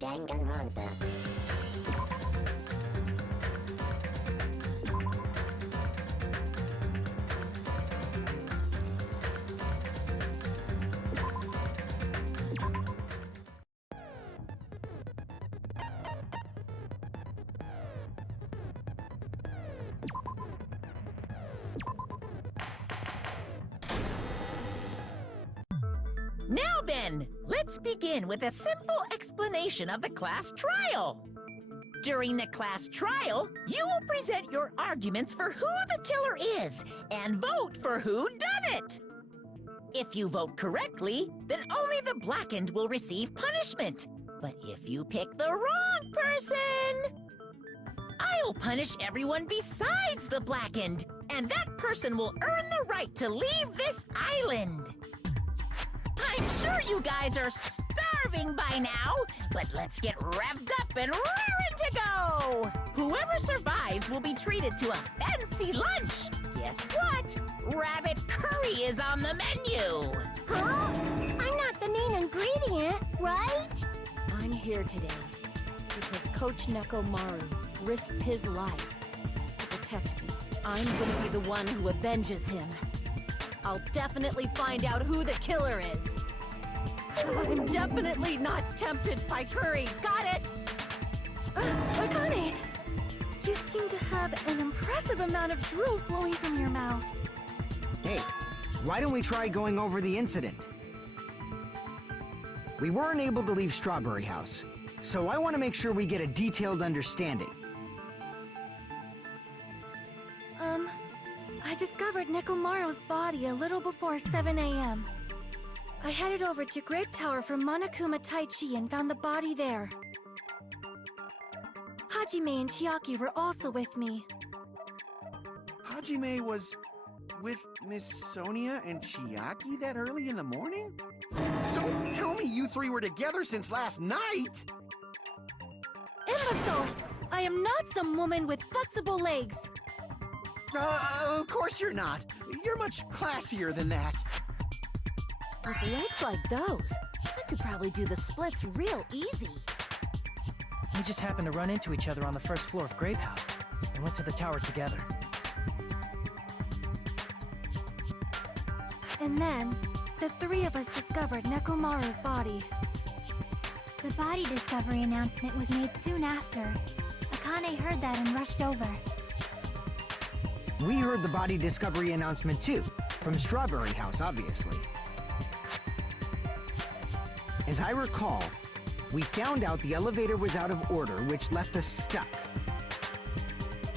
Danganronpa. Now then, let's begin with a simple explanation of the class trial. During the class trial, you will present your arguments for who the killer is and vote for who done it. If you vote correctly, then only the blackened will receive punishment. But if you pick the wrong person, I'll punish everyone besides the blackened, and that person will earn the right to leave this island. I'm sure you guys are starving by now, but let's get revved up and raring to go! Whoever survives will be treated to a fancy lunch. Guess what? Rabbit curry is on the menu! Huh? I'm not the main ingredient, right? I'm here today because Coach Nekomaru risked his life to protect me. I'm gonna be the one who avenges him. I'll definitely find out who the killer is. I'm definitely not tempted by curry. Got it? Akane! You seem to have an impressive amount of drool flowing from your mouth. Hey, why don't we try going over the incident? We weren't able to leave Strawberry House, so I want to make sure we get a detailed understanding. I discovered Nekomaru's body a little before 7 a.m. I headed over to Grape Tower for Monokuma Taichi and found the body there. Hajime and Chiaki were also with me. Hajime was with Miss Sonia and Chiaki that early in the morning? Don't tell me you three were together since last night! Imbecile! I am not some woman with flexible legs. Of course you're not. You're much classier than that. With legs like those, I could probably do the splits real easy. We just happened to run into each other on the first floor of Grape House and went to the tower together. And then, the three of us discovered Nekomaru's body. The body discovery announcement was made soon after. Akane heard that and rushed over. We heard the body discovery announcement too, from Strawberry House, obviously. As I recall, we found out the elevator was out of order, which left us stuck.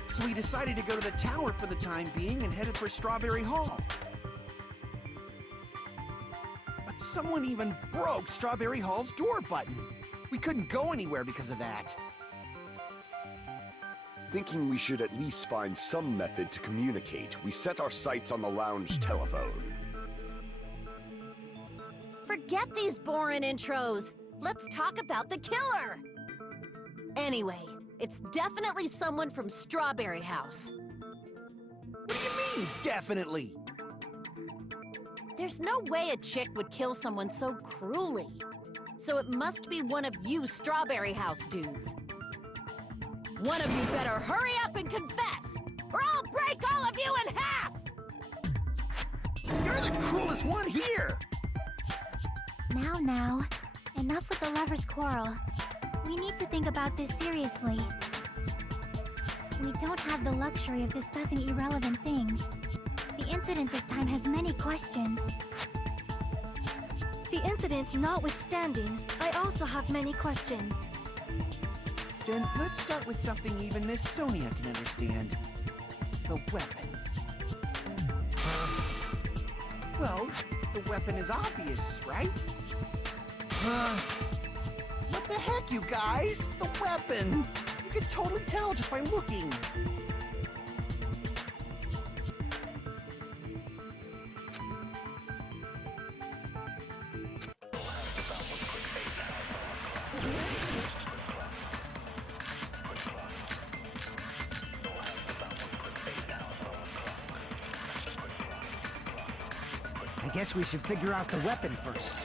So we decided to go to the tower for the time being and headed for Strawberry Hall. But someone even broke Strawberry Hall's door button. We couldn't go anywhere because of that. Thinking we should at least find some method to communicate, we set our sights on the lounge telephone. Forget these boring intros. Let's talk about the killer. Anyway, it's definitely someone from Strawberry House. What do you mean, definitely? There's no way a chick would kill someone so cruelly. So it must be one of you Strawberry House dudes. One of you better hurry up and confess, or I'll break all of you in half! You're the cruelest one here! Now, enough with the lovers' quarrel. We need to think about this seriously. We don't have the luxury of discussing irrelevant things. The incident this time has many questions. The incident notwithstanding, I also have many questions. Then let's start with something even Miss Sonia can understand. The weapon. Well, the weapon is obvious, right? What the heck, you guys? The weapon! You can totally tell just by looking. guess we should figure out the weapon first.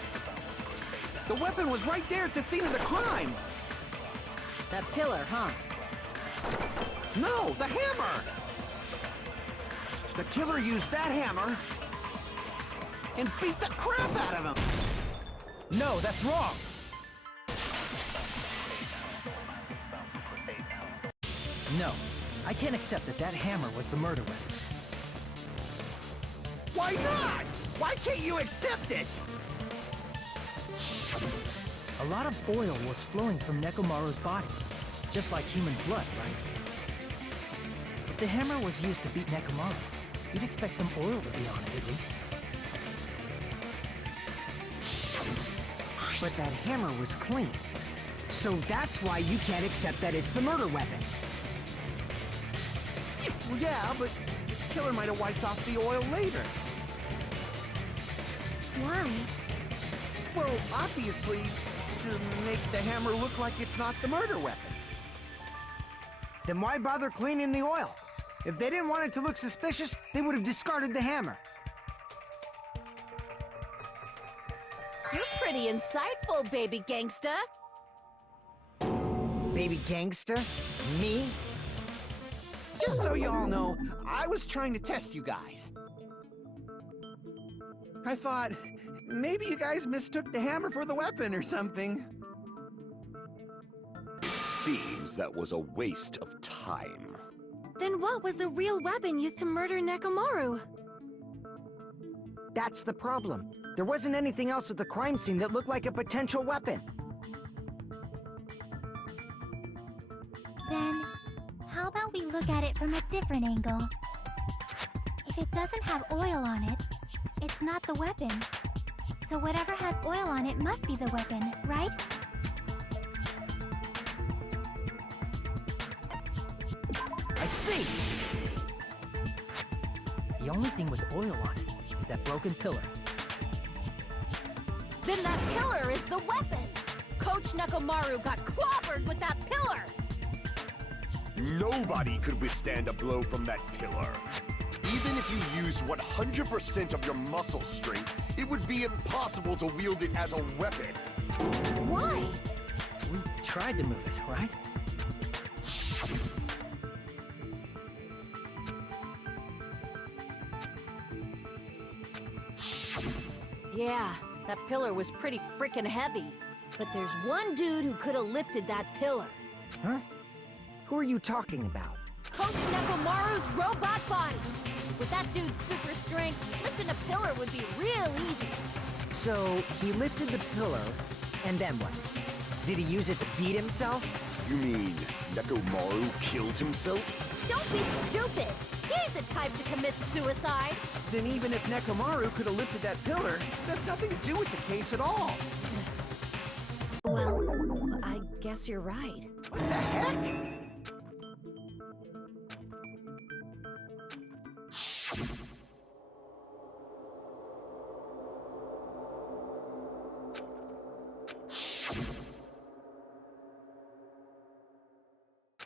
The weapon was right there at the scene of the crime. That pillar, huh? No, the hammer! The killer used that hammer and beat the crap out of him. No, that's wrong! No, I can't accept that that hammer was the murder weapon. Why not? Why can't you accept it? A lot of oil was flowing from Nekomaru's body, just like human blood, right? If the hammer was used to beat Nekomaru, you'd expect some oil to be on it at least. But that hammer was clean. So that's why you can't accept that it's the murder weapon. Well, yeah, but the killer might have wiped off the oil later. Why? Well, obviously, to make the hammer look like it's not the murder weapon. Then why bother cleaning the oil? If they didn't want it to look suspicious, they would have discarded the hammer. You're pretty insightful, baby gangsta. Baby gangsta? Me? Just so you all know, I was trying to test you guys. I thought, maybe you guys mistook the hammer for the weapon or something. Seems that was a waste of time. Then what was the real weapon used to murder Nekomaru? That's the problem. There wasn't anything else at the crime scene that looked like a potential weapon. Then, how about we look at it from a different angle? If it doesn't have oil on it, it's not the weapon. So whatever has oil on it must be the weapon, right? I see! The only thing with oil on it is that broken pillar. Then that pillar is the weapon! Coach Nekomaru got clobbered with that pillar! Nobody could withstand a blow from that pillar. Even if you used 100% of your muscle strength, it would be impossible to wield it as a weapon. Why? We tried to move it, right? Yeah, that pillar was pretty frickin' heavy. But there's one dude who could have lifted that pillar. Huh? Who are you talking about? Coach Nekomaru's robot body! With that dude's super strength, lifting a pillar would be real easy. So, he lifted the pillar, and then what? Did he use it to beat himself? You mean Nekomaru killed himself? Don't be stupid! He ain't the type to commit suicide! Then even if Nekomaru could have lifted that pillar, that's nothing to do with the case at all. Well, I guess you're right. What the heck?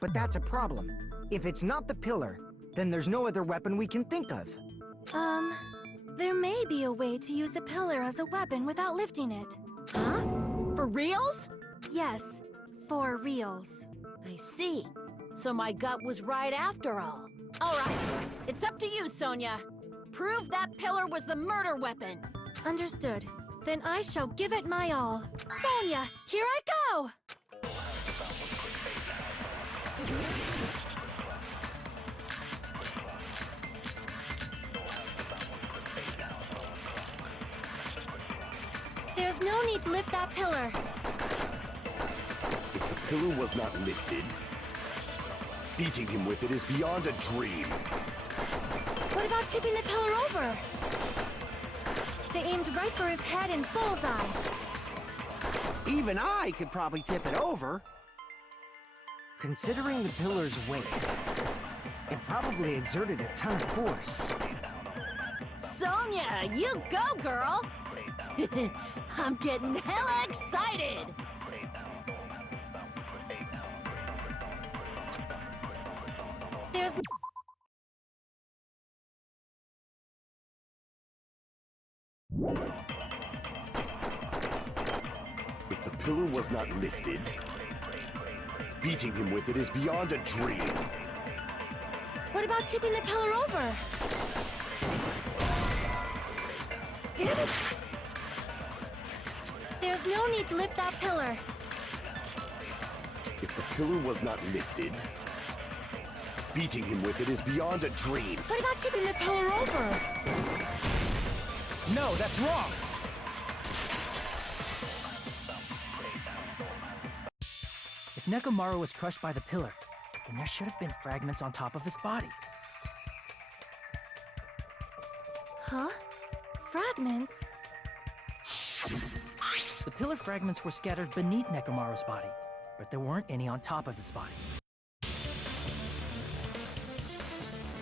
But that's a problem. If it's not the pillar, then there's no other weapon we can think of. There may be a way to use the pillar as a weapon without lifting it. Huh? For reals? Yes, for reals. I see. So my gut was right after all. All right, it's up to you, Sonia. Prove that pillar was the murder weapon. Understood. Then I shall give it my all. Sonia, here I go! There's no need to lift that pillar. If the pillar was not lifted, beating him with it is beyond a dream. What about tipping the pillar over? They aimed right for his head and bullseye. Even I could probably tip it over. Considering the pillar's weight, it probably exerted a ton of force. Sonia, you go, girl! I'm getting hella excited! There's... pillar was not lifted, beating him with it is beyond a dream. What about tipping the pillar over? Damn it! There's no need to lift that pillar. If the pillar was not lifted, beating him with it is beyond a dream. What about tipping the pillar over? No, that's wrong! If Nekomaru was crushed by the pillar, then there should have been fragments on top of his body. Huh? Fragments? The pillar fragments were scattered beneath Nekomaru's body, but there weren't any on top of his body.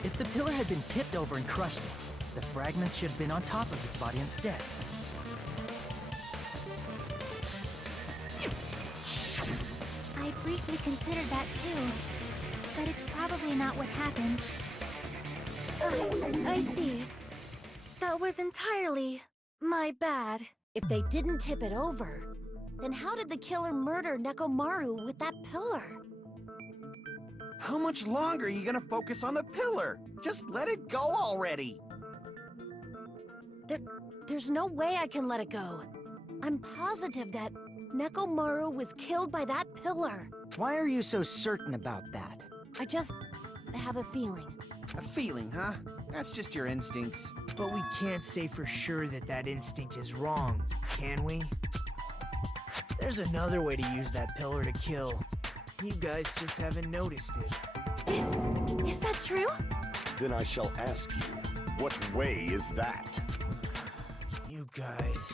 If the pillar had been tipped over and crushed it, the fragments should have been on top of his body instead. I briefly considered that too, but it's probably not what happened. I see. That was entirely my bad. If they didn't tip it over, then how did the killer murder Nekomaru with that pillar? How much longer are you gonna focus on the pillar? Just let it go already! There's no way I can let it go. I'm positive that Nekomaru was killed by that pillar. Why are you so certain about that? I have a feeling. A feeling, huh? That's just your instincts. But we can't say for sure that that instinct is wrong, can we? There's another way to use that pillar to kill. You guys just haven't noticed it. Is that true? Then I shall ask you, what way is that? You guys,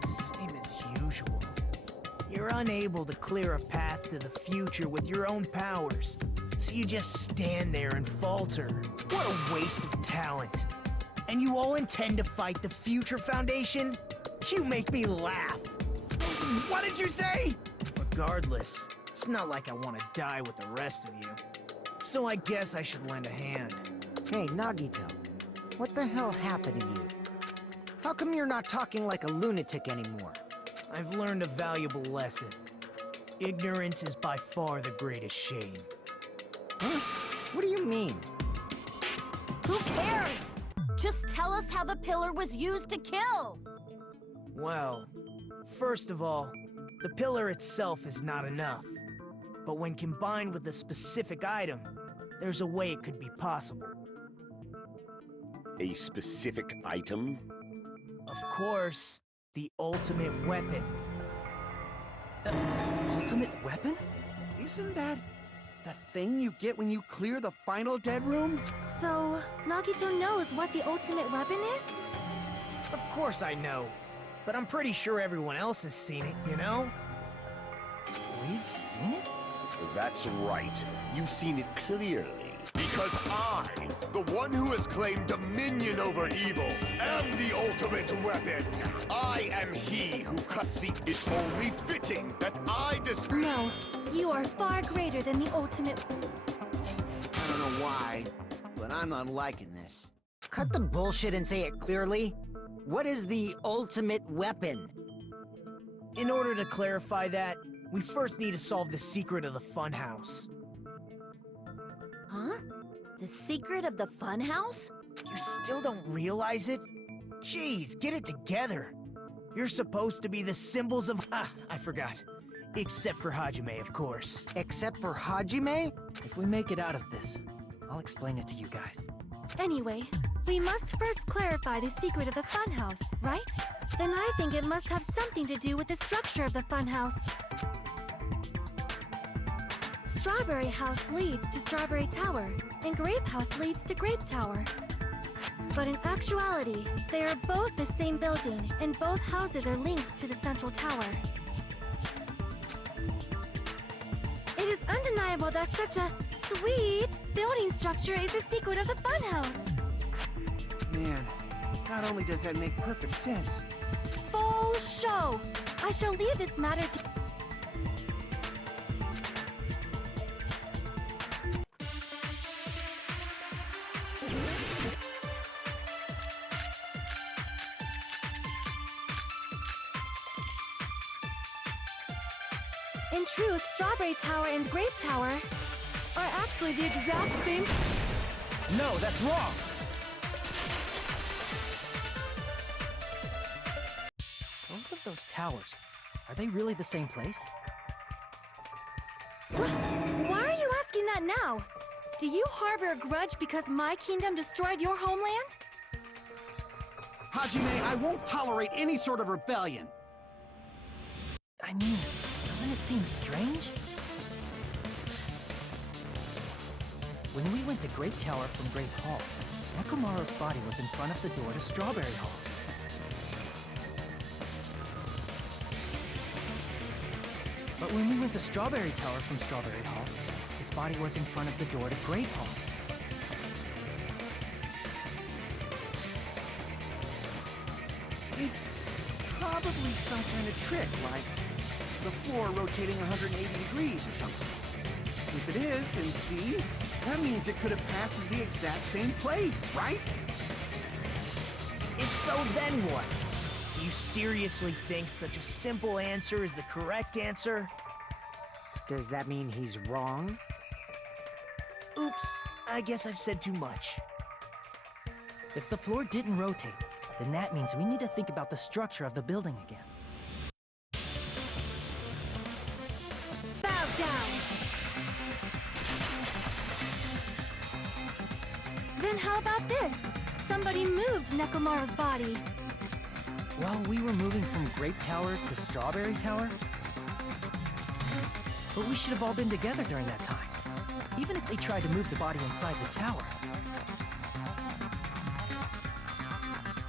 the same as usual. You're unable to clear a path to the future with your own powers, so you just stand there and falter. What a waste of talent. And you all intend to fight the Future Foundation? You make me laugh. What did you say? Regardless, it's not like I want to die with the rest of you. So I guess I should lend a hand. Hey, Nagito, what the hell happened to you? How come you're not talking like a lunatic anymore? I've learned a valuable lesson. Ignorance is by far the greatest shame. Huh? What do you mean? Who cares? Just tell us how the pillar was used to kill. Well, first of all, the pillar itself is not enough. But when combined with a specific item, there's a way it could be possible. A specific item? Of course, the ultimate weapon. The ultimate weapon? Isn't that the thing you get when you clear the final dead room? So, Nagito knows what the ultimate weapon is? Of course I know, but I'm pretty sure everyone else has seen it, you know? We've seen it? That's right. You've seen it clearly. Because I, the one who has claimed dominion over evil, am the ultimate weapon. I am he who cuts the... It's only fitting that I No, you are far greater than the ultimate... I don't know why, but I'm not liking this. Cut the bullshit and say it clearly. What is the ultimate weapon? In order to clarify that, we first need to solve the secret of the funhouse. Huh? The secret of the funhouse? You still don't realize it? Jeez, get it together. You're supposed to be the symbols of... I forgot. Except for Hajime, of course. Except for Hajime? If we make it out of this, I'll explain it to you guys. Anyway, we must first clarify the secret of the funhouse, right? Then I think it must have something to do with the structure of the funhouse. Strawberry House leads to Strawberry Tower, and Grape House leads to Grape Tower. But in actuality, they are both the same building, and both houses are linked to the central tower. It is undeniable that such a sweet building structure is the secret of the funhouse. Man, not only does that make perfect sense, Faux show! I shall leave this matter to... In truth, Strawberry Tower and Grape Tower are actually the exact same. No, that's wrong! Both of those towers, are they really the same place? Why are you asking that now? Do you harbor a grudge because my kingdom destroyed your homeland? Hajime, I won't tolerate any sort of rebellion. I mean, doesn't it seem strange? When we went to Grape Tower from Grape Hall, Nekomaru's body was in front of the door to Strawberry Hall. But when we went to Strawberry Tower from Strawberry Hall, his body was in front of the door to Grape Hall. It's probably some kind of trick, like the floor rotating 180 degrees or something. If it is, then see? That means it could have passed as the exact same place, right? If so, then what? Do you seriously think such a simple answer is the correct answer? Does that mean he's wrong? Oops, I guess I've said too much. If the floor didn't rotate, then that means we need to think about the structure of the building again. Bow down! Then how about this? Somebody moved Nekomaru's body. Well, we were moving from Grape Tower to Strawberry Tower. But we should have all been together during that time. Even if they tried to move the body inside the tower.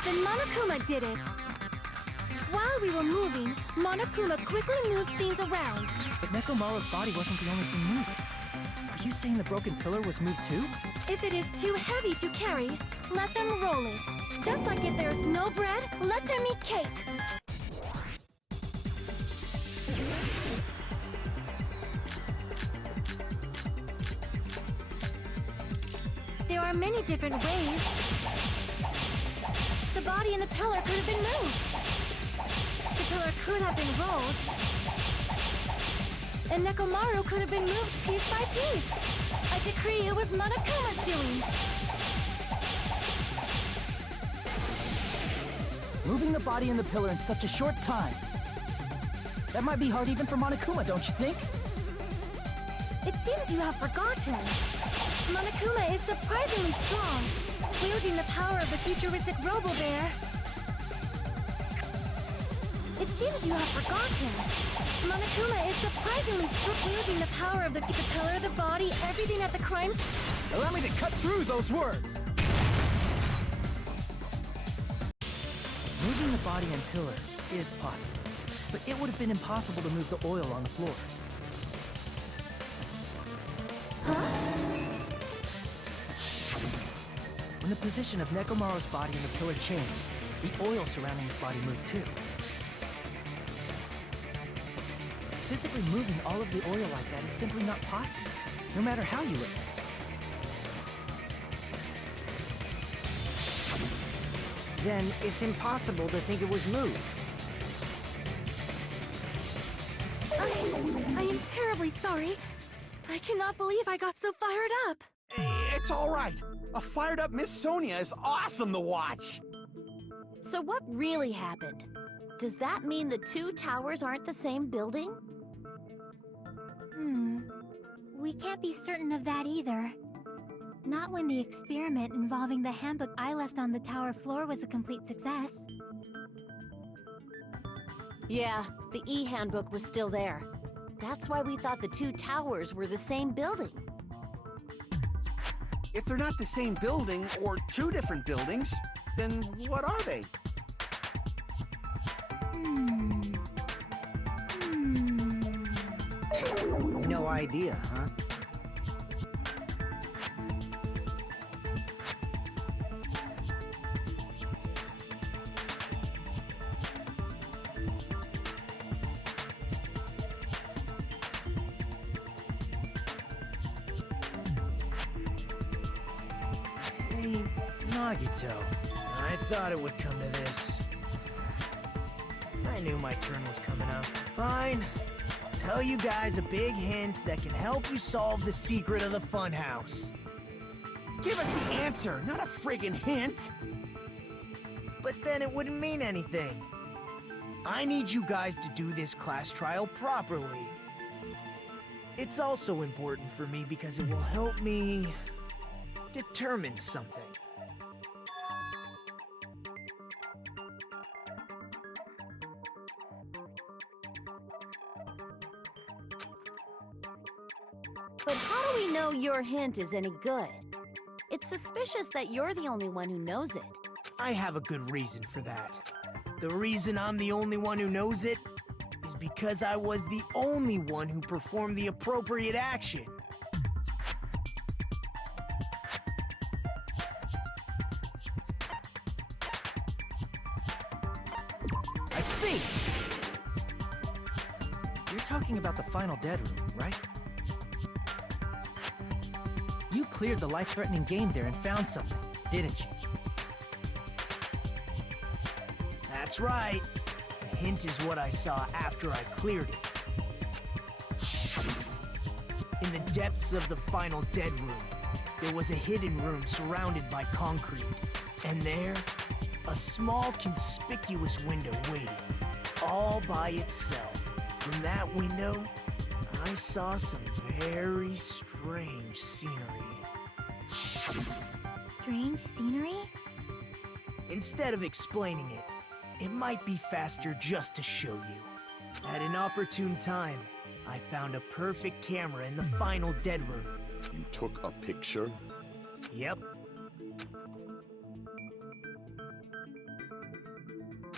Then Monokuma did it. While we were moving, Monokuma quickly moved things around. But Nekomaru's body wasn't the only thing moved. Are you saying the broken pillar was moved too? If it is too heavy to carry, let them roll it. Just like if there's no bread, let them eat cake. There are many different ways. The body and the pillar could have been moved. The pillar could have been rolled. And Nekomaru could have been moved piece by piece. I decree it was Monokuma's doing. Moving the body and the pillar in such a short time. That might be hard even for Monokuma, don't you think? It seems you have forgotten. Monokuma is surprisingly strong, wielding the power of the futuristic Robo-Bear. It seems you have forgotten. Monokuma is surprisingly strong, wielding the power of the pillar, the body, everything at the crimes. Allow me to cut through those words! Moving the body and pillar is possible, but it would have been impossible to move the oil on the floor. When the position of Nekomaru's body and the pillar changed, the oil surrounding his body moved too. Physically moving all of the oil like that is simply not possible, no matter how you look at it. Then it's impossible to think it was moved. I am terribly sorry. I cannot believe I got so fired up. It's all right. A fired-up Miss Sonia is awesome to watch. So what really happened? Does that mean the two towers aren't the same building? We can't be certain of that either. Not when the experiment involving the handbook I left on the tower floor was a complete success. Yeah, the E-handbook was still there. That's why we thought the two towers were the same building. If they're not the same building, or two different buildings, then what are they? No idea, huh? Hey, Nagito. I thought it would come to this. I knew my turn was coming up. Fine. tell you guys a big hint that can help you solve the secret of the funhouse. Give us the answer, not a friggin' hint. But then it wouldn't mean anything. I need you guys to do this class trial properly. It's also important for me because it will help me determine something. But how do we know your hint is any good? It's suspicious that you're the only one who knows it. I have a good reason for that. The reason I'm the only one who knows it is because I was the only one who performed the appropriate action. I see! You're talking about the final dead room, right? You cleared the life-threatening game there and found something, didn't you? That's right. The hint is what I saw after I cleared it. In the depths of the final dead room, there was a hidden room surrounded by concrete. And there, a small conspicuous window waiting, all by itself. From that window, I saw some very strange scenery. Strange scenery? Instead of explaining it, it might be faster just to show you. At an opportune time, I found a perfect camera in the final dead room. You took a picture? Yep.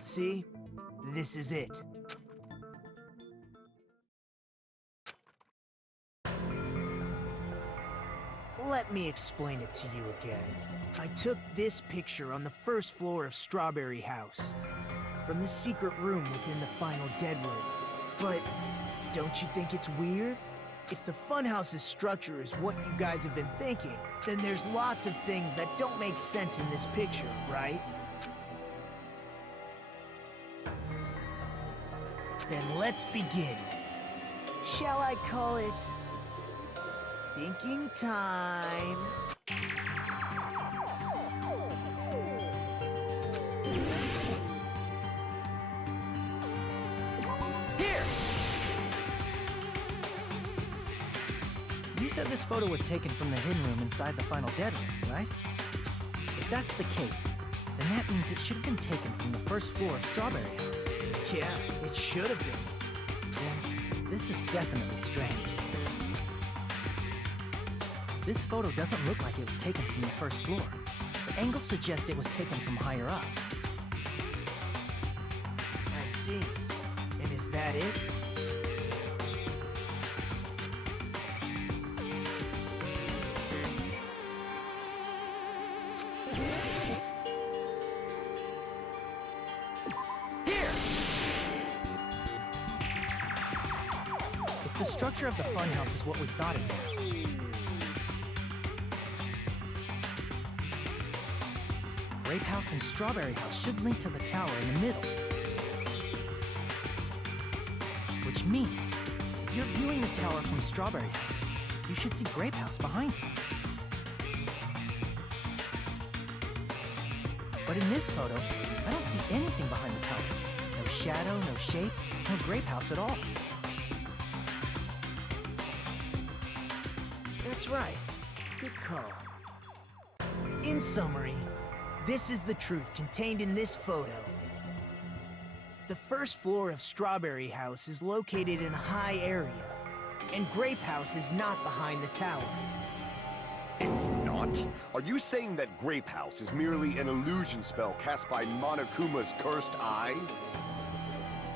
See? This is it. Let me explain it to you again. I took this picture on the first floor of Strawberry House, from the secret room within the final dead room. But don't you think it's weird? If the funhouse's structure is what you guys have been thinking, then there's lots of things that don't make sense in this picture, right? Then let's begin. Shall I call it thinking time? Here! You said this photo was taken from the hidden room inside the final dead room, right? If that's the case, then that means it should have been taken from the first floor of Strawberry House. Yeah, it should have been. Then, this is definitely strange. This photo doesn't look like it was taken from the first floor. The angles suggest it was taken from higher up. I see. And is that it? If the structure of the funhouse is what we thought it was, Grape House and Strawberry House should link to the tower in the middle. Which means, if you're viewing the tower from Strawberry House, you should see Grape House behind you. But in this photo, I don't see anything behind the tower. No shadow, no shape, no Grape House at all. That's right. Good call. In summary, this is the truth contained in this photo. The first floor of Strawberry House is located in a high area, and Grape House is not behind the tower. It's not? Are you saying that Grape House is merely an illusion spell cast by Monokuma's cursed eye?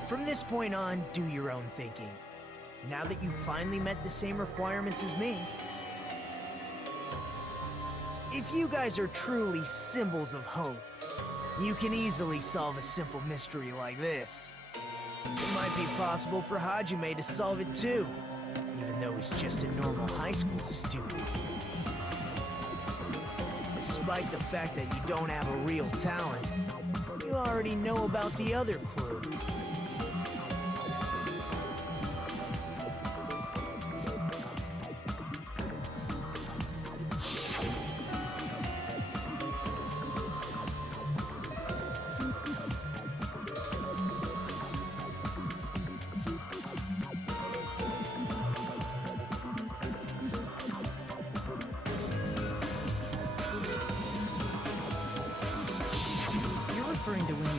From this point on, do your own thinking. Now that you've finally met the same requirements as me, if you guys are truly symbols of hope, you can easily solve a simple mystery like this. It might be possible for Hajime to solve it too, even though he's just a normal high school student. Despite the fact that you don't have a real talent, you already know about the other clue.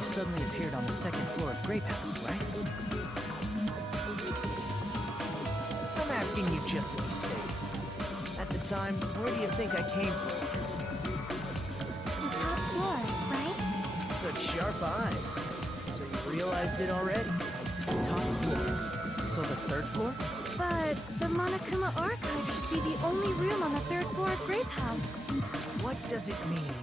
suddenly appeared on the second floor of Grape House, right? I'm asking you just to be safe. At the time, where do you think I came from? The top floor, right? Such sharp eyes. So you realized it already? Top floor. So the third floor? But the Monokuma Archive should be the only room on the third floor of Grape House. What does it mean?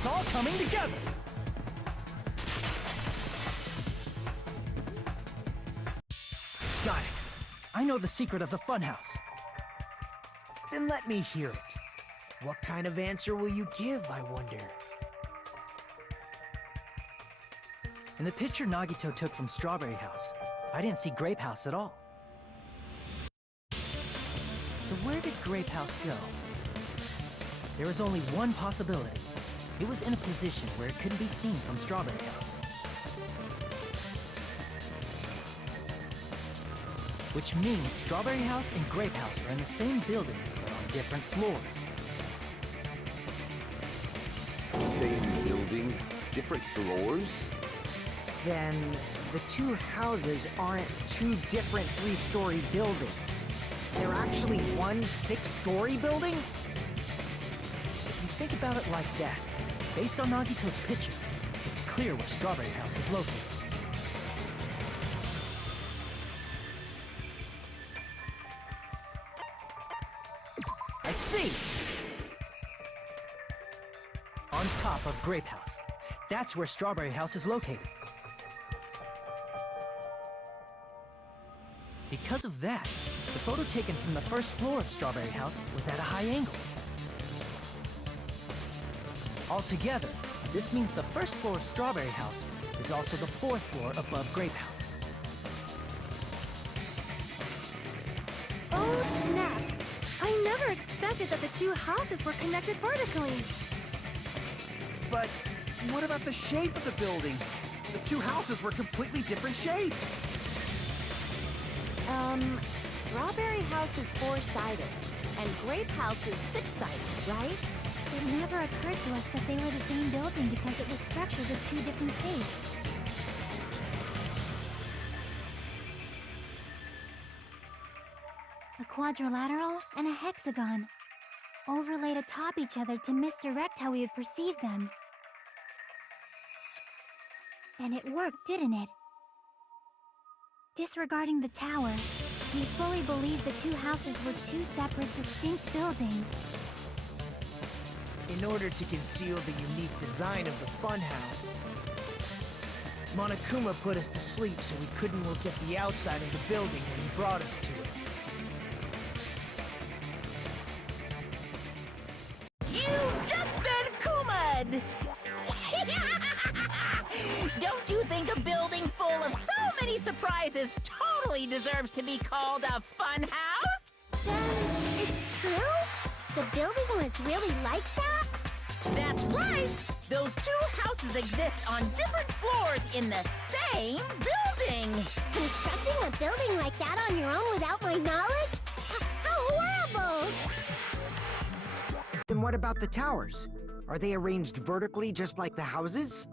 It's all coming together! Got it. I know the secret of the funhouse. Then let me hear it. What kind of answer will you give, I wonder? In the picture Nagito took from Strawberry House, I didn't see Grape House at all. So where did Grape House go? There was only one possibility. It was in a position where it couldn't be seen from Strawberry House. Which means Strawberry House and Grape House are in the same building, but on different floors. Same building, different floors? Then the two houses aren't two different three-story buildings. They're actually one six-story building? If you think about it like that, based on Nagito's picture, it's clear where Strawberry House is located. I see! On top of Grape House. That's where Strawberry House is located. Because of that, the photo taken from the first floor of Strawberry House was at a high angle. Altogether, this means the first floor of Strawberry House is also the fourth floor above Grape House. Oh, snap! I never expected that the two houses were connected vertically. But what about the shape of the building? The two houses were completely different shapes. Strawberry House is four-sided, and Grape House is six-sided, right? It never occurred to us that they were the same building because it was structured with two different shapes. A quadrilateral and a hexagon. overlaid atop each other to misdirect how we would perceive them. And it worked, didn't it? Disregarding the tower, we fully believed the two houses were two separate, distinct buildings. In order to conceal the unique design of the funhouse, Monokuma put us to sleep so we couldn't look at the outside of the building when he brought us to it. You've just been Kuma'd! Don't you think a building full of so many surprises totally deserves to be called a fun house? It's true? The building was really like that? That's right! Those two houses exist on different floors in the same building! Constructing a building like that on your own without my knowledge? How horrible! Then what about the towers? Are they arranged vertically just like the houses?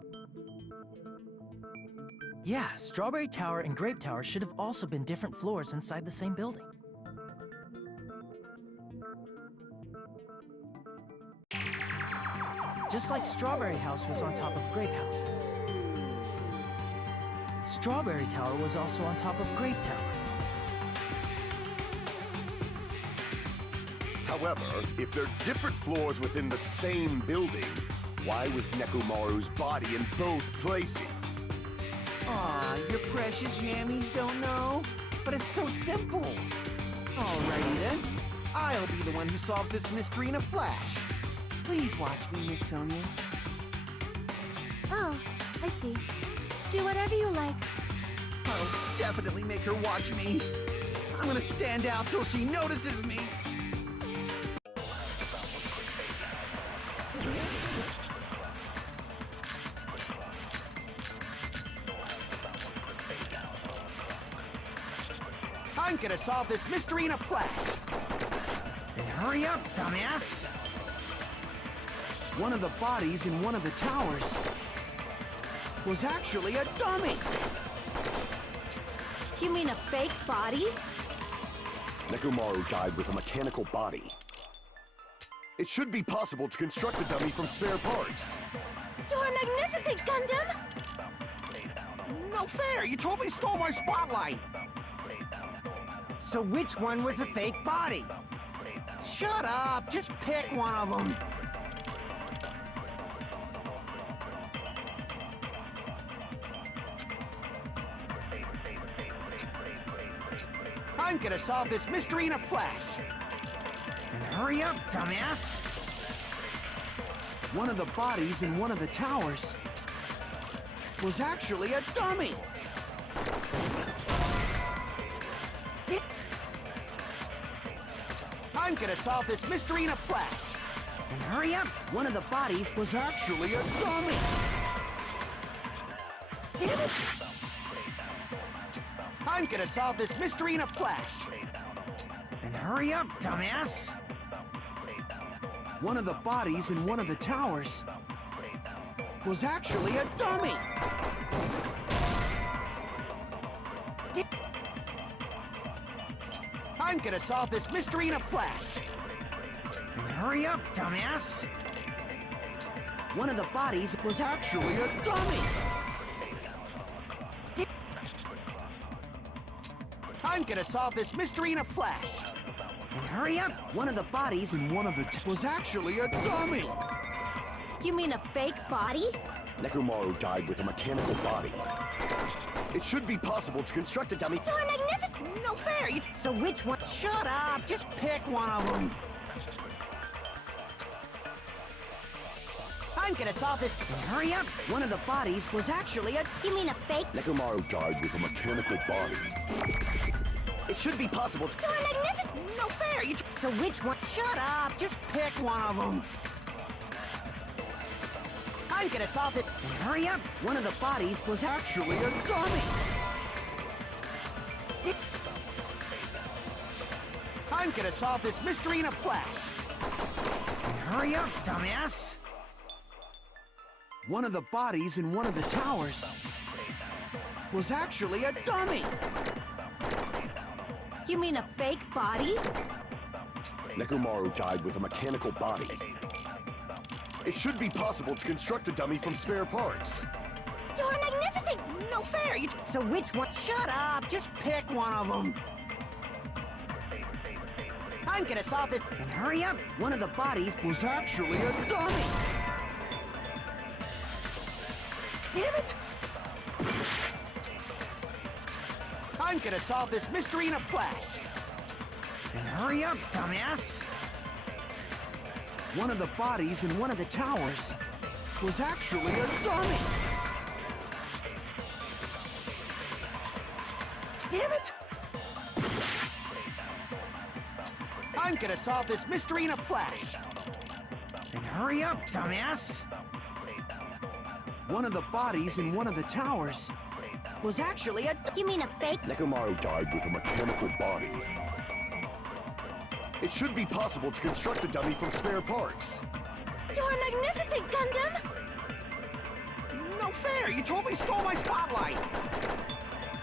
Yeah, Strawberry Tower and Grape Tower should have also been different floors inside the same building. Just like Strawberry House was on top of Grape House. Strawberry Tower was also on top of Grape Tower. However, if they're different floors within the same building, why was Nekomaru's body in both places? Aw, your precious hammies don't know? But it's so simple. Alrighty then. I'll be the one who solves this mystery in a flash. Please watch me, Miss Sonia. Oh, I see. Do whatever you like. I'll definitely make her watch me. I'm gonna stand out till she notices me. I'm gonna solve this mystery in a flash. Then hurry up, dumbass! One of the bodies in one of the towers was actually a dummy. You mean a fake body? Nekomaru died with a mechanical body. It should be possible to construct a dummy from spare parts. You're magnificent, Gundam! No fair! You totally stole my spotlight! So which one was the fake body? Shut up! Just pick one of them! I'm gonna solve this mystery in a flash! Then hurry up, dumbass! One of the bodies in one of the towers was actually a dummy! I'm gonna solve this mystery in a flash! Then hurry up! One of the bodies was actually a dummy! Damn it! I'm gonna solve this mystery in a flash! Then hurry up, dumbass! One of the bodies in one of the towers was actually a dummy! I'm gonna solve this mystery in a flash! Then hurry up, dumbass! One of the bodies was actually a dummy! I'm gonna solve this mystery in a flash! Then hurry up! One of the bodies in one of the was actually a dummy! You mean a fake body? Nekomaru died with a mechanical body. It should be possible to construct a dummy. You're magnificent! No fair! So which one? Shut up! Just pick one of them! I'm gonna solve this. Then hurry up! One of the bodies was actually a. You mean a fake? Nekomaru died with a mechanical body. It should be possible to... You're magnificent! No fair! So which one? Shut up! Just pick one of them! I'm gonna solve it. Then hurry up! One of the bodies was actually a dummy! I'm gonna solve this mystery in a flash! Then hurry up, dumbass! One of the bodies in one of the towers was actually a dummy! You mean a fake body? Nekomaru died with a mechanical body. It should be possible to construct a dummy from spare parts. You're magnificent! No fair! So which one? Shut up! Just pick one of them! I'm gonna solve this. And hurry up! One of the bodies was actually a dummy! Damn it! I'm gonna solve this mystery in a flash! And hurry up, dumbass! One of the bodies in one of the towers was actually a dummy! Damn it! I'm gonna solve this mystery in a flash! And hurry up, dumbass! One of the bodies in one of the towers was actually a... You mean a fake? Nekomaru died with a mechanical body. It should be possible to construct a dummy from spare parts. You're magnificent, Gundam! No fair! You totally stole my spotlight!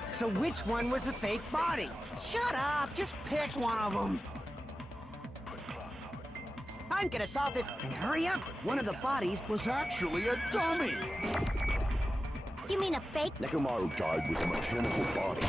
So which one was the fake body? Shut up! Just pick one of them! I'm gonna solve this. And hurry up! One of the bodies was actually a dummy! You mean a fake? Nekomaru died with a mechanical body.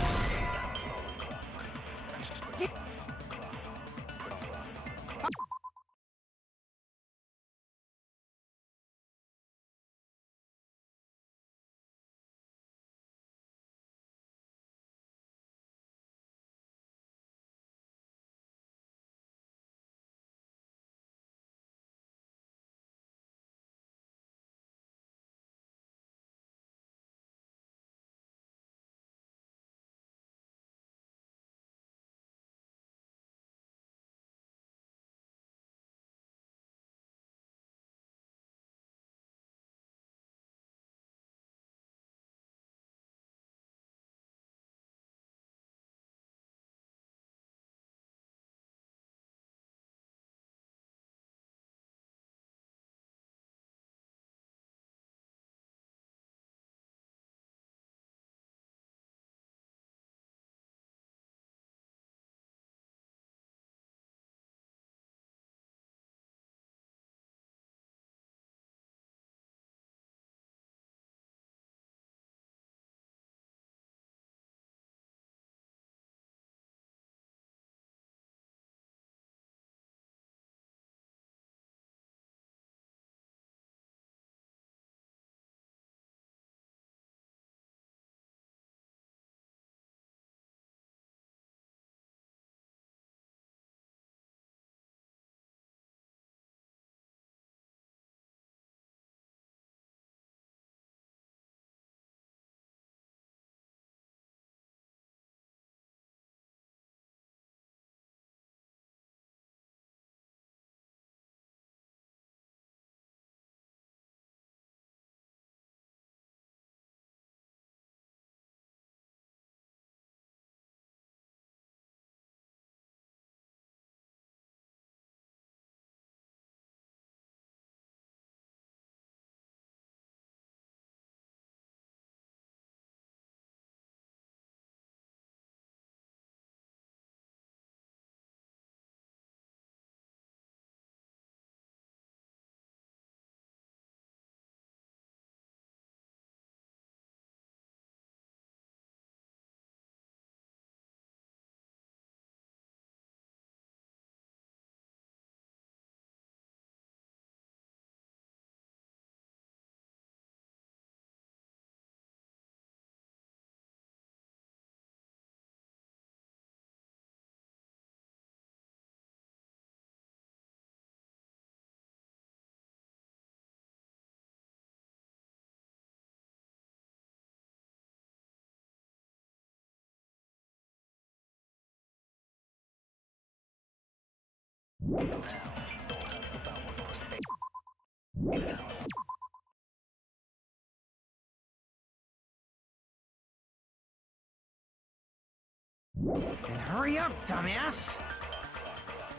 And hurry up, dumbass!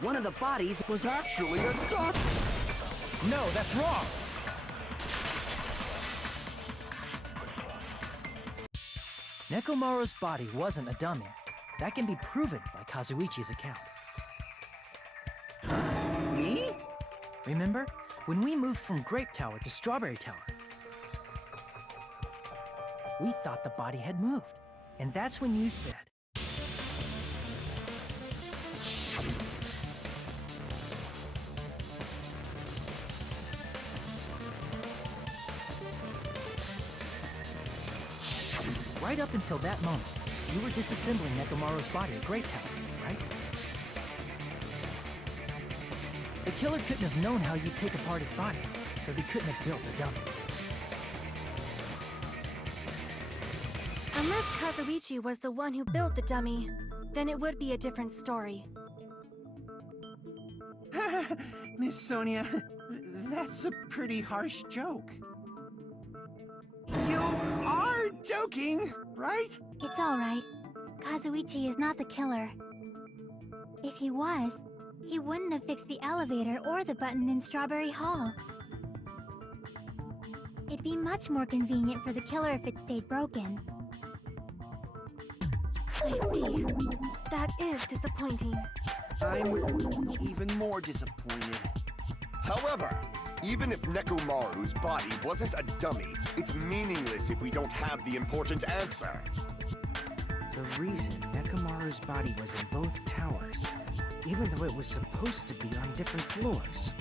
One of the bodies was actually a duck! No, that's wrong! Nekomaru's body wasn't a dummy. That can be proven by Kazuichi's account. Remember? When we moved from Grape Tower to Strawberry Tower, we thought the body had moved. And that's when you said, right up until that moment, you were disassembling Nekomaru's body at Grape Tower, right? The killer couldn't have known how you'd take apart his body, so they couldn't have built a dummy. Unless Kazuichi was the one who built the dummy, then it would be a different story. Miss Sonia, that's a pretty harsh joke. You are joking, right? It's alright. Kazuichi is not the killer. If he was, he wouldn't have fixed the elevator or the button in Strawberry Hall. It'd be much more convenient for the killer if it stayed broken. I see. That is disappointing. I'm even more disappointed. However, even if Nekomaru's body wasn't a dummy, it's meaningless if we don't have the important answer. The reason Nekomaru's body was in both towers, even though it was supposed to be on different floors.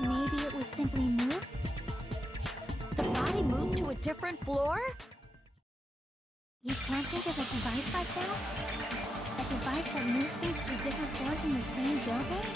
Maybe it was simply moved? The body moved to a different floor? You can't think of a device like that? A device that moves things to different floors in the same building?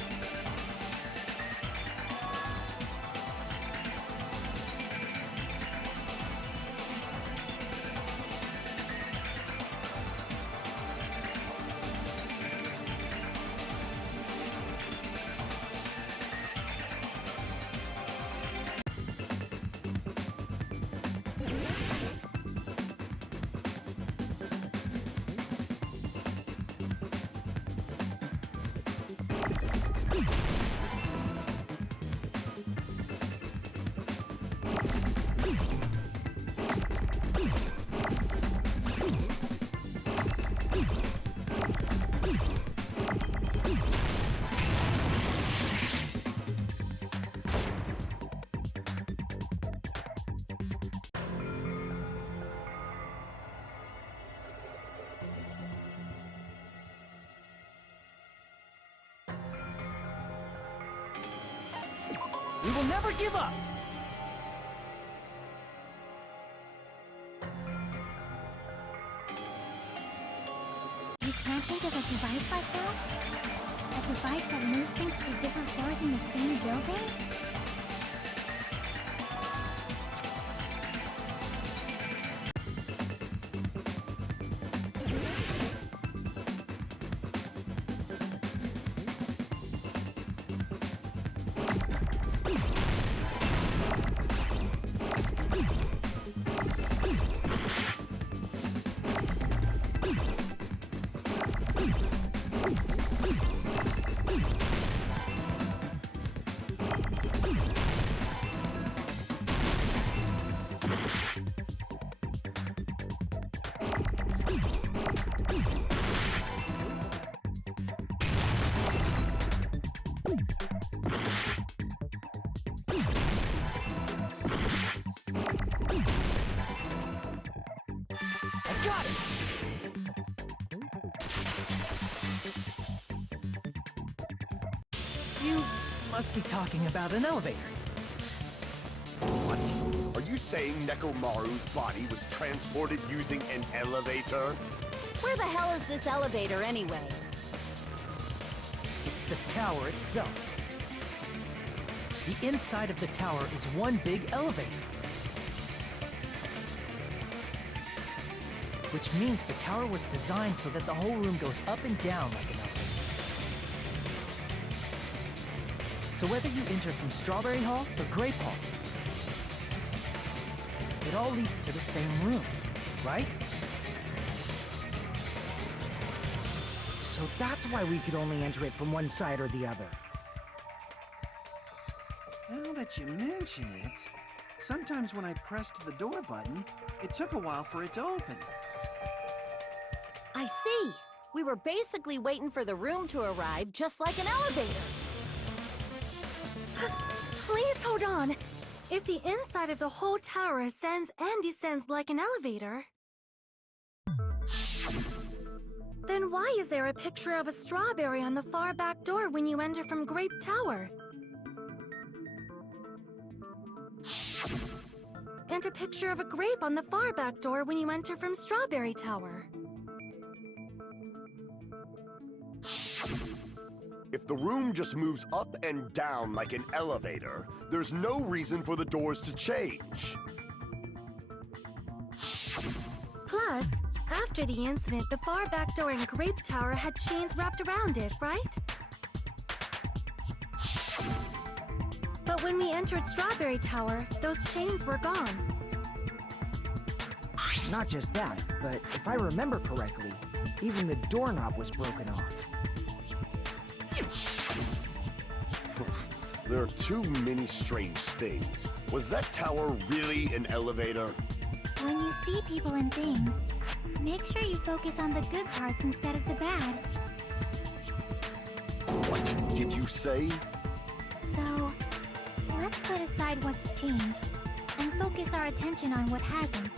We will never give up! You can't think of a device like that? A device that moves things to different floors in the same building? I got it! You must be talking about an elevator. What? Are you saying Nekomaru's body was transported using an elevator? Where the hell is this elevator anyway? It's the tower itself. The inside of the tower is one big elevator. Which means the tower was designed so that the whole room goes up and down like an elevator. So whether you enter from Strawberry Hall or Grape Hall, it all leads to the same room, right? So that's why we could only enter it from one side or the other. Now that you mention it, sometimes when I pressed the door button, it took a while for it to open. I see. We were basically waiting for the room to arrive, just like an elevator. hold on. If the inside of the whole tower ascends and descends like an elevator, then why is there a picture of a strawberry on the far back door when you enter from Grape Tower? And a picture of a grape on the far back door when you enter from Strawberry Tower. If the room just moves up and down like an elevator, there's no reason for the doors to change. Plus, after the incident, the far back door in Grape Tower had chains wrapped around it, right? But when we entered Strawberry Tower, those chains were gone. Not just that, but if I remember correctly, even the doorknob was broken off. There are too many strange things. Was that tower really an elevator? When you see people and things, make sure you focus on the good parts instead of the bad. What did you say? So, let's put aside what's changed and focus our attention on what hasn't.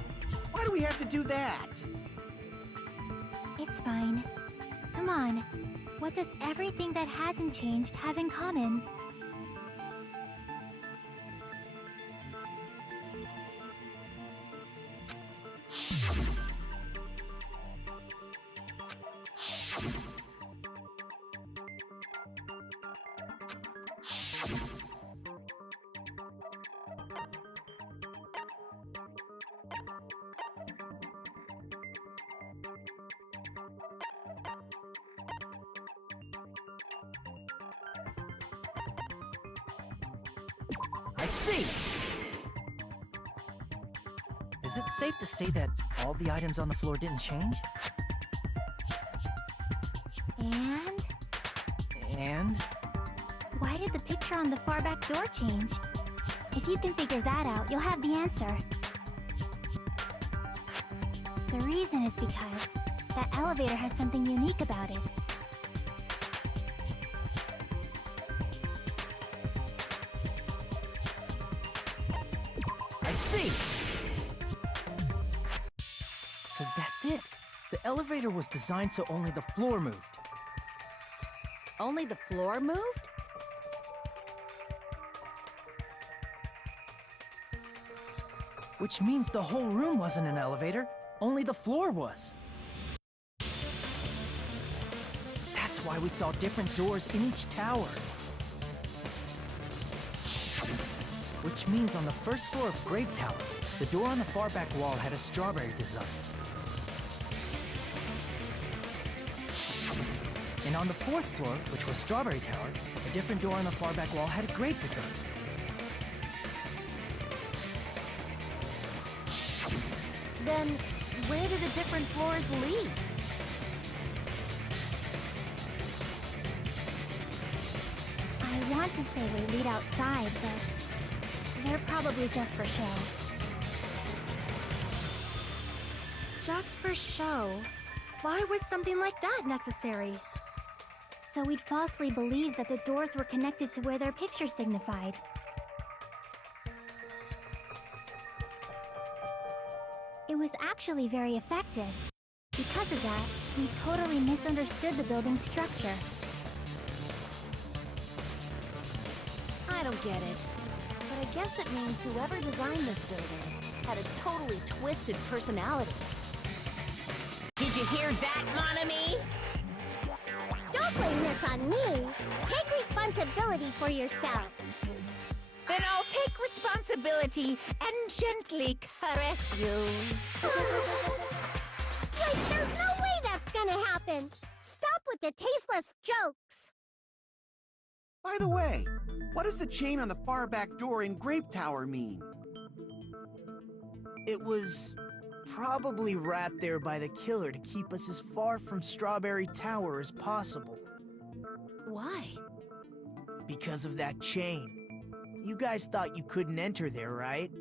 Why do we have to do that? It's fine. Come on. What does everything that hasn't changed have in common? I see! Is it safe to say that all the items on the floor didn't change? And? Why did the picture on the far back door change? If you can figure that out, you'll have the answer. The reason is because that elevator has something unique about it. I see! So that's it. The elevator was designed so only the floor moved. Only the floor moved? Which means the whole room wasn't an elevator, only the floor was. That's why we saw different doors in each tower. Which means on the first floor of Grape Tower, the door on the far back wall had a strawberry design. And on the fourth floor, which was Strawberry Tower, a different door on the far back wall had a grape design. Then, where do the different floors lead? I want to say they lead outside, but they're probably just for show. Just for show? Why was something like that necessary? So we'd falsely believe that the doors were connected to where their picture signified. It was actually very effective. Because of that, we totally misunderstood the building's structure. I don't get it. But I guess it means whoever designed this building had a totally twisted personality. Did you hear that, mon ami? Don't blame this on me. Take responsibility for yourself. Then I'll take responsibility and gently caress you. Wait, there's no way that's gonna happen. Stop with the tasteless jokes. By the way, what does the chain on the far back door in Grape Tower mean? It was probably wrapped there by the killer to keep us as far from Strawberry Tower as possible. Why? Because of that chain. You guys thought you couldn't enter there, right?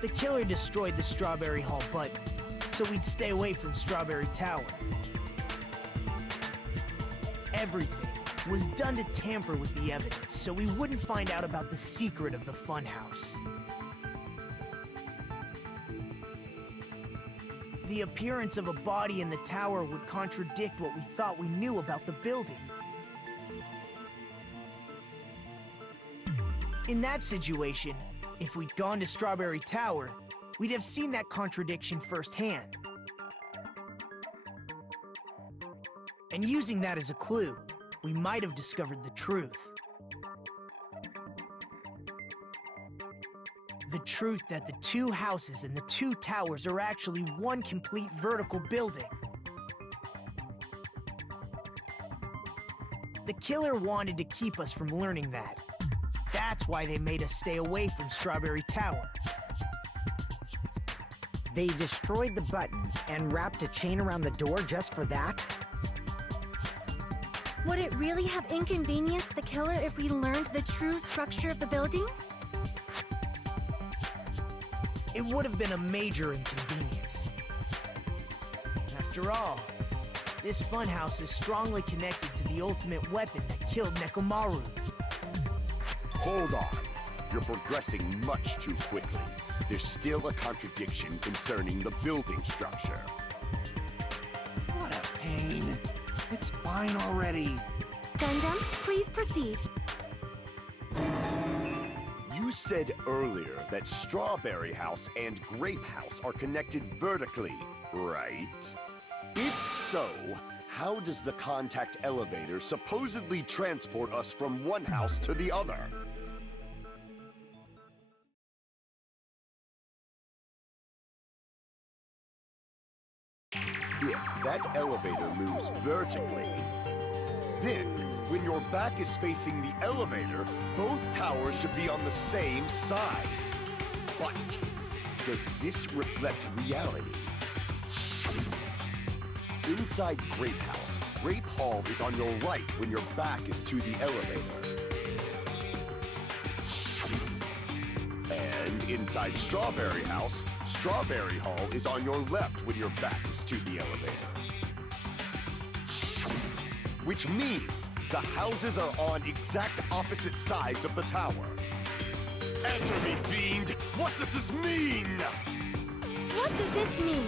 The killer destroyed the Strawberry Hall button, so we'd stay away from Strawberry Tower. Everything was done to tamper with the evidence, so we wouldn't find out about the secret of the funhouse. The appearance of a body in the tower would contradict what we thought we knew about the building. In that situation, if we'd gone to Strawberry Tower, we'd have seen that contradiction firsthand. And using that as a clue, we might have discovered the truth. The truth that the two houses and the two towers are actually one complete vertical building. The killer wanted to keep us from learning that. That's why they made us stay away from Strawberry Tower. They destroyed the button and wrapped a chain around the door just for that? Would it really have inconvenienced the killer if we learned the true structure of the building? It would have been a major inconvenience. After all, this funhouse is strongly connected to the ultimate weapon that killed Nekomaru. Hold on. You're progressing much too quickly. There's still a contradiction concerning the building structure. What a pain. It's fine already. Gundam, please proceed. You said earlier that Strawberry House and Grape House are connected vertically, right? If so, how does the contact elevator supposedly transport us from one house to the other? If that elevator moves vertically, then when your back is facing the elevator, both towers should be on the same side. But does this reflect reality? Inside Grape House, Grape Hall is on your right when your back is to the elevator. And inside Strawberry House, Strawberry Hall is on your left when your back is to the elevator. Which means the houses are on exact opposite sides of the tower. Answer me, fiend! What does this mean? What does this mean?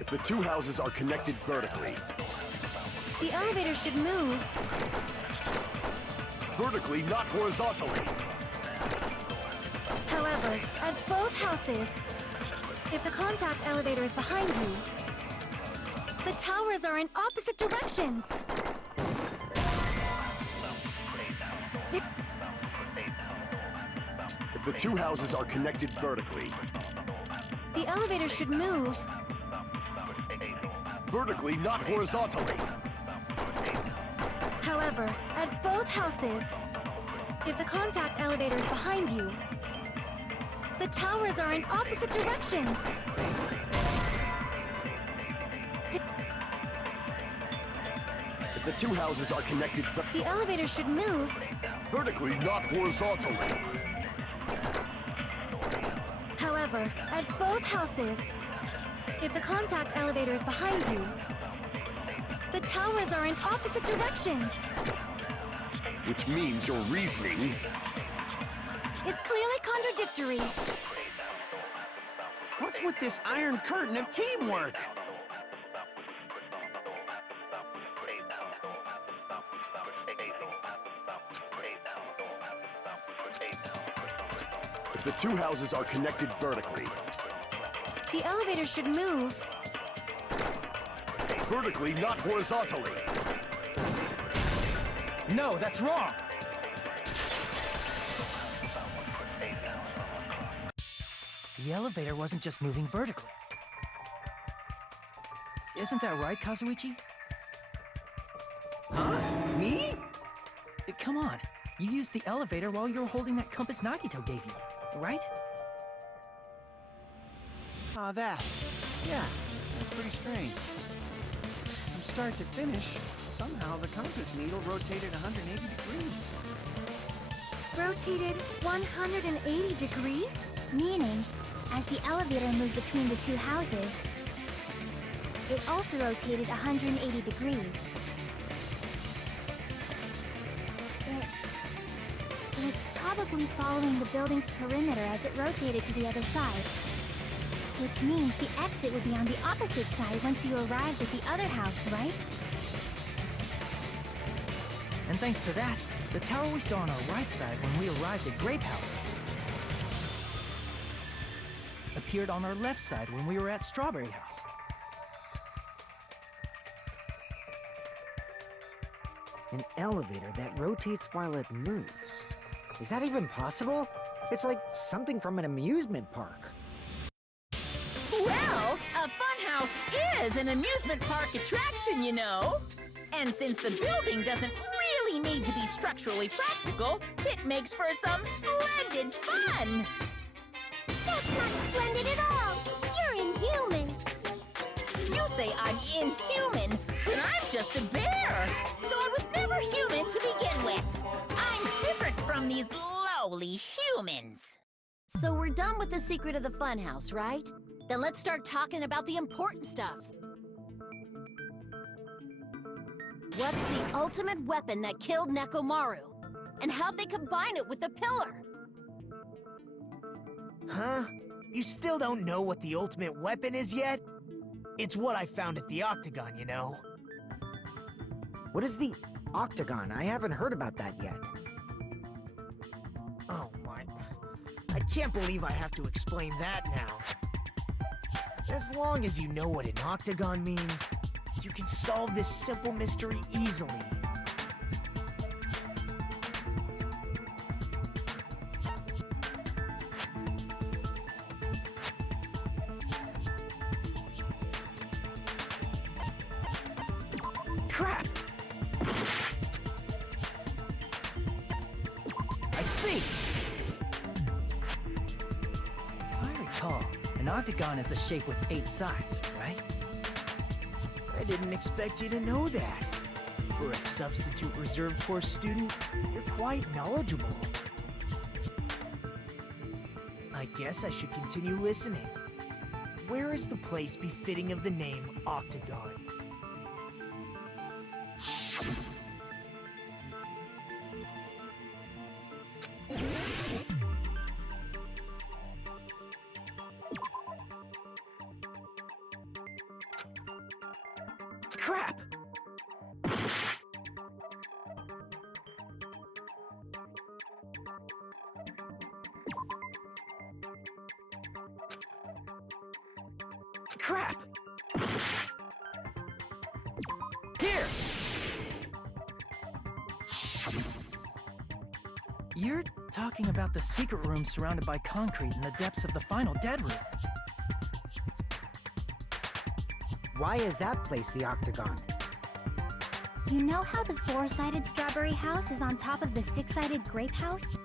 If the two houses are connected vertically, The elevator should move. vertically, not horizontally. However, at both houses, if the contact elevator is behind you, the towers are in opposite directions. If the two houses are connected vertically, The elevator should move. vertically, not horizontally. However, at both houses, if the contact elevator is behind you, the towers are in opposite directions. If the two houses are connected The elevator should move. vertically, not horizontally. However, at both houses, if the contact elevator is behind you, the towers are in opposite directions. Which means your reasoning It's clearly contradictory. What's with this iron curtain of teamwork? if the two houses are connected vertically, The elevator should move. vertically, not horizontally. No, that's wrong! The elevator wasn't just moving vertically. Isn't that right, Kazuichi? Huh? Me? Come on. You used the elevator while you were holding that compass Nagito gave you, right? Ah, that. Yeah, that's pretty strange. From start to finish, somehow the compass needle rotated 180 degrees. Rotated 180 degrees? Meaning, as the elevator moved between the two houses, it also rotated 180 degrees. It was probably following the building's perimeter as it rotated to the other side. Which means the exit would be on the opposite side once you arrived at the other house, right? And thanks to that, the tower we saw on our right side when we arrived at Grape House appeared on our left side when we were at Strawberry House. An elevator that rotates while it moves. Is that even possible? It's like something from an amusement park. Well, a funhouse is an amusement park attraction, you know. And since the building doesn't really need to be structurally practical, it makes for some splendid fun. That's not splendid at all. You're inhuman. You say I'm inhuman, but I'm just a bear. So I was never human to begin with. I'm different from these lowly humans. So we're done with the secret of the funhouse, right? Then let's start talking about the important stuff. What's the ultimate weapon that killed Nekomaru? And how'd they combine it with the pillar? Huh? You still don't know what the ultimate weapon is yet? It's what I found at the Octagon, you know. What is the Octagon? I haven't heard about that yet. Oh my... I can't believe I have to explain that now. As long as you know what an Octagon means, you can solve this simple mystery easily. Crap! I see! If I recall, an octagon is a shape with 8 sides, right? I didn't expect you to know that. For a substitute reserve course student, you're quite knowledgeable. I guess I should continue listening. Where is the place befitting of the name Octagon? Crap! Crap! Here! You're talking about the secret room surrounded by concrete in the depths of the final Dead Room. Why is that place the Octagon? You know how the 4-sided Strawberry House is on top of the 6-sided Grape House?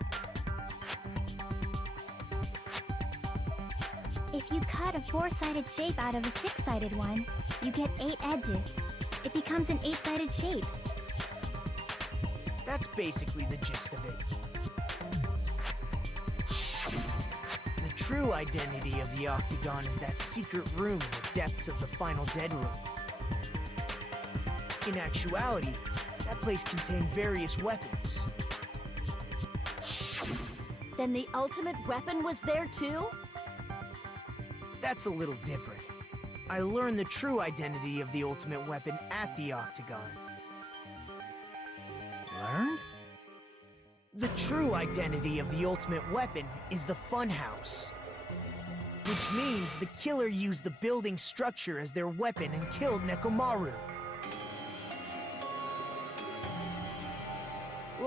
If you cut a 4-sided shape out of a 6-sided one, you get 8 edges. It becomes an 8-sided shape. That's basically the gist of it. The true identity of the Octagon is that secret room in the depths of the final Dead Room. In actuality, that place contained various weapons. Then the ultimate weapon was there too? That's a little different. I learned the true identity of the ultimate weapon at the Octagon. Learned? The true identity of the ultimate weapon is the Funhouse. Which means the killer used the building structure as their weapon and killed Nekomaru.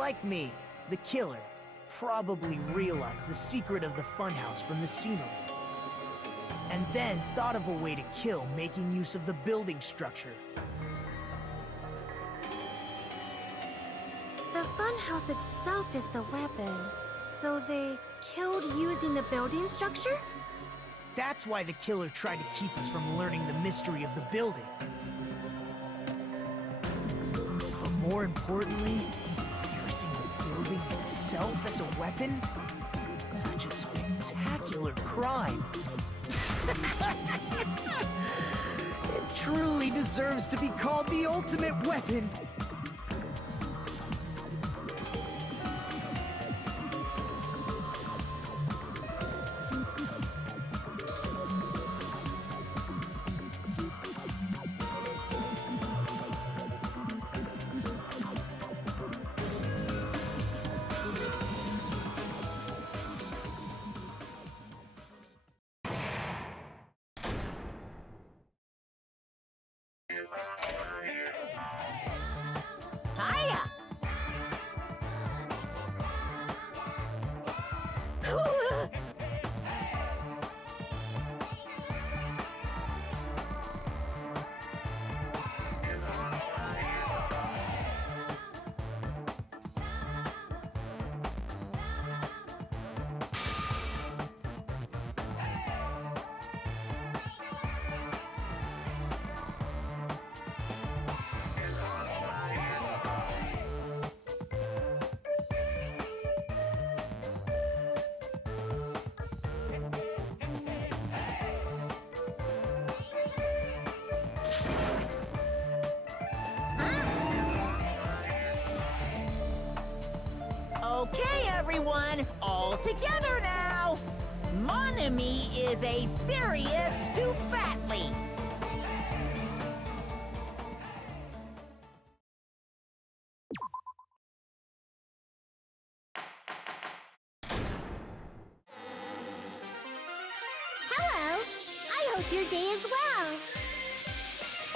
like me, the killer probably realized the secret of the funhouse from the scenery. And then thought of a way to kill, making use of the building structure. The funhouse itself is the weapon, so they killed using the building structure? That's why the killer tried to keep us from learning the mystery of the building. But more importantly, using the building itself as a weapon? Such a spectacular crime. It truly deserves to be called the ultimate weapon. Hiya! Okay, everyone, all together now. Mon ami is a serious Stufatly. Hello! I hope your day is well.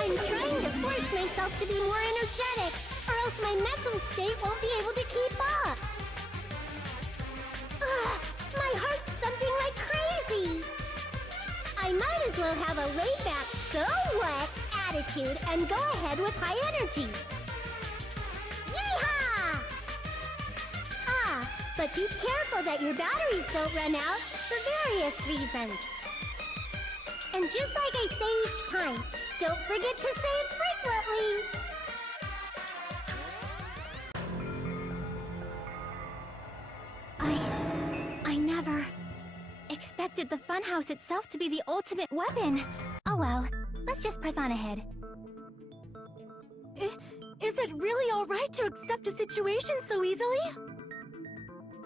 I'm trying to force myself to be more energetic, or else my mental state won't be able to keep up. Ugh, my heart's thumping like crazy. I might as well have a laid-back, so what attitude and go ahead with high energy. Yeehaw! Ah, but be careful that your batteries don't run out for various reasons. And just like I say each time, don't forget to save frequently. I never expected the funhouse itself to be the ultimate weapon. Oh well, let's just press on ahead. Is it really alright to accept a situation so easily?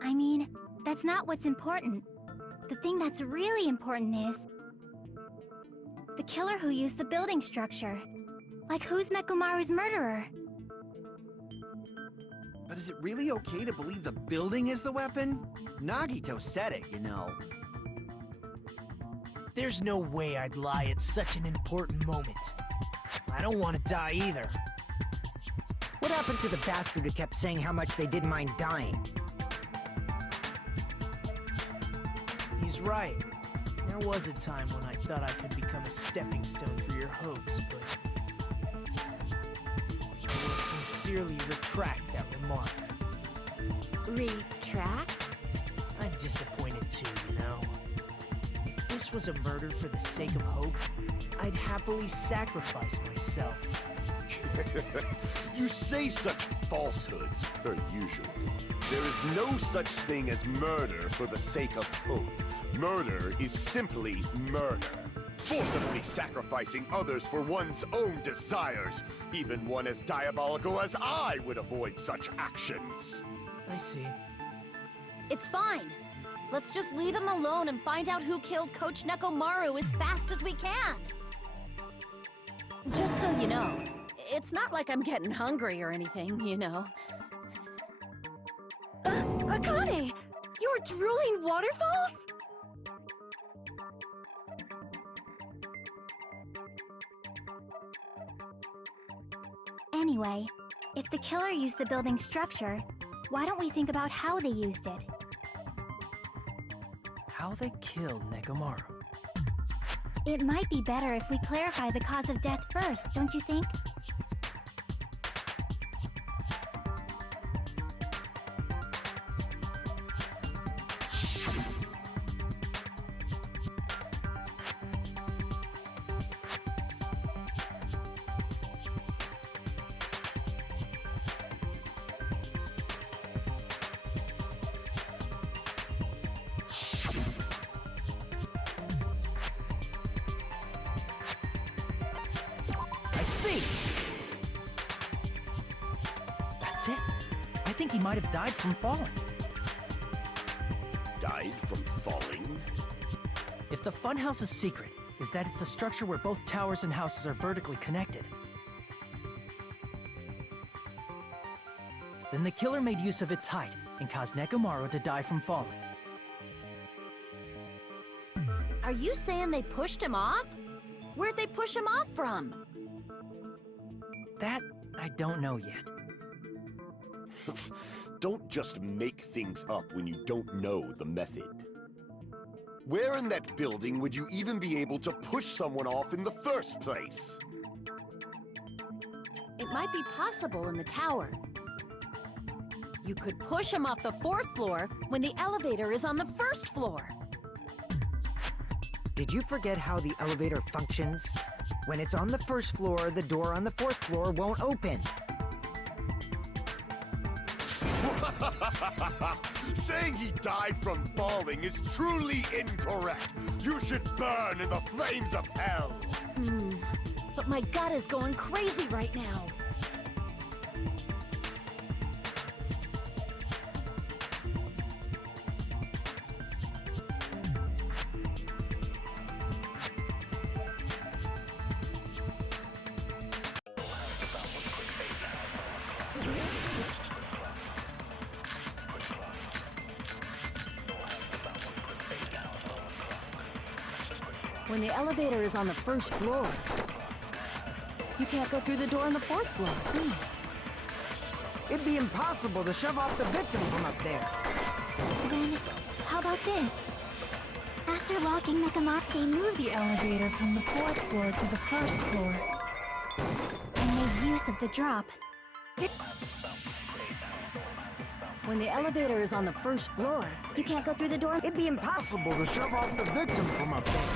I mean, that's not what's important. The thing that's really important is the killer who used the building structure. Like, who's Mekomaru's murderer? But is it really okay to believe the building is the weapon? Nagito said it, you know. There's no way I'd lie at such an important moment. I don't want to die either. What happened to the bastard who kept saying how much they didn't mind dying? He's right. There was a time when I thought I could become a stepping stone for your hopes, but I will sincerely retract that remark. Retract? I'm disappointed too, you know. If this was a murder for the sake of hope, I'd happily sacrifice myself. You say such falsehoods, per usual. There is no such thing as murder for the sake of hope. Murder is simply murder. Forcibly sacrificing others for one's own desires. Even one as diabolical as I would avoid such actions. I see. It's fine. Let's just leave him alone and find out who killed Coach Nekomaru as fast as we can. Just so you know, it's not like I'm getting hungry or anything, you know. Akane! You were drooling waterfalls? Anyway, if the killer used the building structure, Why don't we think about how they used it? How they killed Nekomaru. It might be better if we clarify the cause of death first, don't you think? I see! That's it. I think he might have died from falling. Died from falling? If the funhouse's secret is that it's a structure where both towers and houses are vertically connected, then the killer made use of its height and caused Nekomaru to die from falling. Are you saying they pushed him off? Where'd they push him off from? That I don't know yet. Don't just make things up when you don't know the method. Where in that building would you even be able to push someone off in the first place? It might be possible in the tower. You could push him off the 4th floor when the elevator is on the 1st floor. Did you forget how the elevator functions? When it's on the 1st floor, the door on the 4th floor won't open. Saying he died from falling is truly incorrect. You should burn in the flames of hell. But my gut is going crazy right now. When the elevator is on the 1st floor, you can't go through the door on the 4th floor. It'd be impossible to shove off the victim from up there. Then, how about this? After locking Nekomaru, they moved the elevator from the 4th floor to the 1st floor and made use of the drop. When the elevator is on the 1st floor, you can't go through the door. It'd be impossible to shove off the victim from up there.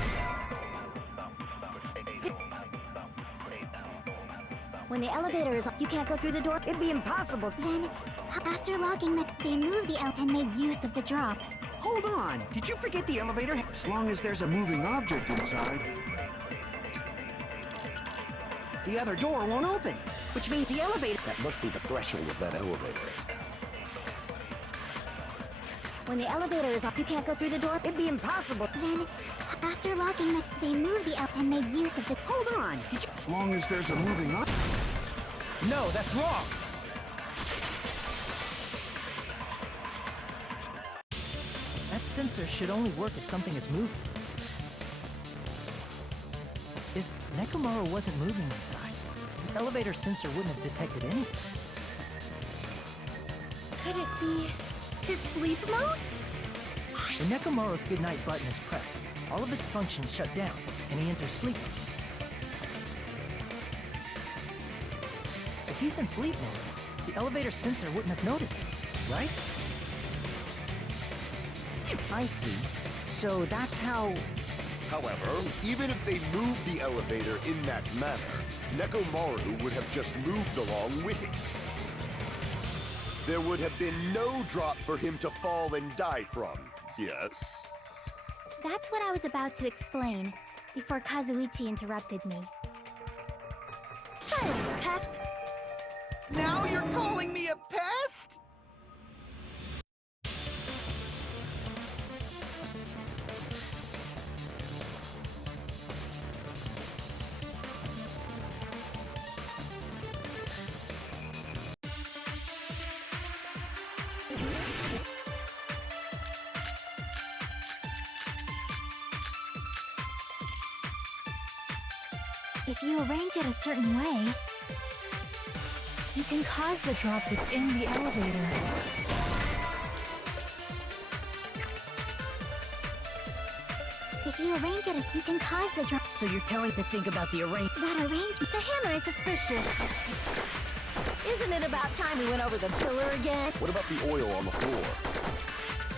When the elevator is on, you can't go through the door. It'd be impossible. Then, after locking they moved the and made use of the drop. Hold on. Did you forget the elevator? As long as there's a moving object inside, the other door won't open, which means the elevator... That must be the threshold of that elevator. When the elevator is on, you can't go through the door. It'd be impossible. Then, after locking they moved the and made use of the... Hold on. Did you... As long as there's a moving object... No, that's wrong! That sensor should only work if something is moving. If Nekomaru wasn't moving inside, the elevator sensor wouldn't have detected anything. Could it be his sleep mode? When Nekomaru's goodnight button is pressed, all of his functions shut down, and he enters sleep mode. If he's in sleep mode, the elevator sensor wouldn't have noticed him, right? I see. So that's how... However, even if they moved the elevator in that manner, Nekomaru would have just moved along with it. There would have been no drop for him to fall and die from, yes? That's what I was about to explain before Kazuichi interrupted me. Silence, pest! Now you're calling me a pest? If you arrange it a certain way, you can cause the drop within the elevator. If you arrange it as you can cause the drop. So you're telling to think about the arrangement. That arrangement. The hammer is suspicious. Isn't it about time we went over the pillar again? What about the oil on the floor?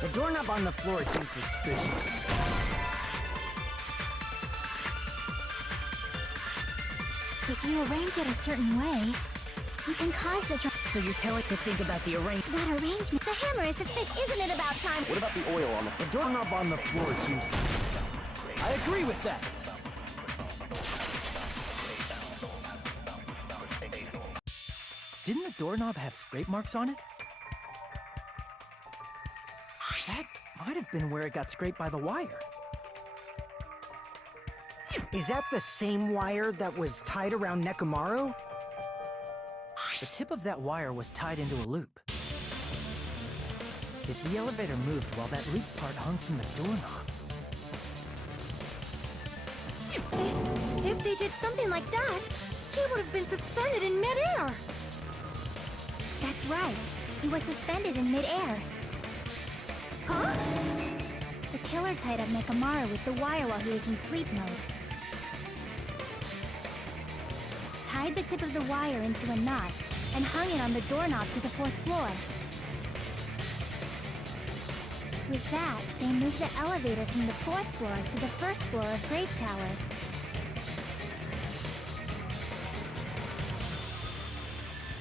The doorknob on the floor seems suspicious. If you arrange it a certain way, you can cause the drop. So you're telling to think about the arrangement. That arrangement. The hammer is suspicious. Isn't it about time? What about the oil on the The doorknob on the floor seems... I agree with that. Didn't the doorknob have scrape marks on it? That might have been where it got scraped by the wire. Is that the same wire that was tied around Nekomaru? The tip of that wire was tied into a loop. If the elevator moved while that loop part hung from the doorknob, If they did something like that, he would have been suspended in midair. That's right. He was suspended in midair. Huh? The killer tied up Nekomaru with the wire while he was in sleep mode. Tied the tip of the wire into a knot and hung it on the doorknob to the 4th floor. With that, they moved the elevator from the 4th floor to the 1st floor of Grape Tower.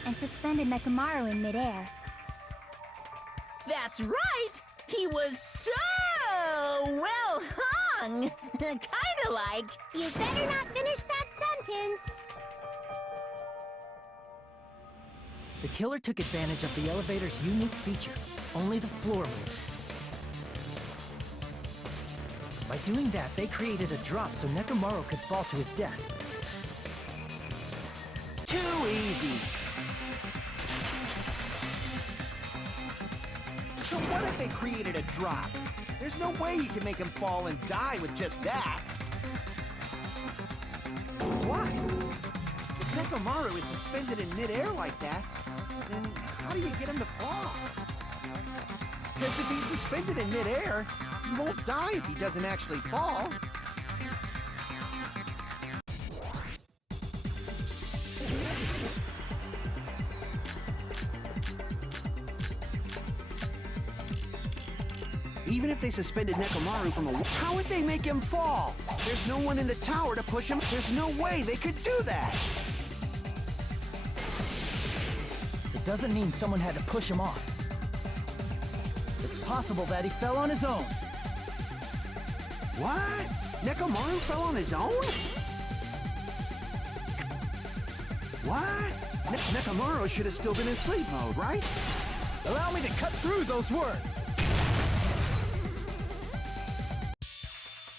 And suspended Nekomaru in midair. That's right! He was so well hung! Kinda like... You better not finish that sentence. the killer took advantage of the elevator's unique feature. Only the floor moves. By doing that, they created a drop so Nekomaru could fall to his death. Too easy. So what if they created a drop? There's no way you can make him fall and die with just that. Why? If Nekomaru is suspended in midair like that, then how do you get him to fall? Because if he's suspended in midair, he won't die if he doesn't actually fall. Even if they suspended Nekomaru from a wall, how would they make him fall? There's no one in the tower to push him. There's no way they could do that. It doesn't mean someone had to push him off. It's possible that he fell on his own. What? Nekomaru fell on his own? What? Nekomaru should have still been in sleep mode, right? Allow me to cut through those words.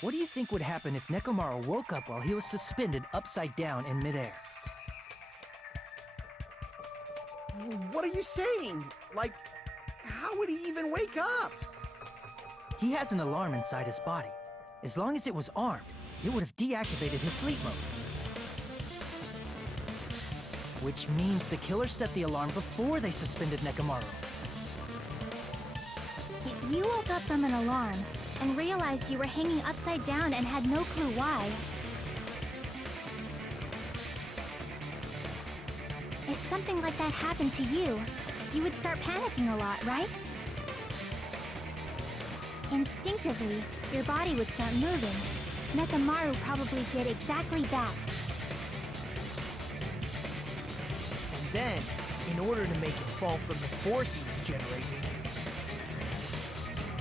What do you think would happen if Nekomaru woke up while he was suspended upside down in midair? What are you saying? Like, how would he even wake up? He has an alarm inside his body. As long as it was armed, it would have deactivated his sleep mode. Which means the killer set the alarm before they suspended Nekomaru. If you woke up from an alarm and realized you were hanging upside down and had no clue why, if something like that happened to you, you would start panicking a lot, right? Instinctively, your body would start moving. Nekomaru probably did exactly that. And then, in order to make him fall from the force he was generating,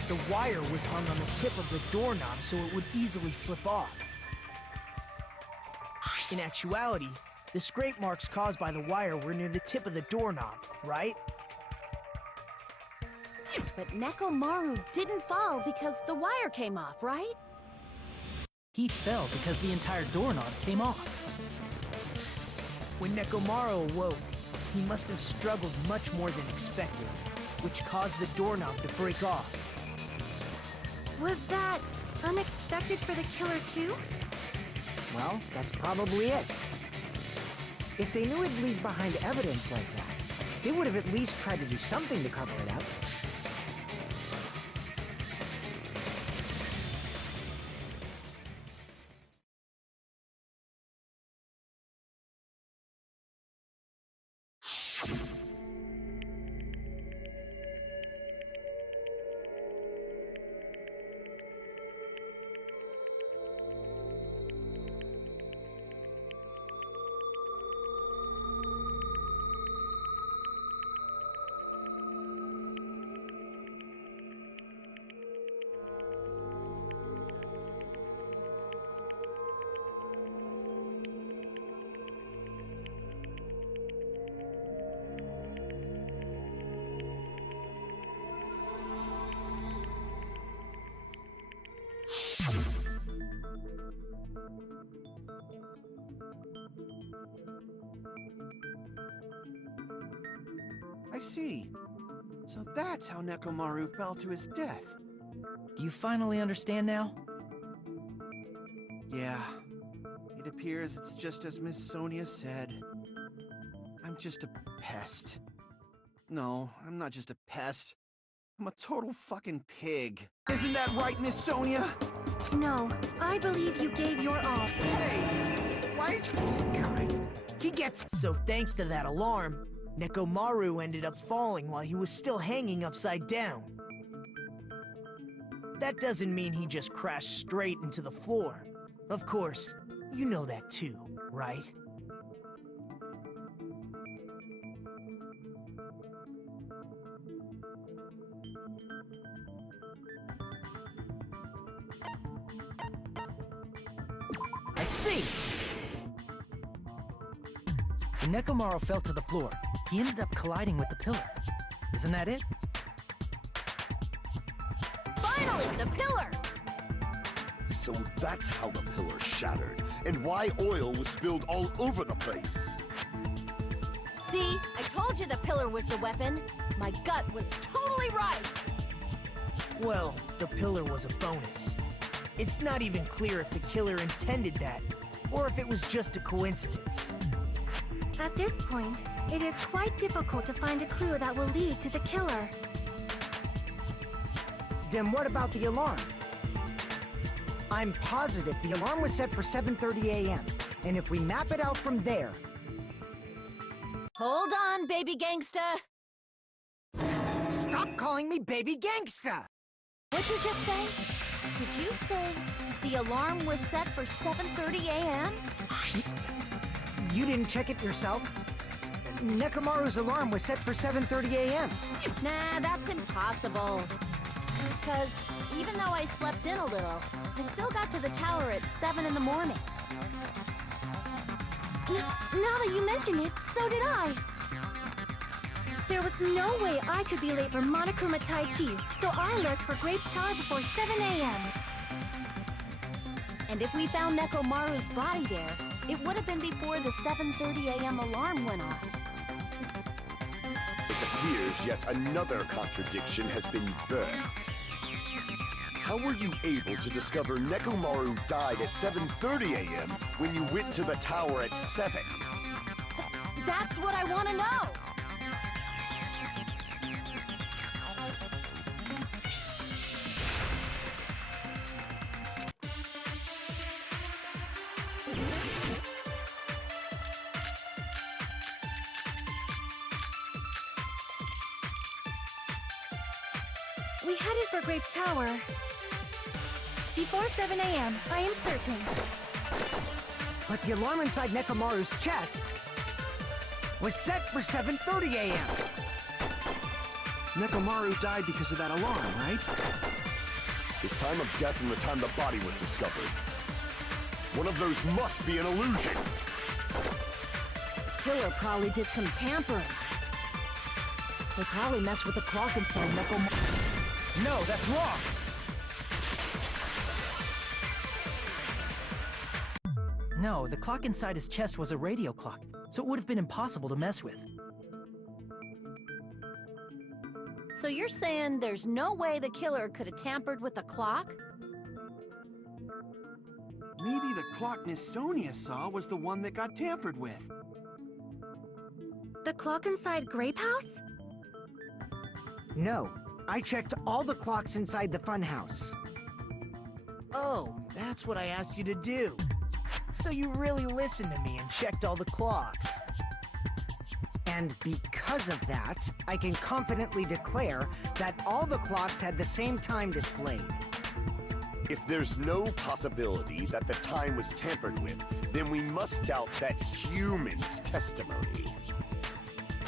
the wire was hung on the tip of the doorknob so it would easily slip off. In actuality, the scrape marks caused by the wire were near the tip of the doorknob, right? But Nekomaru didn't fall because the wire came off, right? He fell because the entire doorknob came off. When Nekomaru awoke, he must have struggled much more than expected, which caused the doorknob to break off. Was that unexpected for the killer too? Well, that's probably it. If they knew it'd leave behind evidence like that, they would have at least tried to do something to cover it up. I see. So that's how Nekomaru fell to his death. Do you finally understand now? Yeah. It appears it's just as Miss Sonia said. I'm just a pest. No, I'm not just a pest. I'm a total fucking pig. Isn't that right, Miss Sonia? No, I believe you gave your all. Hey, why This guy. He gets. So thanks to that alarm, Nekomaru ended up falling while he was still hanging upside down. That doesn't mean he just crashed straight into the floor. Of course, you know that too, right? I see! When Nekomaru fell to the floor, he ended up colliding with the pillar. Isn't that it? Finally, the pillar! So that's how the pillar shattered, and why oil was spilled all over the place. See, I told you the pillar was the weapon. My gut was totally right. Well, the pillar was a bonus. It's not even clear if the killer intended that, or if it was just a coincidence. At this point, it is quite difficult to find a clue that will lead to the killer. Then what about the alarm? I'm positive the alarm was set for 7:30 a.m. And if we map it out from there... Hold on, baby gangsta. Stop calling me Baby Gangsta! What'd you just say? Did you say the alarm was set for 7:30 a.m.? You didn't check it yourself? Nekomaru's alarm was set for 7:30 a.m. Nah, that's impossible. Because even though I slept in a little, I still got to the tower at 7 in the morning. Now that you mention it, so did I. There was no way I could be late for Monokuma Tai Chi, so I left for Grape Tower before 7 a.m. And if we found Nekomaru's body there, it would have been before the 7:30 a.m. alarm went off. It appears yet another contradiction has been birthed. How were you able to discover Nekomaru died at 7:30 a.m. when you went to the tower at 7? That's what I want to know! We headed for Grape Tower. Before 7 a.m., I am certain. But the alarm inside Nekomaru's chest was set for 7:30 a.m. Nekomaru died because of that alarm, right? His time of death and the time the body was discovered. One of those must be an illusion. Killer probably did some tampering. They probably messed with the clock inside Nekomaru. No, that's wrong! No, the clock inside his chest was a radio clock, so it would have been impossible to mess with. So you're saying there's no way the killer could have tampered with the clock? Maybe the clock Miss Sonia saw was the one that got tampered with. The clock inside Grape House? No, I checked all the clocks inside the funhouse. Oh, that's what I asked you to do. So you really listened to me and checked all the clocks. And because of that, I can confidently declare that all the clocks had the same time displayed. If there's no possibility that the time was tampered with, then we must doubt that human's testimony.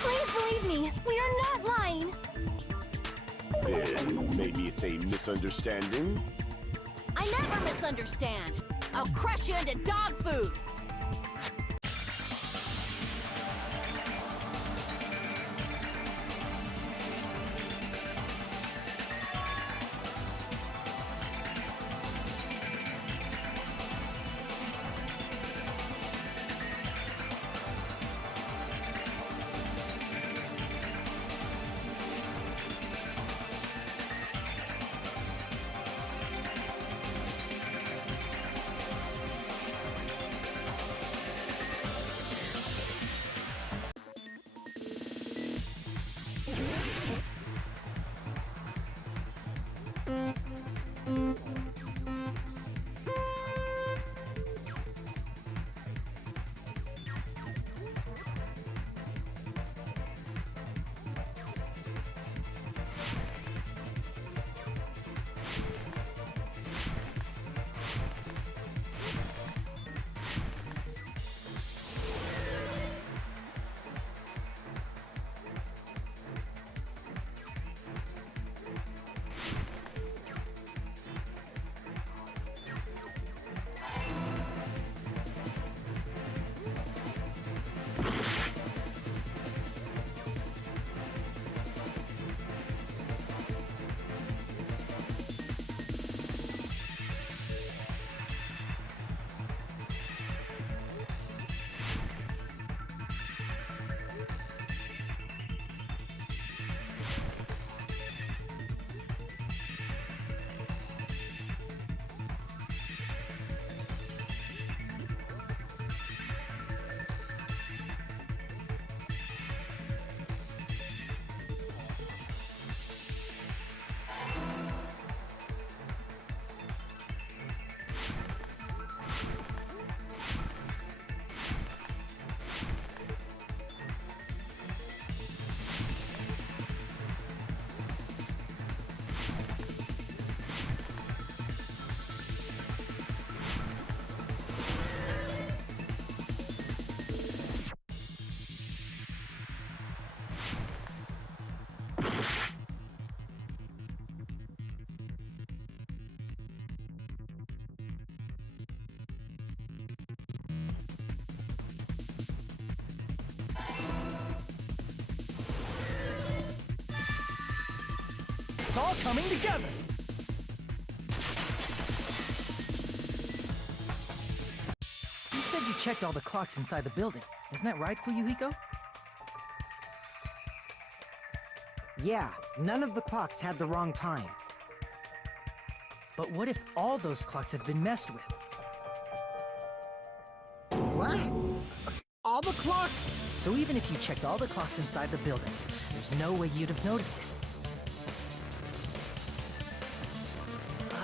Please believe me, we are not lying. Then maybe it's a misunderstanding? I never misunderstand. I'll crush you into dog food. It's all coming together. You said you checked all the clocks inside the building. Isn't that right, Fuyuhiko? Yeah, none of the clocks had the wrong time. But what if all those clocks have been messed with? What? All the clocks? So even if you checked all the clocks inside the building, there's no way you'd have noticed it.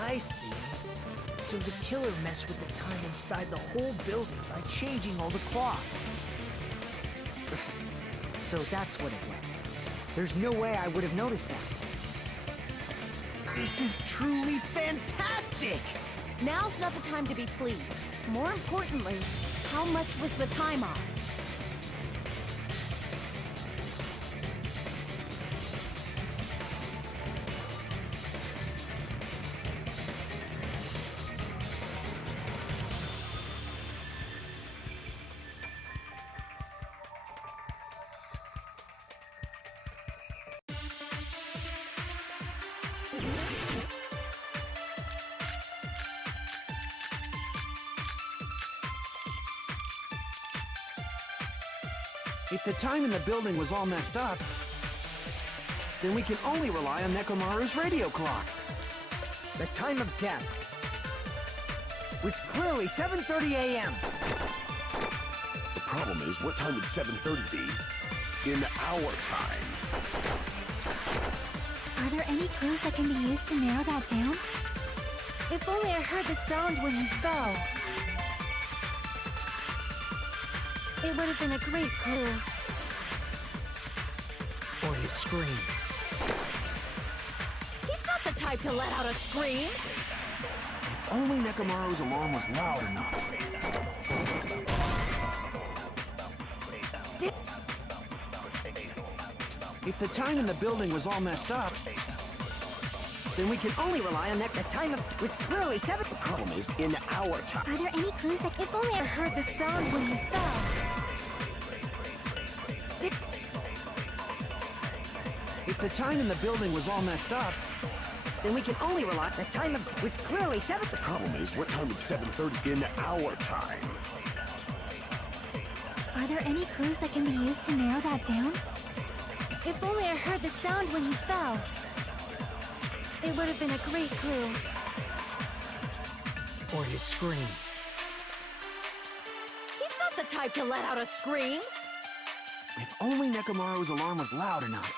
I see. So the killer messed with the time inside the whole building by changing all the clocks. So that's what it was. There's no way I would have noticed that. This is truly fantastic! Now's not the time to be pleased. More importantly, how much was the time off? If the time in the building was all messed up, then we can only rely on Nekomaru's radio clock. The time of death was clearly 7:30 a.m. The problem is, what time would 7:30 be? in our time. Are there any clues that can be used to narrow that down? If only I heard the sound when he fell. It would have been a great clue. Or his scream. He's not the type to let out a scream. If only Nekomaru's alarm was loud enough. If the time in the building was all messed up, Then we can only rely on the time of which clearly 7. The problem is in our time. Are there any clues that If only I heard the sound when he fell. if the time in the building was all messed up, Then we can only rely on the time of which clearly 7. The problem is, what time is 7:30 in our time? Are there any clues that can be used to narrow that down? If only I heard the sound when he fell. It would have been a great clue. Or his scream. He's not the type to let out a scream. if only Nekomaru's alarm was loud enough,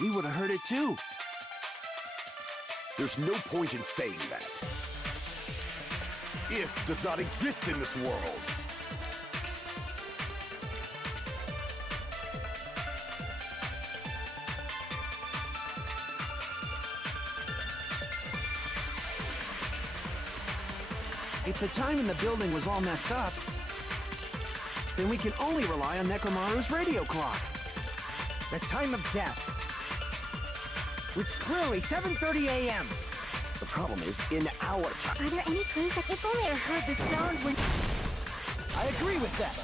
we would have heard it too. There's no point in saying that. If does not exist in this world. If the time in the building was all messed up, then we can only rely on Nekomaru's radio clock. The time of death. Which clearly 7:30 a.m. The problem is in our time. Are there any clues that If only I heard the sound when... I agree with that.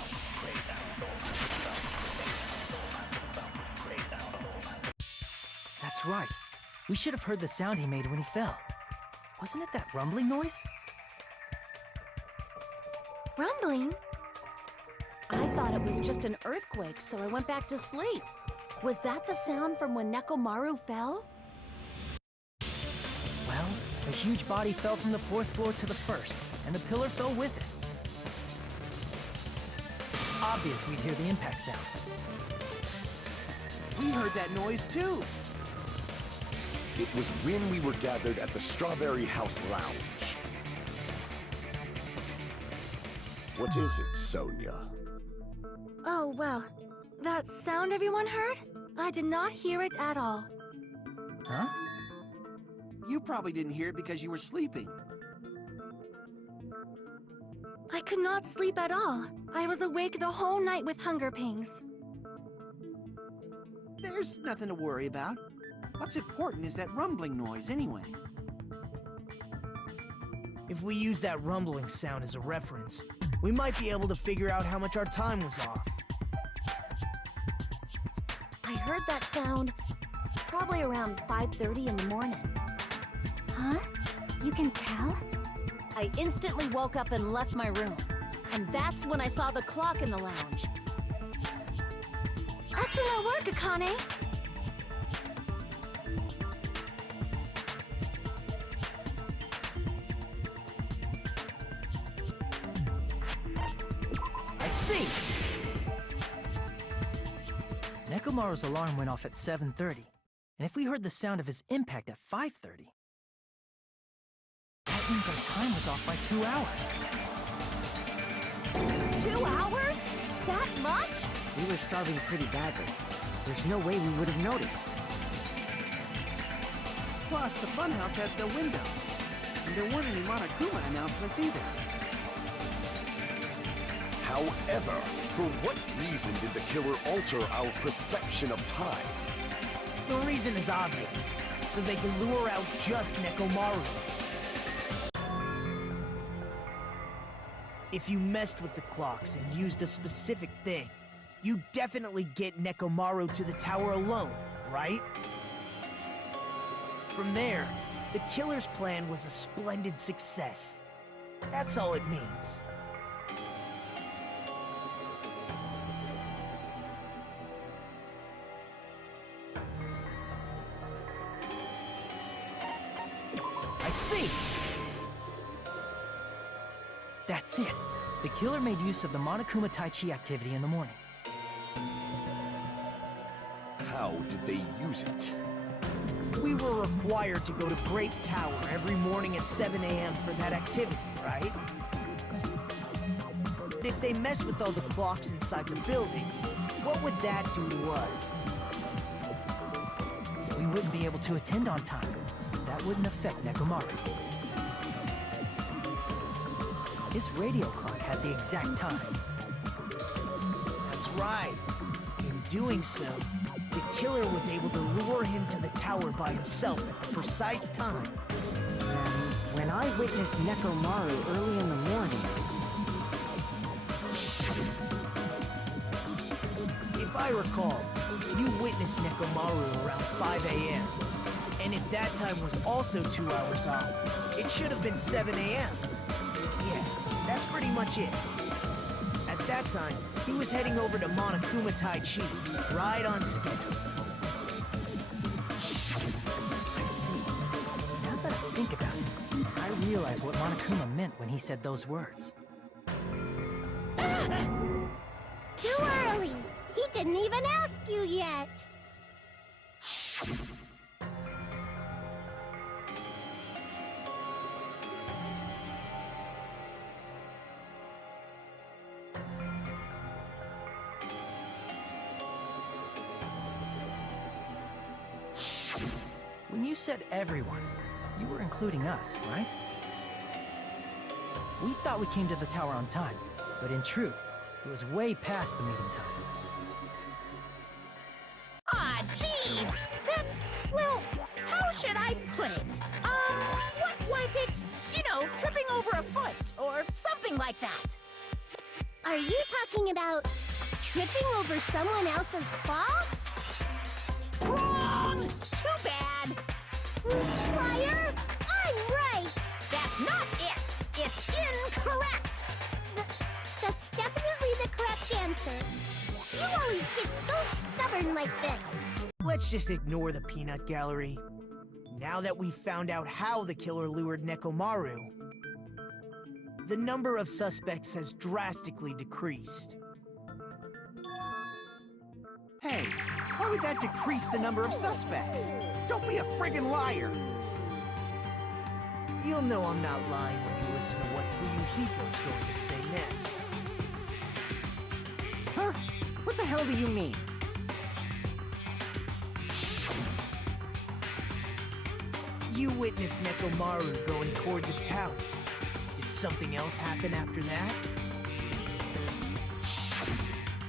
That's right. We should have heard the sound he made when he fell. Wasn't it that rumbling noise? Rumbling? I thought it was just an earthquake, so I went back to sleep. Was that the sound from when Nekomaru fell? Well, a huge body fell from the 4th floor to the 1st, and the pillar fell with it. It's obvious we'd hear the impact sound. We heard that noise too. It was when we were gathered at the Strawberry House Lounge. What is it, Sonia? Oh, well. That sound everyone heard? I did not hear it at all. Huh? You probably didn't hear it because you were sleeping. I could not sleep at all. I was awake the whole night with hunger pangs. There's nothing to worry about. What's important is that rumbling noise anyway. If we use that rumbling sound as a reference, we might be able to figure out how much our time was off. I heard that sound probably around 5:30 in the morning. Huh? You can tell? I instantly woke up and left my room. And that's when I saw the clock in the lounge. Excellent work, Akane! I see. Nekomaru's alarm went off at 7:30, and if we heard the sound of his impact at 5:30, that means our time was off by 2 hours. 2 hours? That much? We were starving pretty badly. There's no way we would have noticed. Plus, the funhouse has no windows. And there weren't any Monokuma announcements either. However, for what reason did the killer alter our perception of time? The reason is obvious, so they can lure out just Nekomaru. If you messed with the clocks and used a specific thing, you definitely get Nekomaru to the tower alone, right? From there, the killer's plan was a splendid success. That's all it means. I see. That's it. The killer made use of the Monokuma Tai Chi activity in the morning. how did they use it? We were required to go to Grape Tower every morning at 7 a.m. for that activity, right? But if they mess with all the clocks inside the building, what would that do to us? We wouldn't be able to attend on time. That wouldn't affect Nekomaru. His radio clock had the exact time. That's right. In doing so, the killer was able to lure him to the tower by himself at the precise time. And when I witnessed Nekomaru early in the morning, If I recall, you witnessed Nekomaru around 5 a.m. And if that time was also 2 hours off, it should have been 7 a.m. Yeah, that's pretty much it. At that time, he was heading over to Monokuma Tai Chi, right on schedule. I see. Now that I think about it, I realize what Monokuma meant when he said those words. Too early! He didn't even ask you yet! When you said everyone, you were including us, right? We thought we came to the tower on time, but in truth, it was way past the meeting time. Ah, jeez! That's, well, how should I put it? What was it? You know, tripping over a foot, or something like that. Are you talking about tripping over someone else's fault? Wrong! Too bad! Liar! I'm right! That's not it! It's incorrect! That's definitely the correct answer. You always get so stubborn like this. Let's just ignore the peanut gallery. Now that we've found out how the killer lured Nekomaru, the number of suspects has drastically decreased. Hey, how would that decrease the number of suspects? Don't be a friggin' liar! You'll know I'm not lying when you listen to what Fuyuhiko's going to say next. huh? What the hell do you mean? You witnessed Nekomaru going toward the tower. Did something else happen after that?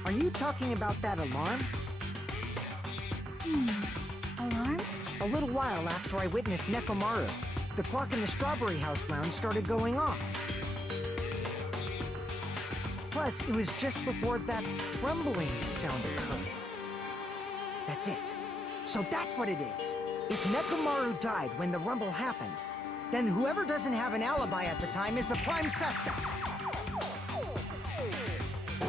Are you talking about that alarm? Alarm? A little while after I witnessed Nekomaru, the clock in the Strawberry House lounge started going off. Plus, it was just before that rumbling sound occurred. That's it. So that's what it is. If Nekomaru died when the rumble happened, then whoever doesn't have an alibi at the time is the prime suspect.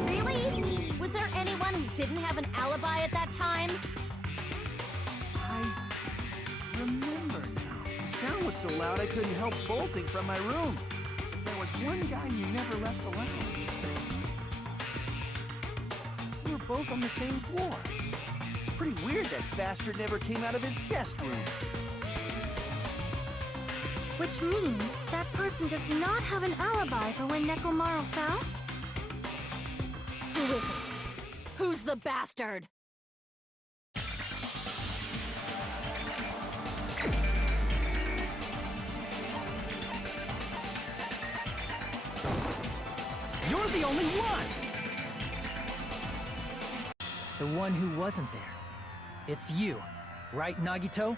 Really? Was there anyone who didn't have an alibi at that time? I remember now. The sound was so loud I couldn't help bolting from my room. But there was one guy who never left the lounge. We were both on the same floor. It's pretty weird that bastard never came out of his guest room. Which means that person does not have an alibi for when Nekomaru fell? Who is it? Who's the bastard? You're the only one! The one who wasn't there. It's you, right, Nagito?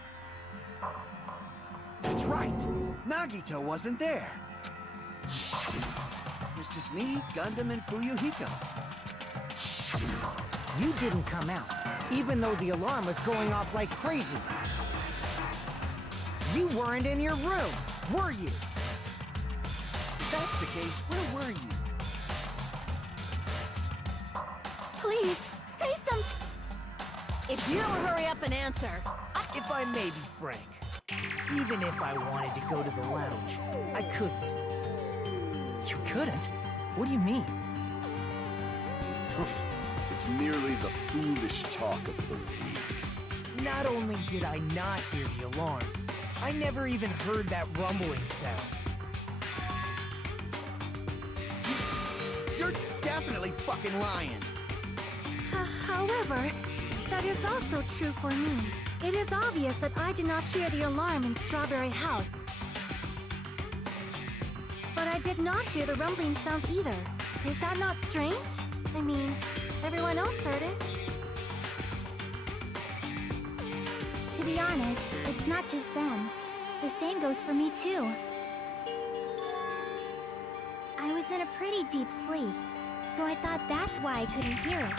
That's right. Nagito wasn't there. It was just me, Gundam, and Fuyuhiko. You didn't come out, even though the alarm was going off like crazy. You weren't in your room, were you? If that's the case, where were you? Please, say something. If you don't hurry up and answer, If I may be frank, even if I wanted to go to the lounge, I couldn't. You couldn't? What do you mean? If It's merely the foolish talk of the weak. Not only did I not hear the alarm, I never even heard that rumbling sound. You're definitely fucking lying. However, that is also true for me. It is obvious that I did not hear the alarm in Strawberry House. But I did not hear the rumbling sound either. Is that not strange? I mean, everyone else heard it. To be honest, it's not just them. The same goes for me too. I was in a pretty deep sleep, so I thought that's why I couldn't hear it,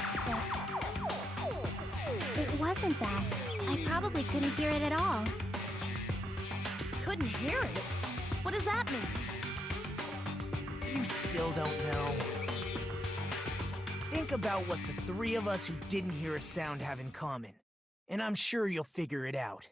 but it wasn't that. I probably couldn't hear it at all. Couldn't hear it? What does that mean? You still don't know. Think about what the three of us who didn't hear a sound have in common, and I'm sure you'll figure it out.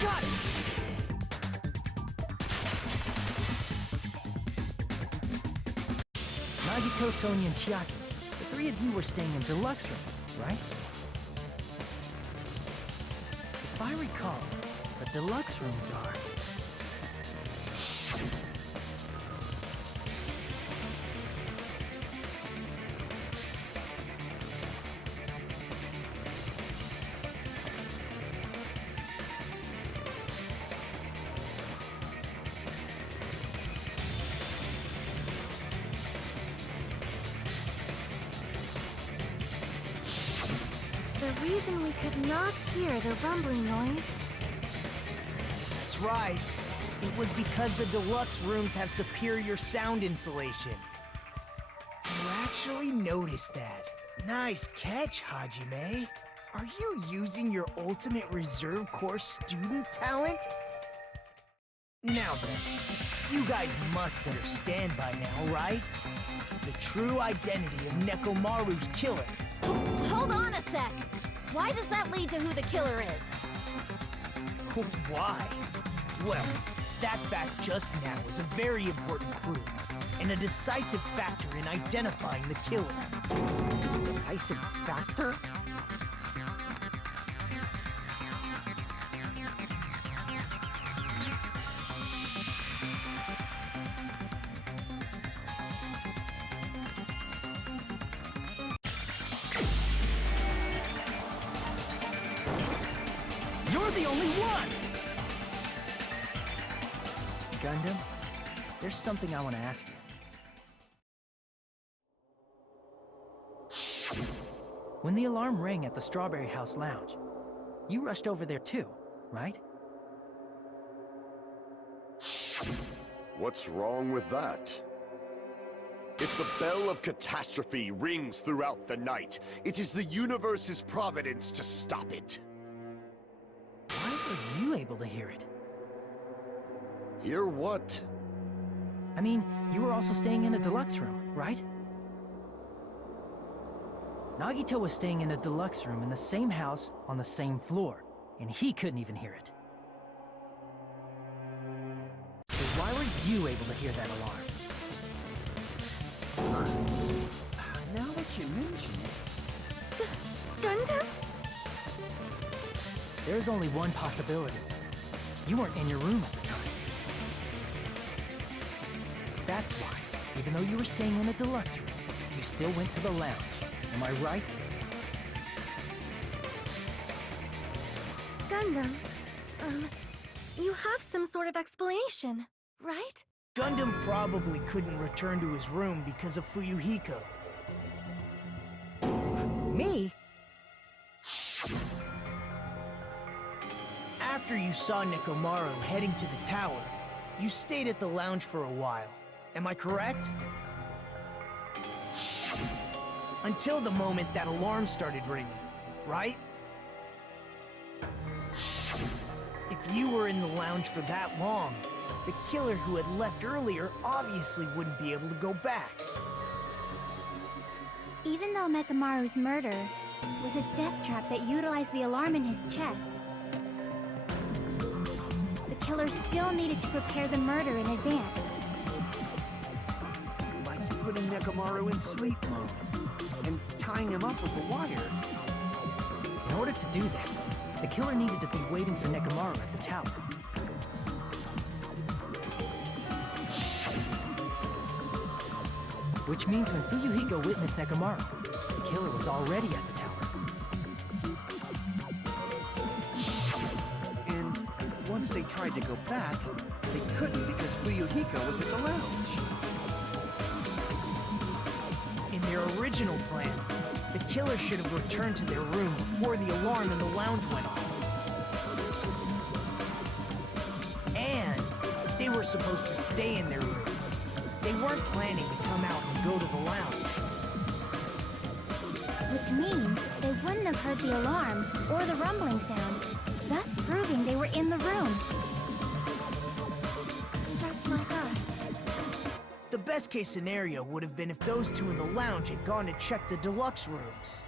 Got it! Nagito, Sonia, and Chiaki. The three of you were staying in deluxe rooms, right? If I recall, the deluxe rooms are... The reason we could not hear the rumbling noise... That's right. It was because the deluxe rooms have superior sound insulation. You actually noticed that. Nice catch, Hajime. Are you using your ultimate reserve corps student talent? Now then, you guys must understand by now, right? The true identity of Nekomaru's killer. Hold on a sec! Why does that lead to who the killer is? Why? Well, that fact just now is a very important clue, and a decisive factor in identifying the killer. Decisive factor? You're the only one! Gundam, there's something I want to ask you. When the alarm rang at the Strawberry House Lounge, you rushed over there too, right? What's wrong with that? If the bell of catastrophe rings throughout the night, it is the universe's providence to stop it. Why were you able to hear it? Hear what? I mean, you were also staying in a deluxe room, right? Nagito was staying in a deluxe room in the same house on the same floor, and he couldn't even hear it. So why were you able to hear that alarm? Now that you mention it... Gundam? There's only one possibility. You weren't in your room at the time. That's why, even though you were staying in a deluxe room, you still went to the lounge. Am I right? Gundam, you have some sort of explanation, right? Gundam probably couldn't return to his room because of Fuyuhiko. Me? After you saw Nekomaru heading to the tower, you stayed at the lounge for a while. Am I correct? Until the moment that alarm started ringing, right? If you were in the lounge for that long, the killer who had left earlier obviously wouldn't be able to go back. Even though Mekamaru's murder was a death trap that utilized the alarm in his chest, the killer still needed to prepare the murder in advance. Like putting Nekomaru in sleep mode and tying him up with a wire. In order to do that, the killer needed to be waiting for Nekomaru at the tower. Which means when Fuyuhiko witnessed Nekomaru, the killer was already at the tower. And once they tried to go back, they couldn't because Fuyuhiko was at the lounge. In their original plan, the killer should have returned to their room before the alarm in the lounge went off. And they were supposed to stay in their room. They weren't planning to come out and go to the lounge. Which means they wouldn't have heard the alarm or the rumbling sound, thus proving they were in the room. Just like us. The best case scenario would have been if those two in the lounge had gone to check the deluxe rooms.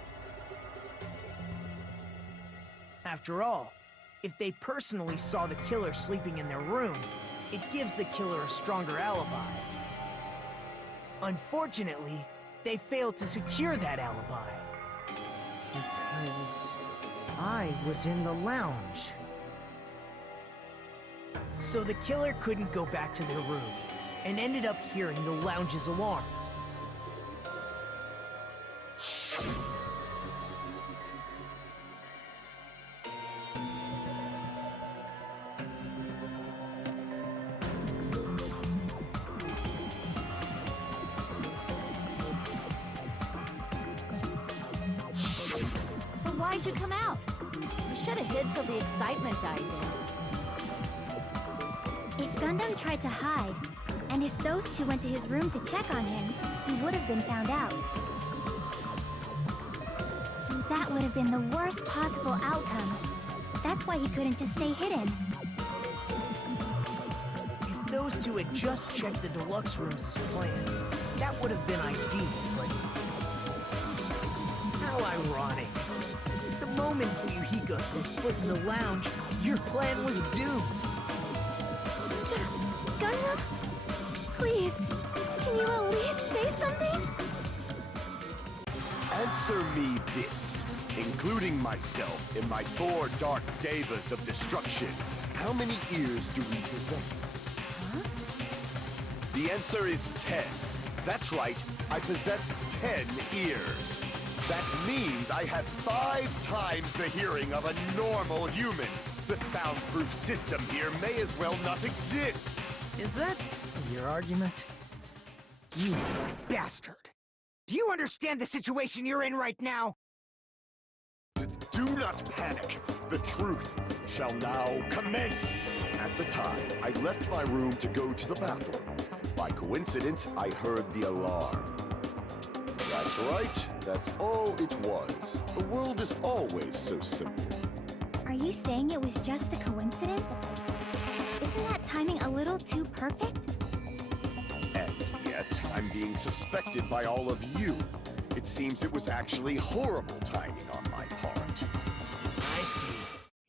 After all, if they personally saw the killer sleeping in their room, it gives the killer a stronger alibi. Unfortunately, they failed to secure that alibi. Because I was in the lounge. So the killer couldn't go back to their room, and ended up hearing the lounge's alarm. But why'd you come out? You should have hid till the excitement died down. If Gundam tried to hide, and if those two went to his room to check on him, he would have been found out. That would have been the worst possible outcome. That's why he couldn't just stay hidden. If those two had just checked the deluxe rooms as planned, that would have been ideal, but... How ironic. The moment Fuyuhiko set foot in the lounge, your plan was doomed. Gundam? Please, can you at least say something? Answer me this. Including myself in my 4 dark devas of destruction, how many ears do we possess? Huh? The answer is 10. That's right, I possess 10 ears. That means I have 5 times the hearing of a normal human. The soundproof system here may as well not exist. Is that your argument? You bastard! Do you understand the situation you're in right now? Do not panic. The truth shall now commence. At the time, I left my room to go to the bathroom. By coincidence, I heard the alarm. That's right. That's all it was. The world is always so simple. Are you saying it was just a coincidence? Isn't that timing a little too perfect? And yet, I'm being suspected by all of you. It seems it was actually horrible timing on my part. I see.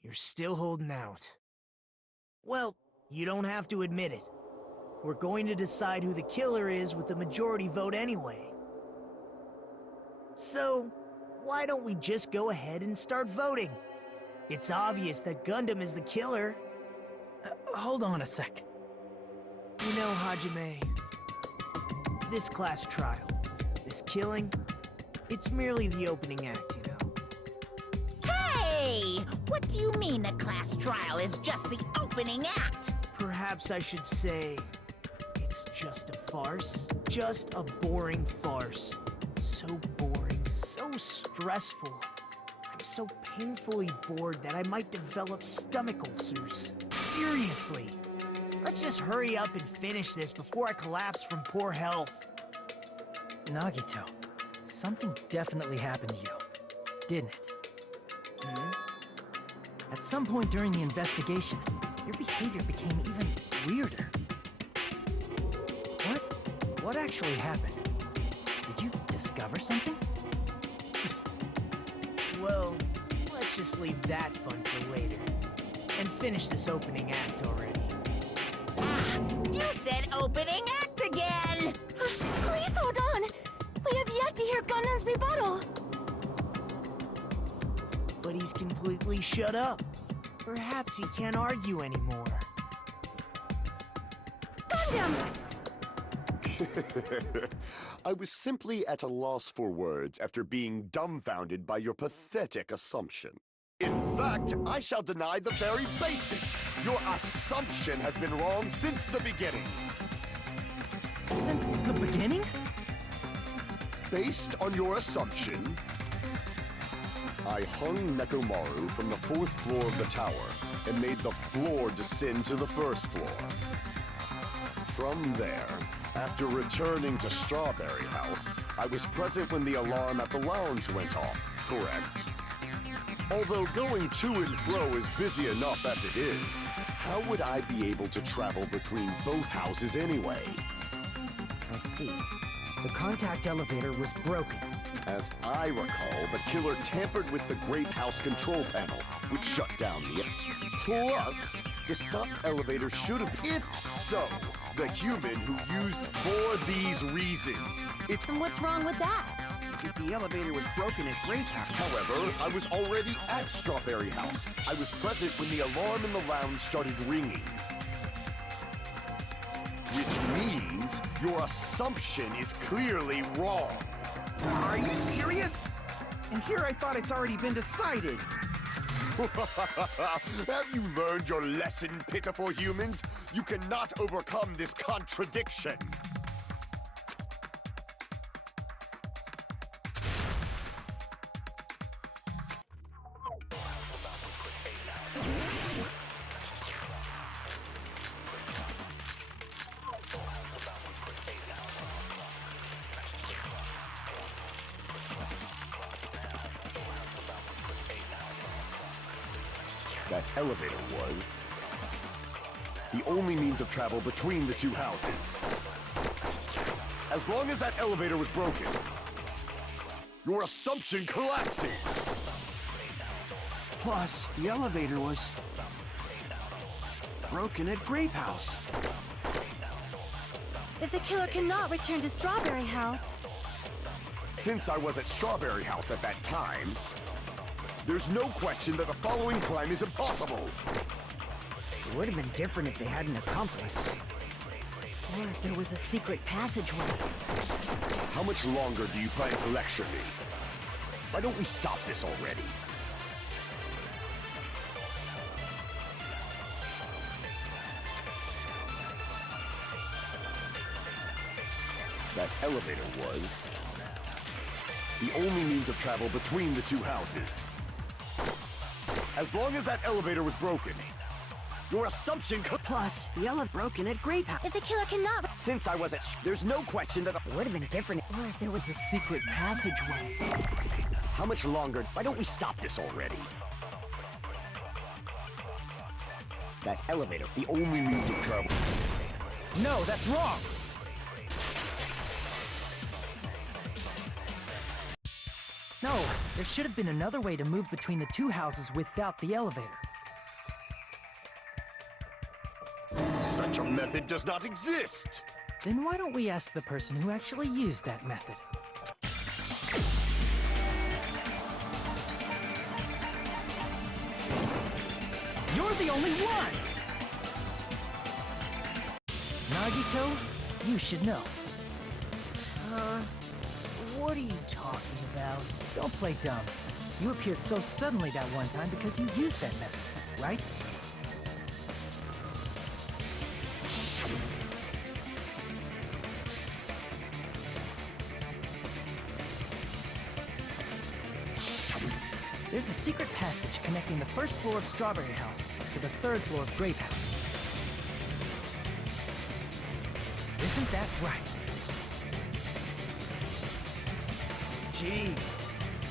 You're still holding out. Well, you don't have to admit it. We're going to decide who the killer is with the majority vote anyway. So, why don't we just go ahead and start voting? It's obvious that Gundam is the killer. Hold on a sec. You know, Hajime, this class trial, this killing, it's merely the opening act, you know? Hey! What do you mean the class trial is just the opening act? Perhaps I should say, it's just a farce. Just a boring farce. So boring, so stressful. I'm so painfully bored that I might develop stomach ulcers. Seriously. Let's just hurry up and finish this before I collapse from poor health. Nagito, something definitely happened to you, didn't it? At some point during the investigation, your behavior became even weirder. What actually happened? Did you discover something? Well, let's just leave that fun for later. And finish this opening act already. Ah, you said opening act again! Please hold on! We have yet to hear Gundam's rebuttal! But he's completely shut up. Perhaps he can't argue anymore. Gundam! I was simply at a loss for words after being dumbfounded by your pathetic assumption. In fact, I shall deny the very basis. Your assumption has been wrong since the beginning. Since the beginning? Based on your assumption, I hung Nekomaru from the 4th floor of the tower and made the floor descend to the 1st floor. From there, after returning to Strawberry House, I was present when the alarm at the lounge went off, correct? Although going to and fro is busy enough as it is, how would I be able to travel between both houses anyway? I see. The contact elevator was broken. As I recall, the killer tampered with the Grape House control panel, which shut down the... Plus, the stopped elevator should have... If so, the human who used for these reasons. And what's wrong with that? If the elevator was broken at Grape House... However, I was already at Strawberry House. I was present when the alarm in the lounge started ringing. Which means your assumption is clearly wrong. Are you serious? And here I thought it's already been decided. Have you learned your lesson, pitiful humans? You cannot overcome this contradiction. That elevator was the only means of travel between the two houses. As long as that elevator was broken, your assumption collapses. Plus, the elevator was broken at Grape House. If the killer cannot return to Strawberry House, Since I was at Strawberry House at that time, there's no question that the following crime is impossible. It would have been different if they had an accomplice. Or if there was a secret passageway. How much longer do you plan to lecture me? Why don't we stop this already? That elevator was the only means of travel between the two houses. As long as that elevator was broken, your assumption Plus, the elevator broken at Grape House. if the killer cannot... Since I was at there's no question that It would have been different. Or if there was a secret passageway. How much longer? Why don't we stop this already? That elevator, the only means of travel. No, that's wrong! No, there should have been another way to move between the two houses without the elevator. Such a method does not exist! Then why don't we ask the person who actually used that method? only one! Nagito, you should know. What are you talking about? Don't play dumb. You appeared so suddenly that one time because you used that method, right? There's a secret passage connecting the first floor of Strawberry House to the third floor of Grape House. Isn't that right? Jeez.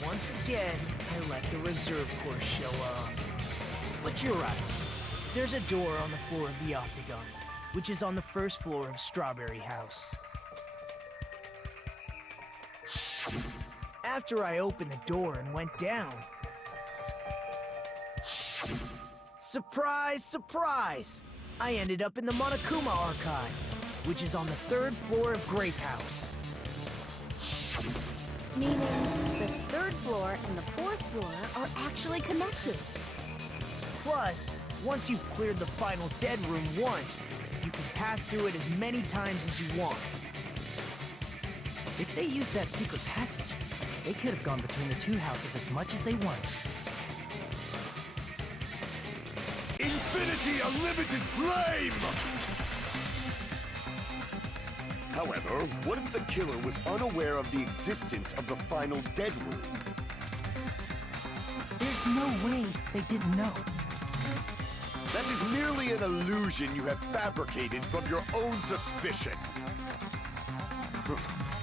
Once again, I let the reserve course show up. But you're right. There's a door on the floor of the Octagon, which is on the first floor of Strawberry House. After I opened the door and went down... Surprise, surprise! I ended up in the Monokuma Archive, which is on the third floor of Grape House. Meaning, the third floor and the fourth floor are actually connected. Plus, once you've cleared the final dead room once, you can pass through it as many times as you want. If they used that secret passage, they could have gone between the two houses as much as they wanted. Infinity Unlimited Flame! However, what if the killer was unaware of the existence of the final dead room? There's no way they didn't know. That is merely an illusion you have fabricated from your own suspicion.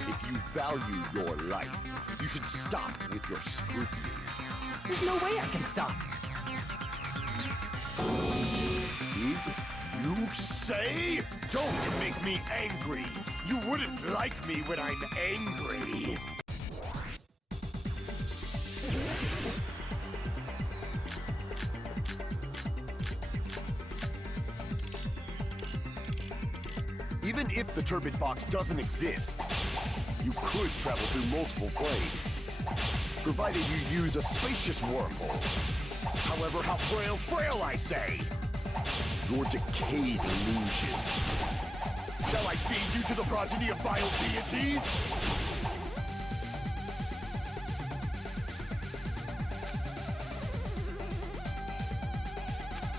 If you value your life, you should stop with your scrutiny. There's no way I can stop. Did you say? Don't make me angry! You wouldn't like me when I'm angry! Even if the turbid box doesn't exist, you could travel through multiple planes, provided you use a spacious wormhole. However, how frail I say! Your decayed illusion. Shall I feed you to the progeny of vile deities?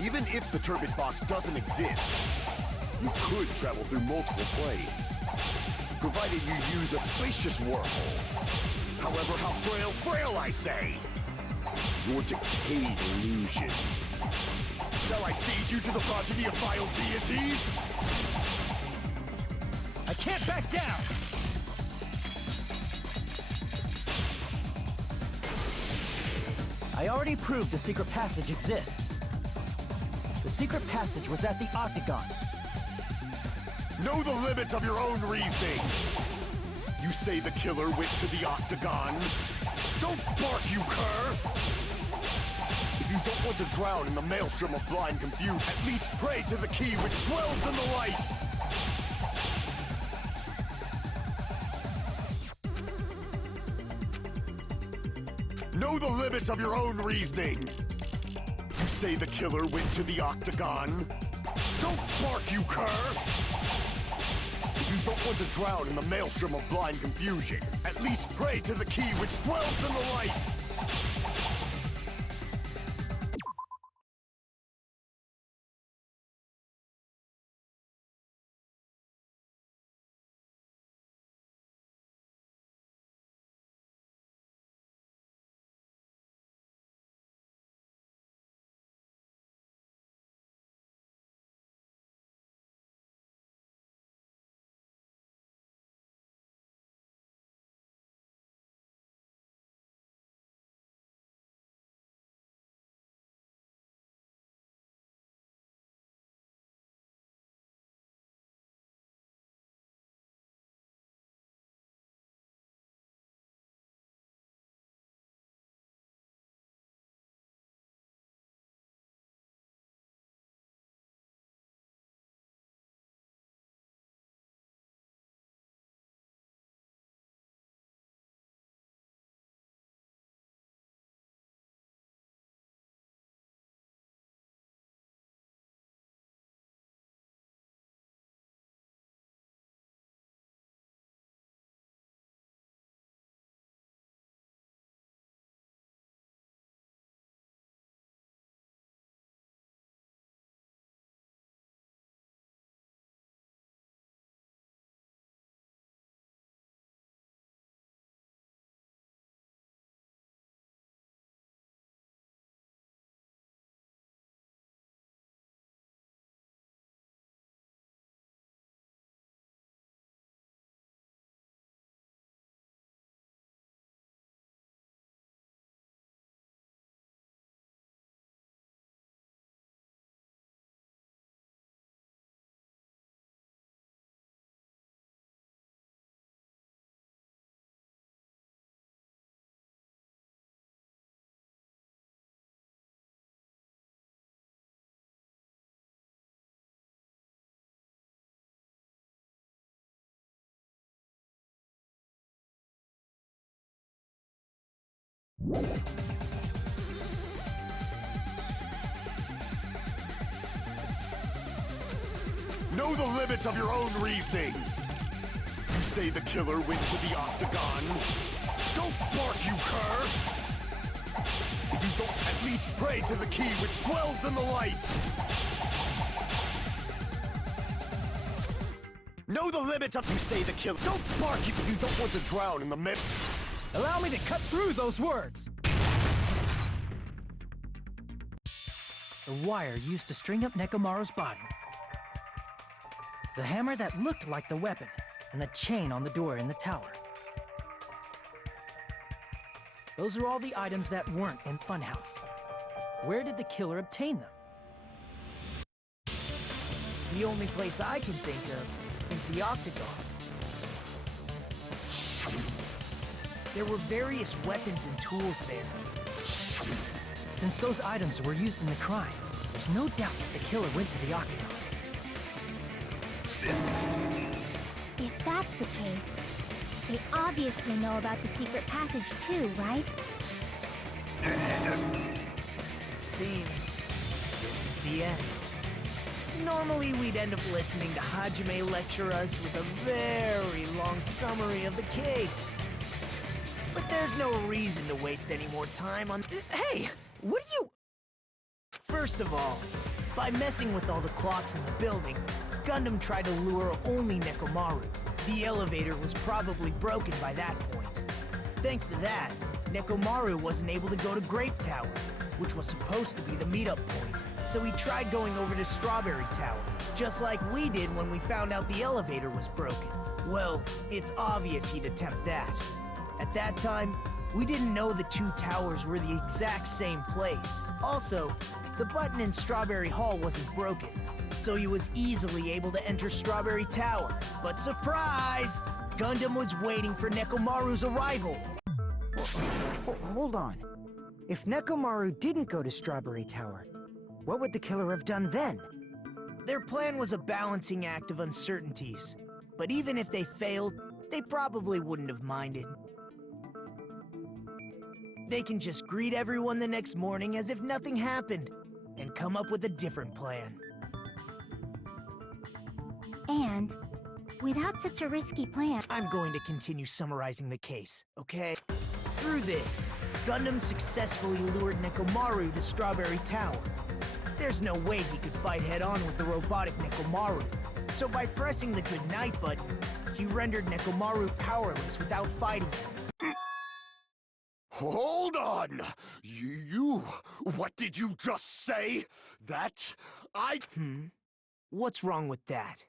Even if the turbid box doesn't exist, you could travel through multiple planes, provided you use a spacious wormhole. However, how frail I say! Your decayed illusion. Shall I feed you to the progeny of vile deities? I can't back down! I already proved the secret passage exists. The secret passage was at the Octagon. Know the limits of your own reasoning! You say the killer went to the Octagon? Don't bark, you cur! If you don't want to drown in the maelstrom of blind confusion, at least pray to the key which dwells in the light! Know the limits of your own reasoning! You say the killer went to the Octagon? Don't bark, you cur! If you don't want to drown in the maelstrom of blind confusion, at least pray to the key which dwells in the light! Know the limits of your own reasoning. You say the killer went to the Octagon. Don't bark, you cur! If you don't at least pray to the key which dwells in the light! Know the limits of— You say the killer— Don't bark if you don't want to drown in the mid— Allow me to cut through those words! The wire used to string up Nekomaru's body. The hammer that looked like the weapon, and the chain on the door in the tower. Those are all the items that weren't in Funhouse. Where did the killer obtain them? The only place I can think of is the Octagon. There were various weapons and tools there. Since those items were used in the crime, there's no doubt that the killer went to the Octagon. If that's the case, they obviously know about the secret passage too, right? It seems this is the end. Normally we'd end up listening to Hajime lecture us with a very long summary of the case. But there's no reason to waste any more time on— Hey! What are you— First of all, by messing with all the clocks in the building, Gundam tried to lure only Nekomaru. The elevator was probably broken by that point. Thanks to that, Nekomaru wasn't able to go to Grape Tower, which was supposed to be the meetup point. So he tried going over to Strawberry Tower, just like we did when we found out the elevator was broken. Well, it's obvious he'd attempt that. At that time, we didn't know the two towers were the exact same place. Also, the button in Strawberry Hall wasn't broken, so he was easily able to enter Strawberry Tower. But surprise! Gundam was waiting for Nekomaru's arrival. Hold on. If Nekomaru didn't go to Strawberry Tower, what would the killer have done then? Their plan was a balancing act of uncertainties. But even if they failed, they probably wouldn't have minded. They can just greet everyone the next morning as if nothing happened, and come up with a different plan. And without such a risky plan, I'm going to continue summarizing the case, okay? Through this, Gundam successfully lured Nekomaru to Strawberry Tower. There's no way he could fight head-on with the robotic Nekomaru, so by pressing the goodnight button, he rendered Nekomaru powerless without fighting him. Hold on! What did you just say? That I— What's wrong with that?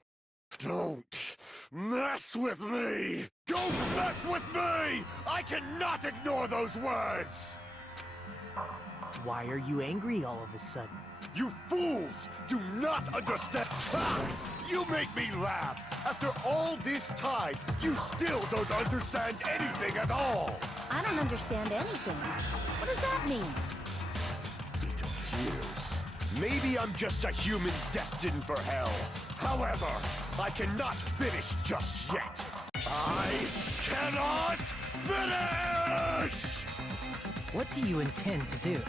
Don't mess with me! Don't mess with me! I cannot ignore those words! Why are you angry all of a sudden? You fools do not understand. Ha! You make me laugh. After all this time, you still don't understand anything at all. I don't understand anything. What does that mean? It appears maybe I'm just a human destined for hell. However, I cannot finish just yet. I cannot finish! What do you intend to do?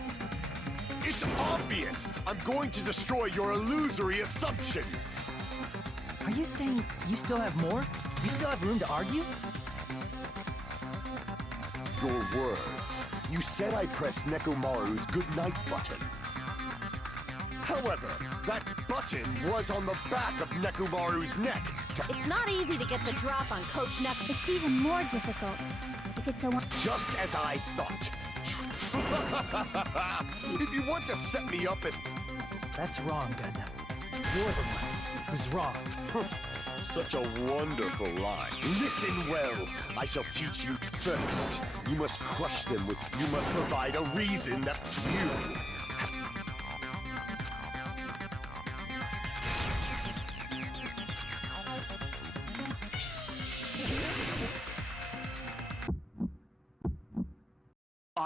It's obvious! I'm going to destroy your illusory assumptions! Are you saying you still have more? You still have room to argue? Your words. You said I pressed Nekomaru's goodnight button. However, that button was on the back of Nekomaru's neck. It's not easy to get the drop on Coach Neko. it's even more difficult if it's a one. Just as I thought. If you want to set me up and— That's wrong, Gundam. You're the one who's wrong. Such a wonderful line. Listen well. I shall teach you first. You must crush them with— You must provide a reason that you—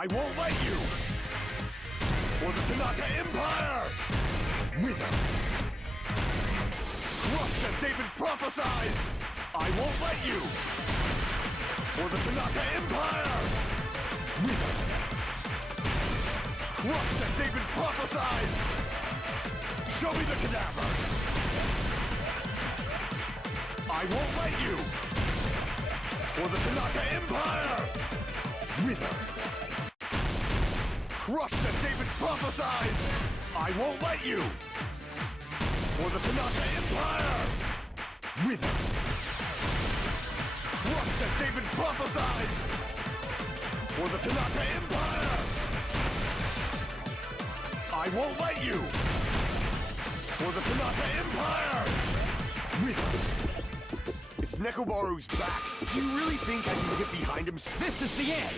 I won't let you! For the Tanaka Empire! Wither! Crushed as David prophesied! I won't let you! For the Tanaka Empire! Wither! Crushed as David prophesies! Show me the cadaver! I won't let you! For the Tanaka Empire! Wither! Crushed as David prophesies! I won't let you! For the Tanaka Empire! Wither! Crushed as David prophesies! For the Tanaka Empire! I won't let you! For the Tanaka Empire! Wither! It's Nekomaru's back. Do you really think I can get behind him? This is the end!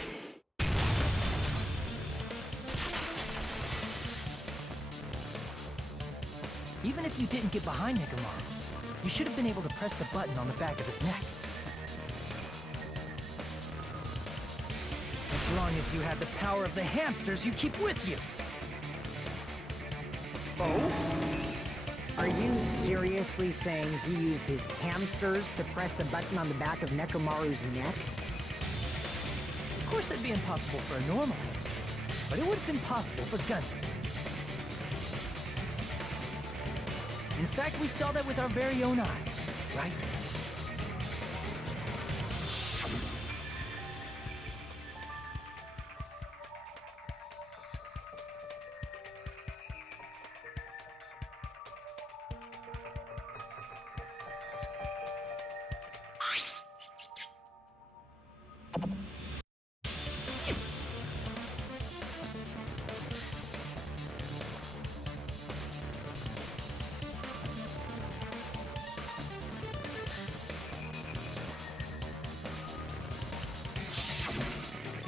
Even if you didn't get behind Nekomaru, you should have been able to press the button on the back of his neck. As long as you had the power of the hamsters you keep with you. Oh? Are you seriously saying he used his hamsters to press the button on the back of Nekomaru's neck? Of course that'd be impossible for a normal hamster, but it would have been possible for Gundam. In fact, we saw that with our very own eyes, right?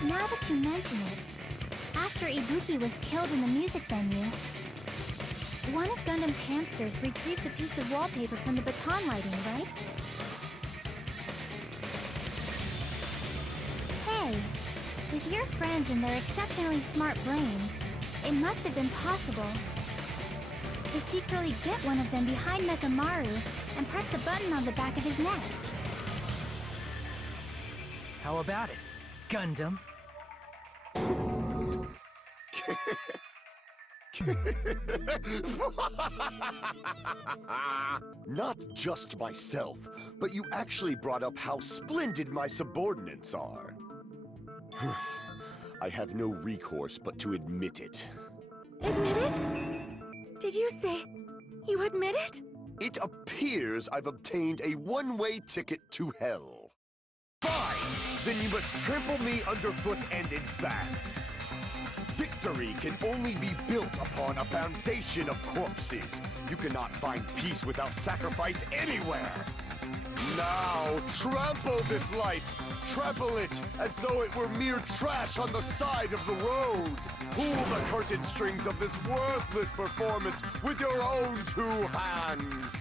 Now that you mention it, after Ibuki was killed in the music venue, one of Gundam's hamsters retrieved the piece of wallpaper from the baton lighting, right? Hey, with your friends and their exceptionally smart brains, it must have been possible to secretly get one of them behind Nekomaru and press the button on the back of his neck. How about it, Gundam? Not just myself, but you actually brought up how splendid my subordinates are. I have no recourse but to admit it. Admit it? Did you say you admit it? It appears I've obtained a one-way ticket to hell. Fine! Then you must trample me underfoot and advance. Victory can only be built upon a foundation of corpses. You cannot find peace without sacrifice anywhere. Now, trample this life. Trample it as though it were mere trash on the side of the road. Pull the curtain strings of this worthless performance with your own two hands.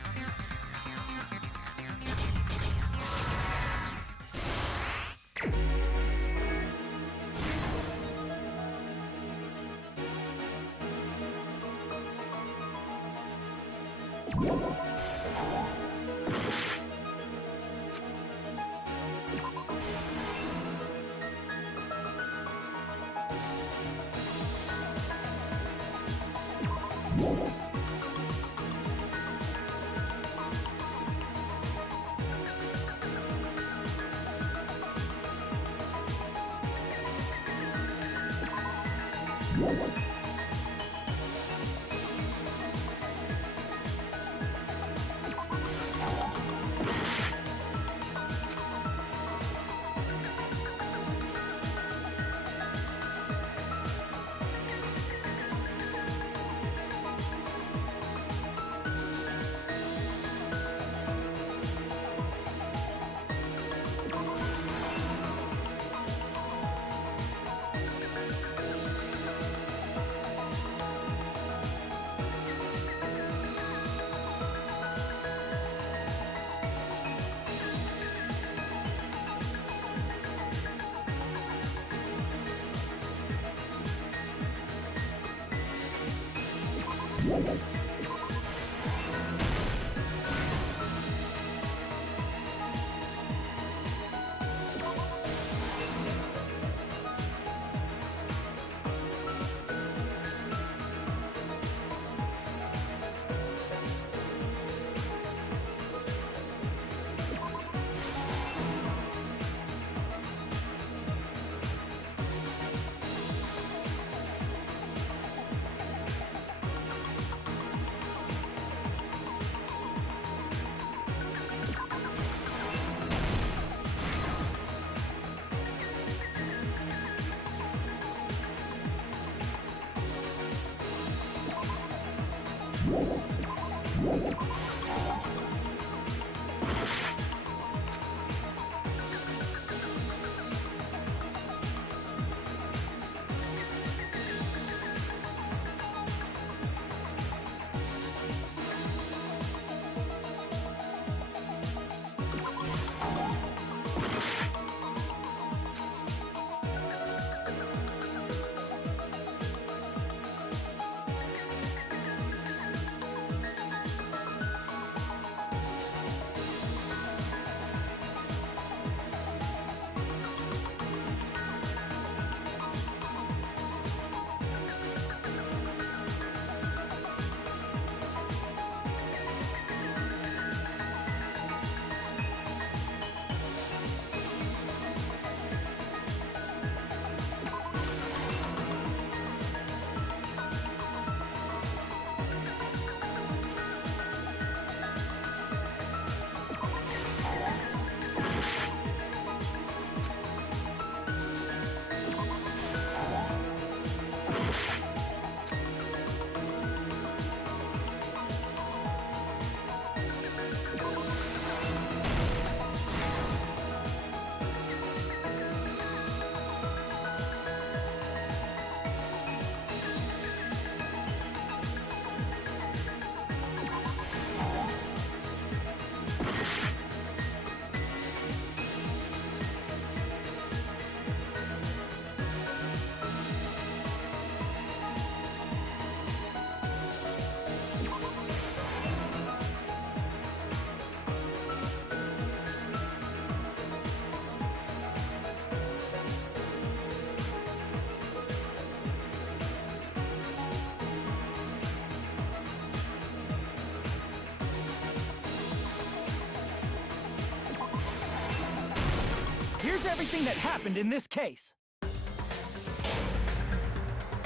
Here's everything that happened in this case.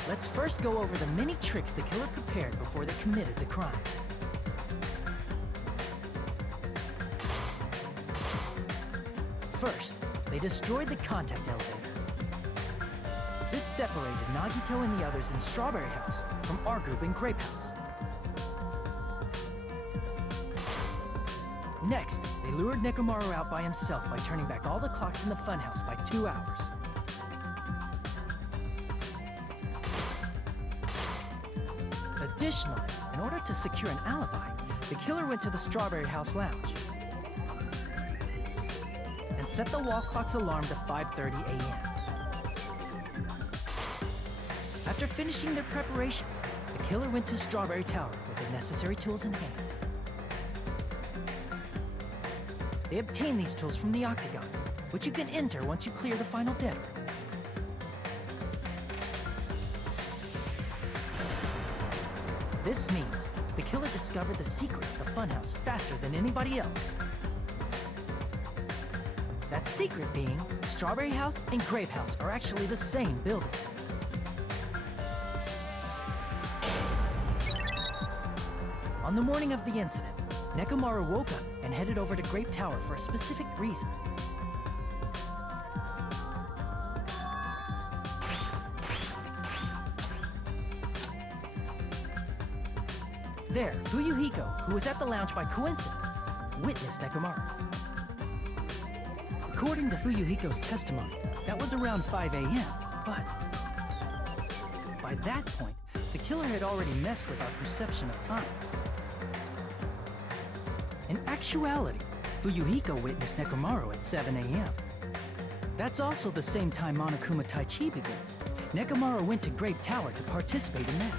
Let's first go over the many tricks the killer prepared before they committed the crime. First, they destroyed the contact elevator. This separated Nagito and the others in Strawberry House from our group in Grape House. Next, they lured Nekomaru out by himself by turning back all the clocks in the funhouse by 2 hours. Additionally, in order to secure an alibi, the killer went to the Strawberry House lounge and set the wall clock's alarm to 5:30 a.m. After finishing their preparations, the killer went to Strawberry Tower with the necessary tools in hand. They obtained these tools from the Octagon, which you can enter once you clear the final dead room. This means the killer discovered the secret of the funhouse faster than anybody else. That secret being, Strawberry House and Grape House are actually the same building. On the morning of the incident, Nekomaru woke up and headed over to Grape Tower for a specific reason. There, Fuyuhiko, who was at the lounge by coincidence, witnessed Nekomaru. According to Fuyuhiko's testimony, that was around 5 a.m., but by that point, the killer had already messed with our perception of time. In actuality, Fuyuhiko witnessed Nekomaru at 7 a.m. That's also the same time Monokuma Taichi begins. Nekomaru went to Grape Tower to participate in that.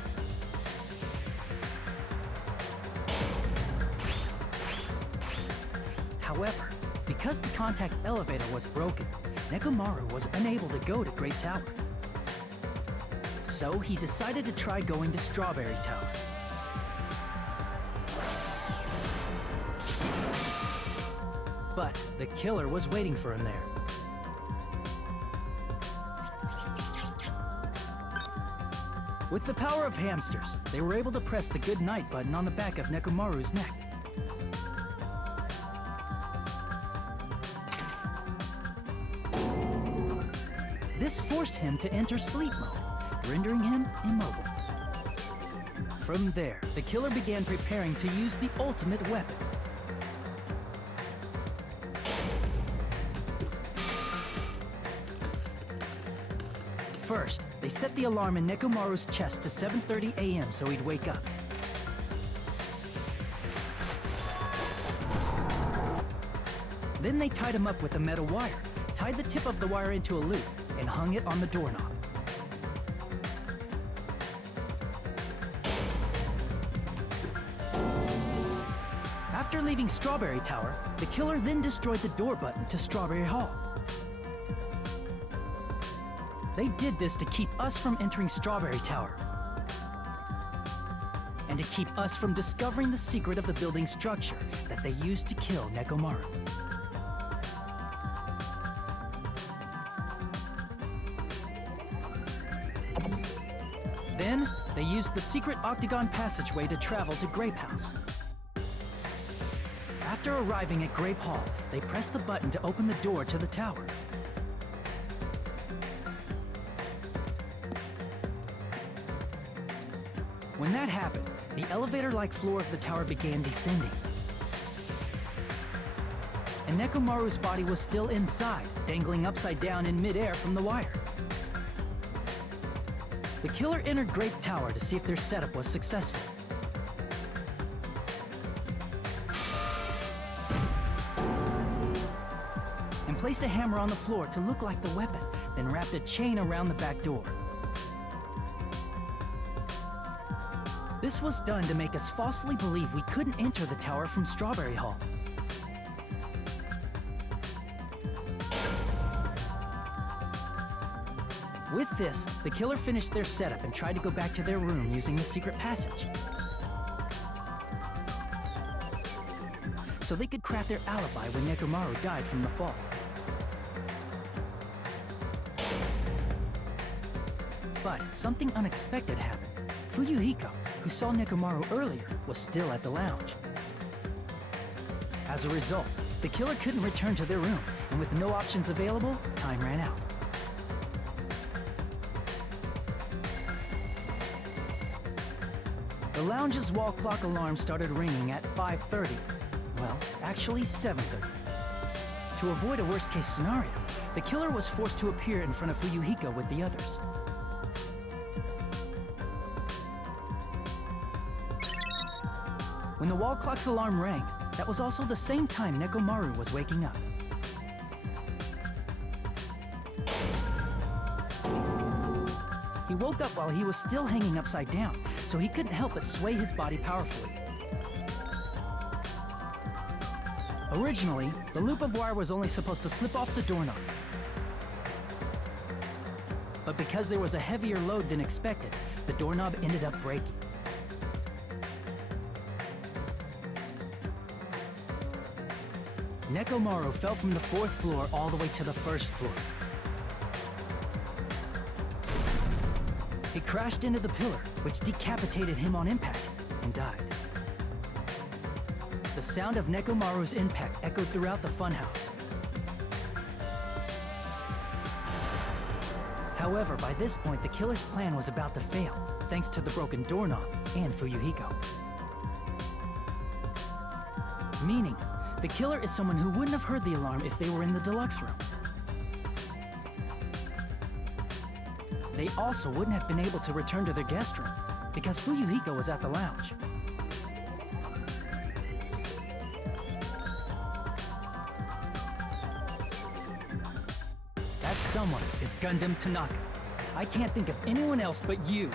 However, because the contact elevator was broken, Nekomaru was unable to go to Grape Tower. So he decided to try going to Strawberry Tower. But the killer was waiting for him there. With the power of hamsters, they were able to press the good night button on the back of Nekomaru's neck. This forced him to enter sleep mode, rendering him immobile. From there, the killer began preparing to use the ultimate weapon. First, they set the alarm in Nekomaru's chest to 7:30 a.m. so he'd wake up. Then they tied him up with a metal wire, tied the tip of the wire into a loop, and hung it on the doorknob. After leaving Strawberry Tower, the killer then destroyed the door button to Strawberry Hall. They did this to keep us from entering Strawberry Tower, and to keep us from discovering the secret of the building's structure that they used to kill Nekomaru. Then, they used the secret octagon passageway to travel to Grape House. After arriving at Grape Hall, they pressed the button to open the door to the tower. When that happened, the elevator-like floor of the tower began descending. And Nekomaru's body was still inside, dangling upside down in midair from the wire. The killer entered Grape Tower to see if their setup was successful. And placed a hammer on the floor to look like the weapon, then wrapped a chain around the back door. This was done to make us falsely believe we couldn't enter the tower from Strawberry Hall. With this, the killer finished their setup and tried to go back to their room using the secret passage, so they could craft their alibi when Nekomaru died from the fall. But something unexpected happened. Fuyuhiko, who saw Nekomaru earlier, was still at the lounge. As a result, the killer couldn't return to their room, and with no options available, time ran out. The lounge's wall clock alarm started ringing at 5:30. Well, actually 7:30. To avoid a worst-case scenario, the killer was forced to appear in front of Fuyuhiko with the others. When the wall clock's alarm rang, that was also the same time Nekomaru was waking up. He woke up while he was still hanging upside down, so he couldn't help but sway his body powerfully. Originally, the loop of wire was only supposed to slip off the doorknob. But because there was a heavier load than expected, the doorknob ended up breaking. Nekomaru fell from the 4th floor all the way to the 1st floor. He crashed into the pillar, which decapitated him on impact, and died. The sound of Nekomaru's impact echoed throughout the funhouse. However, by this point, the killer's plan was about to fail, thanks to the broken doorknob and Fuyuhiko. Meaning, the killer is someone who wouldn't have heard the alarm if they were in the deluxe room. They also wouldn't have been able to return to their guest room, because Fuyuhiko was at the lounge. That someone is Gundam Tanaka. I can't think of anyone else but you.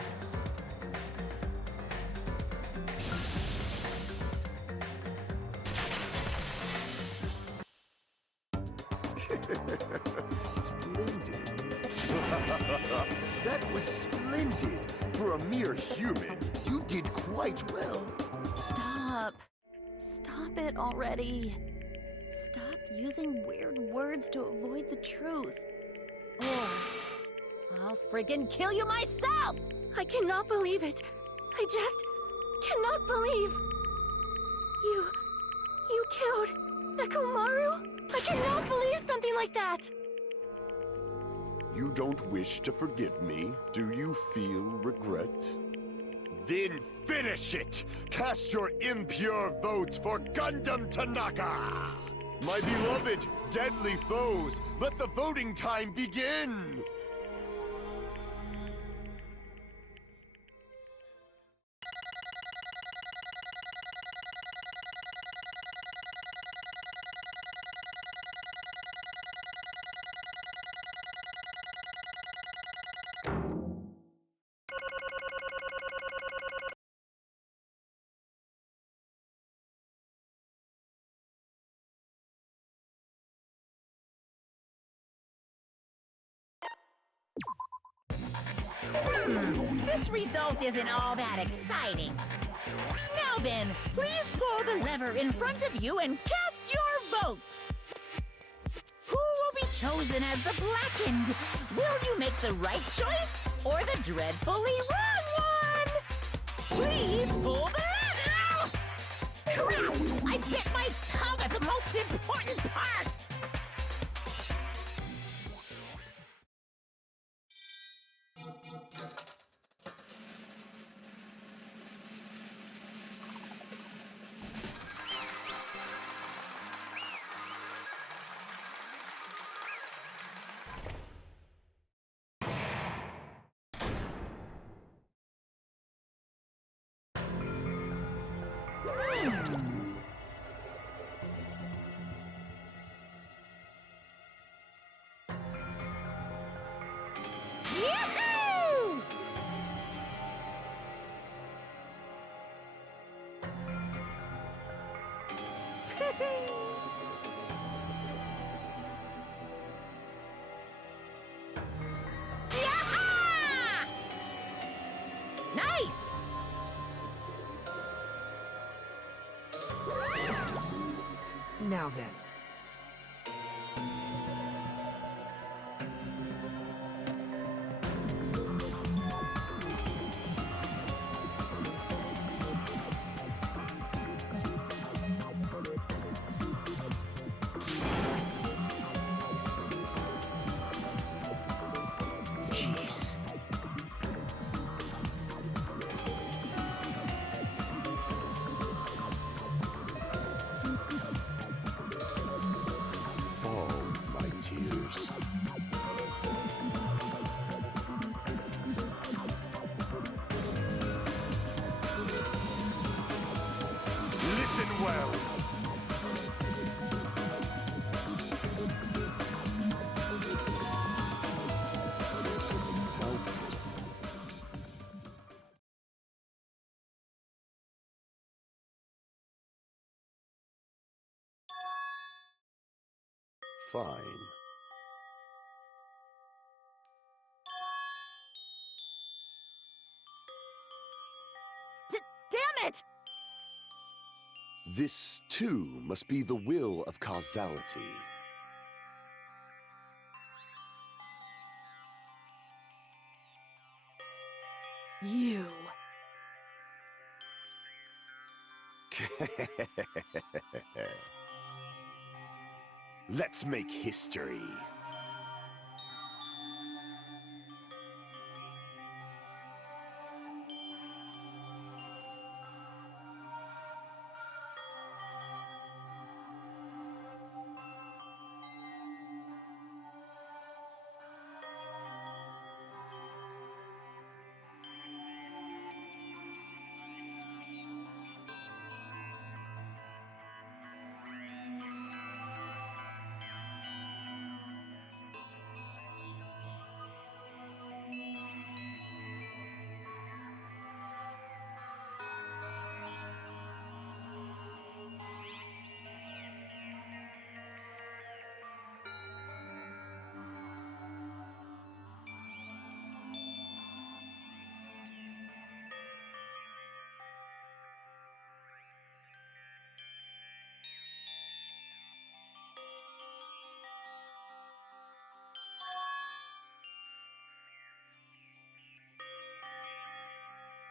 Splendid. That was splendid. For a mere human, you did quite well. Stop. Stop it already. Stop using weird words to avoid the truth. Or I'll friggin' kill you myself! I cannot believe it. I just cannot believe. You killed Nekomaru? I cannot believe something like that. You don't wish to forgive me? Do you feel regret? Then finish it! Cast your impure votes for Gundam Tanaka! My beloved, deadly foes, let the voting time begin! This result isn't all that exciting. Now then, please pull the lever in front of you and cast your vote. Who will be chosen as the Blackened? Will you make the right choice or the dreadfully wrong one? Please pull the lever! Crap! I bit my tongue at the most important part! Yahoo! Yaha! Nice! Now then. Jeez. Fall, my tears. Listen well. Fine. Damn it! This, too, must be the will of causality. You. Let's make history.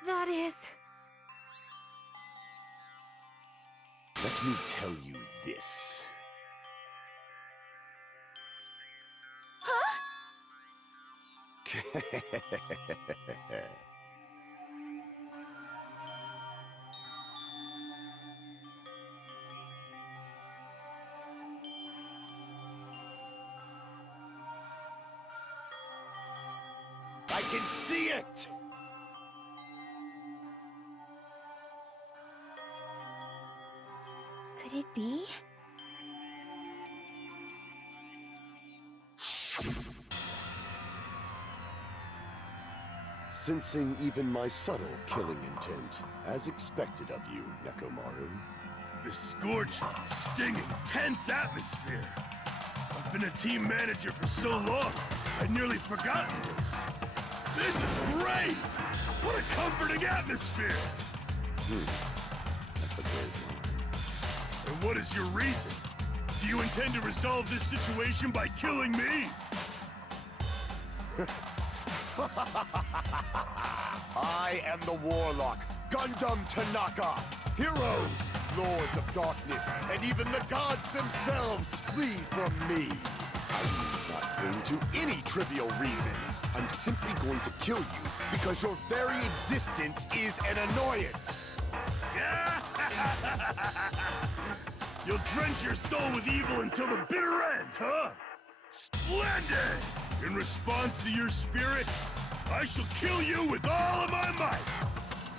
That is... Let me tell you this. Huh? can see it! Could it be? Sensing even my subtle killing intent, as expected of you, Nekomaru. The scorching, stinging, tense atmosphere. I've been a team manager for so long, I'd nearly forgotten this. This is great! What a comforting atmosphere! That's a great one. And what is your reason? Do you intend to resolve this situation by killing me? I am the Warlock, Gundam Tanaka. Heroes, Lords of Darkness, and even the gods themselves flee from me. I'm not going to any trivial reason. I'm simply going to kill you because your very existence is an annoyance. You'll drench your soul with evil until the bitter end, huh? Splendid! In response to your spirit, I shall kill you with all of my might!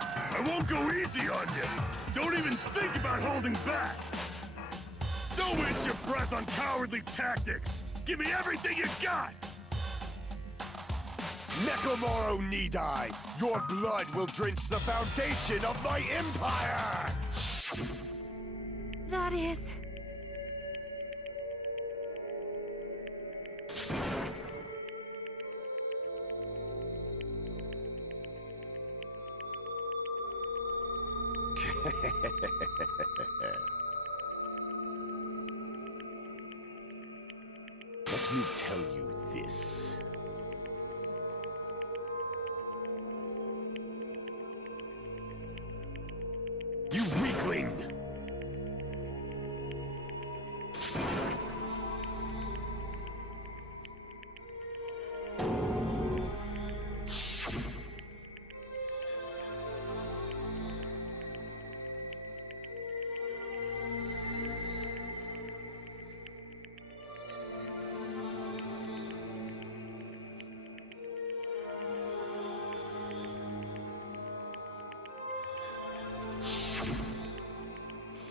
I won't go easy on you! Don't even think about holding back! Don't waste your breath on cowardly tactics! Give me everything you got! Nekomaru need I. Your blood will drench the foundation of my empire! That is... Let me tell you this. You weakling!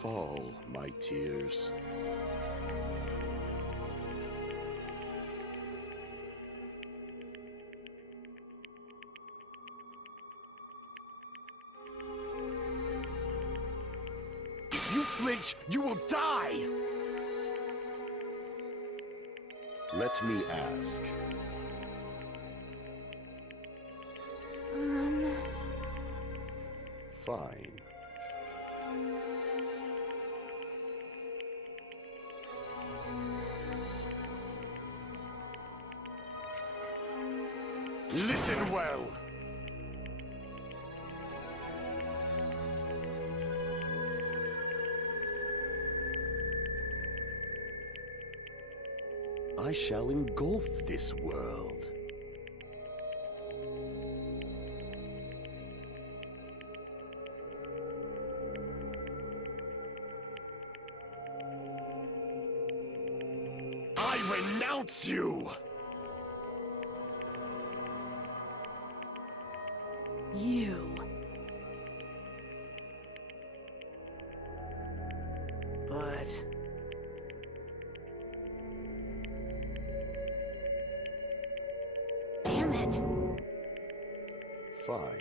Fall, my tears. If you flinch, you will die! Let me ask. Fine. Listen well. I shall engulf this world. I renounce you! You. But... Damn it. Fine.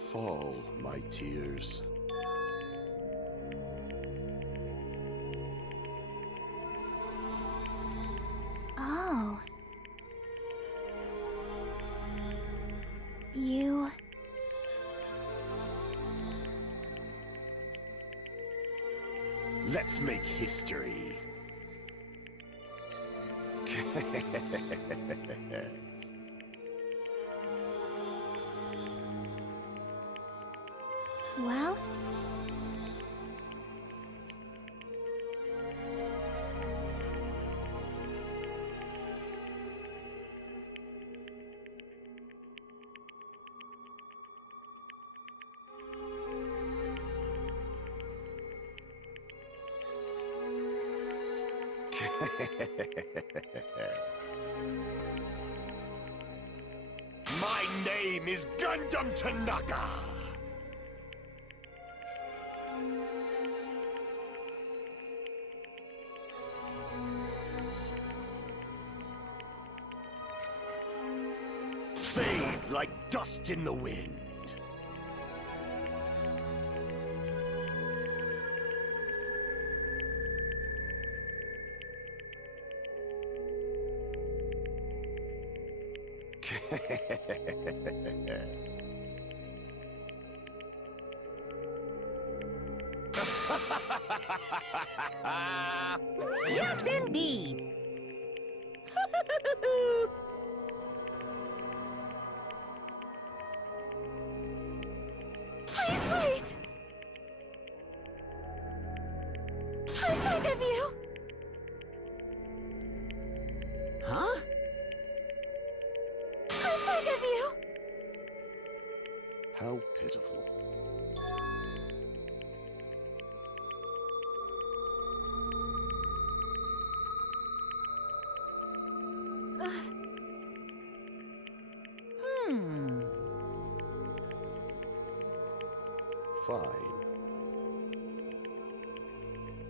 Fall, my tears. Oh. You... Let's make history. well... My name is Gundam Tanaka! Fade like dust in the wind. Yes, indeed. Please wait! I beg of you! Huh? I beg of you! How pitiful. Fine.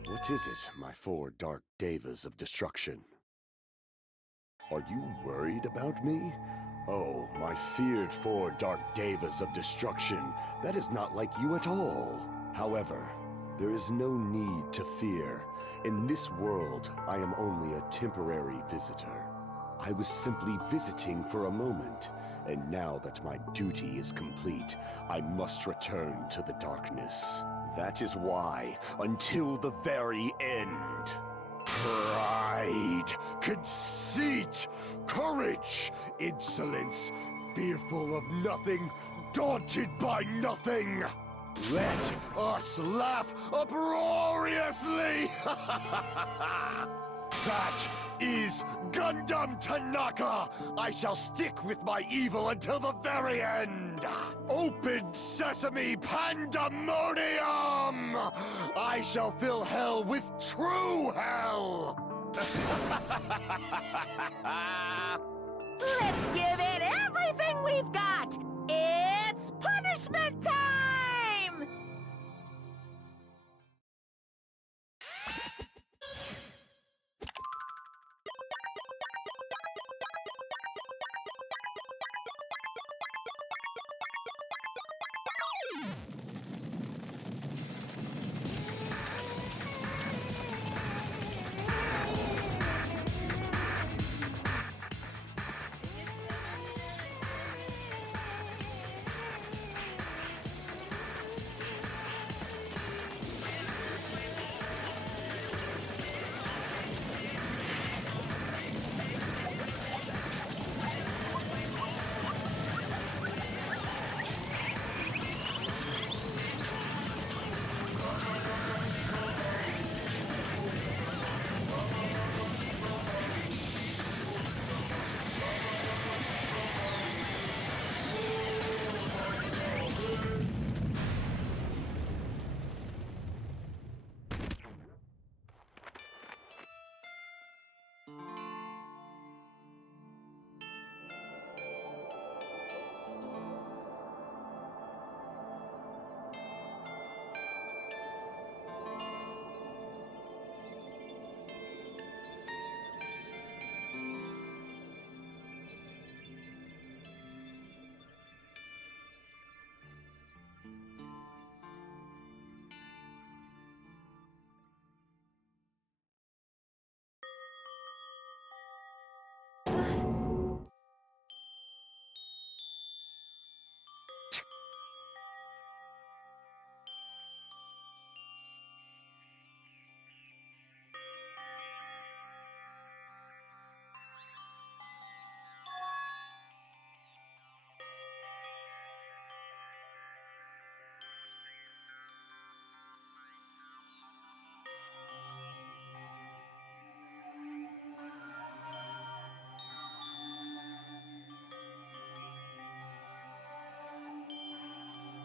What is it, my four dark devas of destruction? Are you worried about me? Oh, my feared four dark devas of destruction, that is not like you at all. However, there is no need to fear. In this world, I am only a temporary visitor. I was simply visiting for a moment, and now that my duty is complete, I must return to the darkness. That is why, until the very end, pride, conceit, courage, insolence, fearful of nothing, daunted by nothing. Let us laugh uproariously! That is Gundam Tanaka! I shall stick with my evil until the very end! Open sesame pandemonium! I shall fill hell with true hell! Let's give it everything we've got! It's punishment time!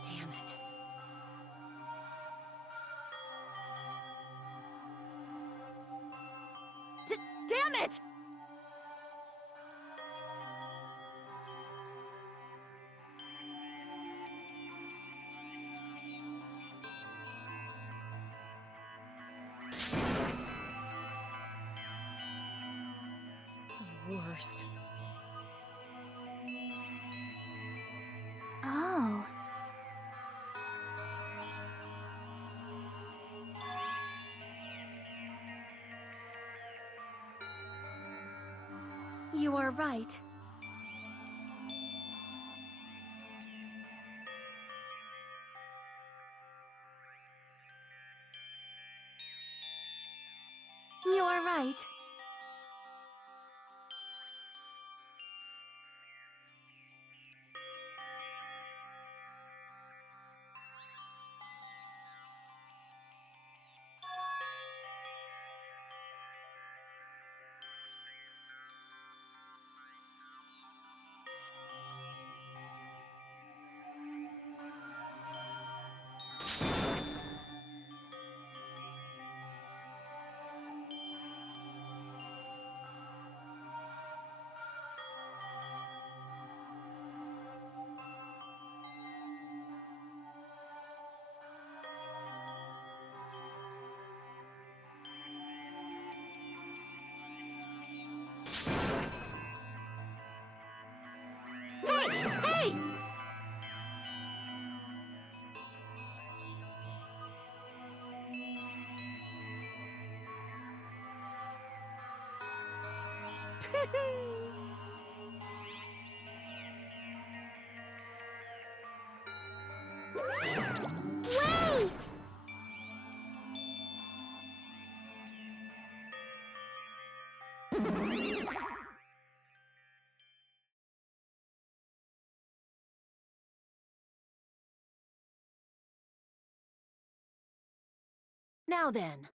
Damn it. Damn it! worst. Oh. You are right. You are right. Hey! Wait! Now then.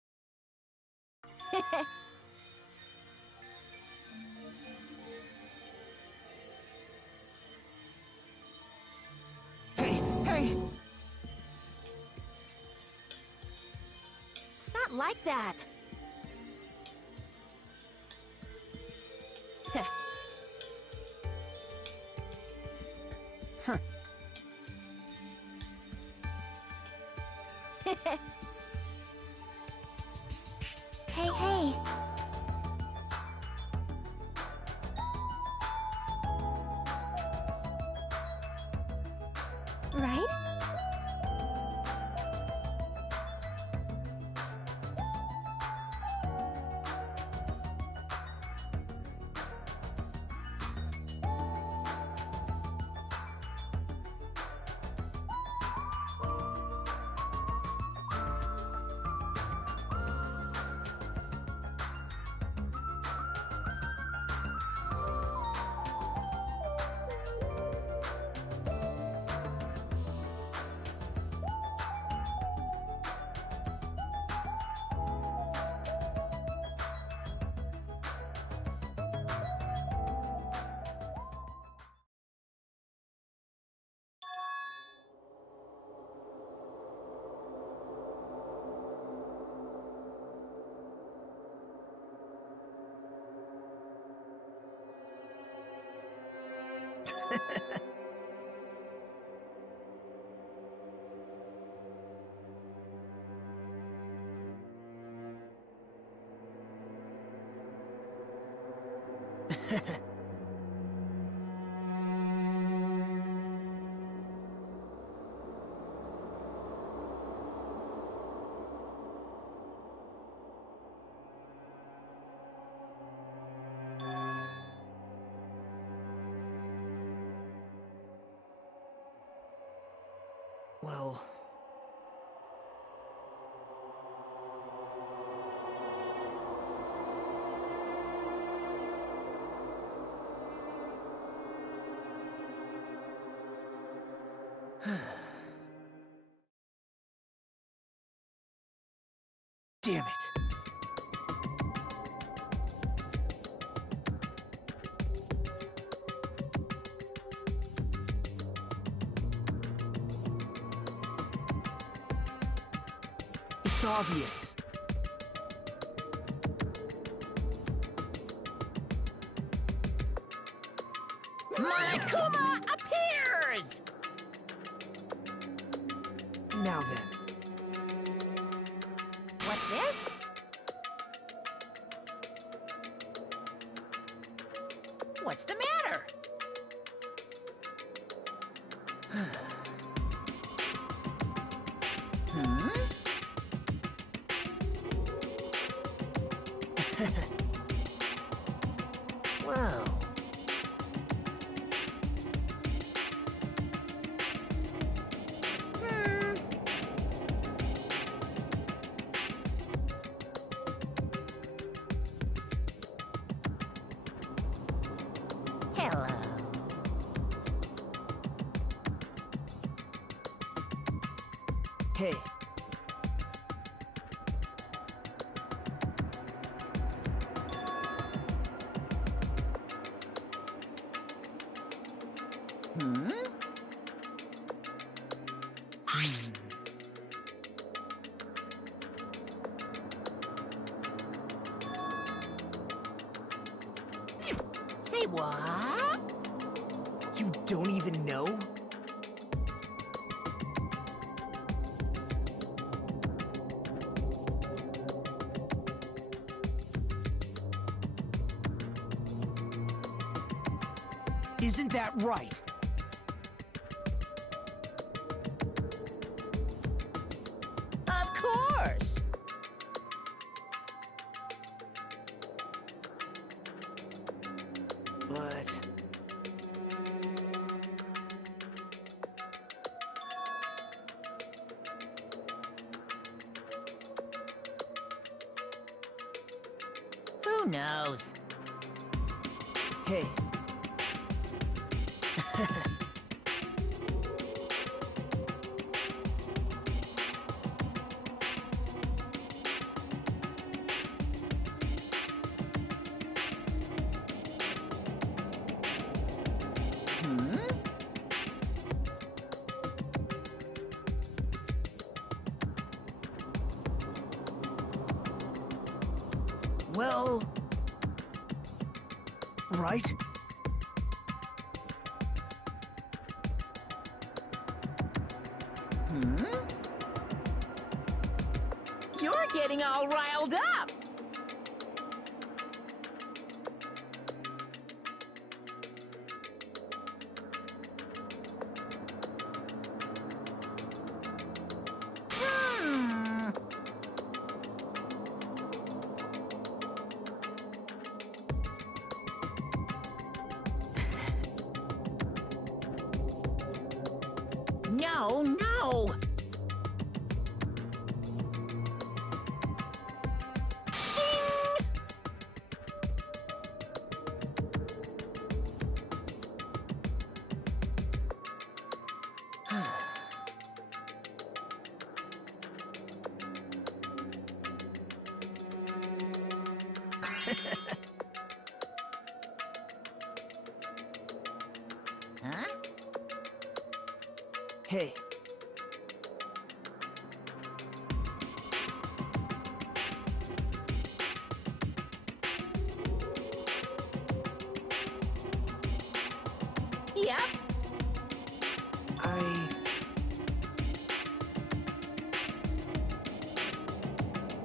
Hey, hey! It's not like that. Huh. Hey, hey. Right? Well... Damn it. It's obvious. Monokuma appears! Now then. What's this? What's the matter? Hmm? Wow. Hello. Hey. Hmm? Say what? You don't even know? Isn't that right? Of course. But... Who knows? Hey. Hmm? Well... Right? Hmm? You're getting all riled up. Hmm. No, no. Shing! Huh? Hey. Yep.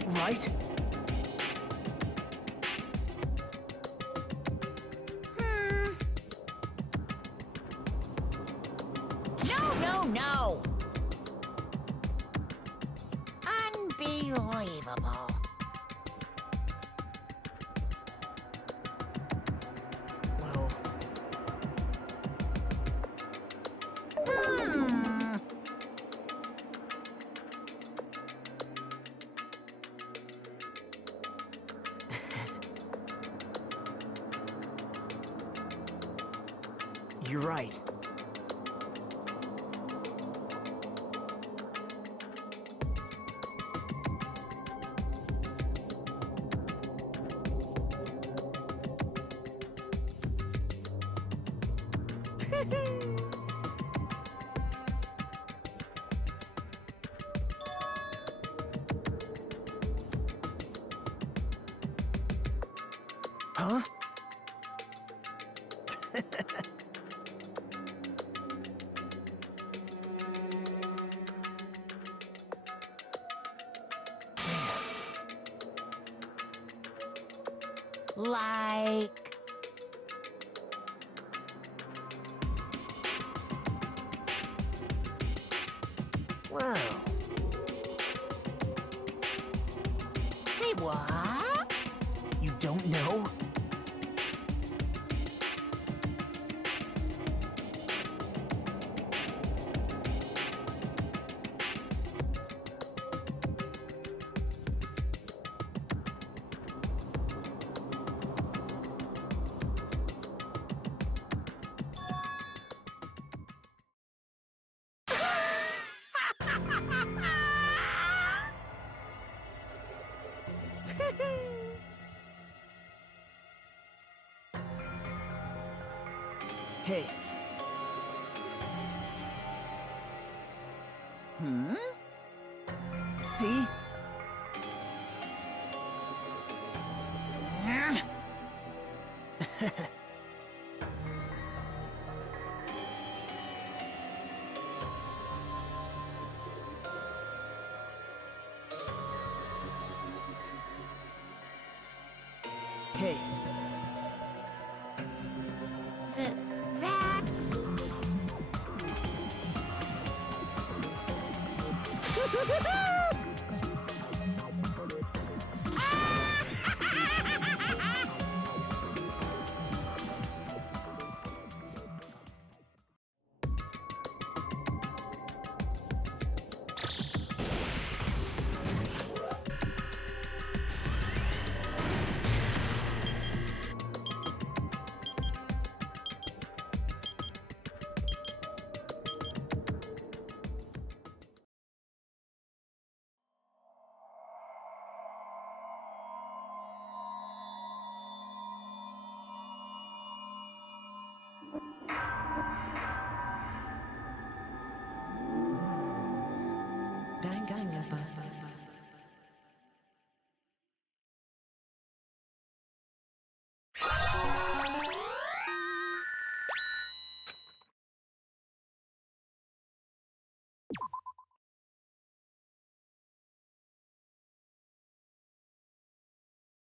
Right? No, no, no. Unbelievable. Well... Hmm. You're right. Huh? Like... Wow. Say what? You don't know? Hey, see? Hey, That's... Gang, gang,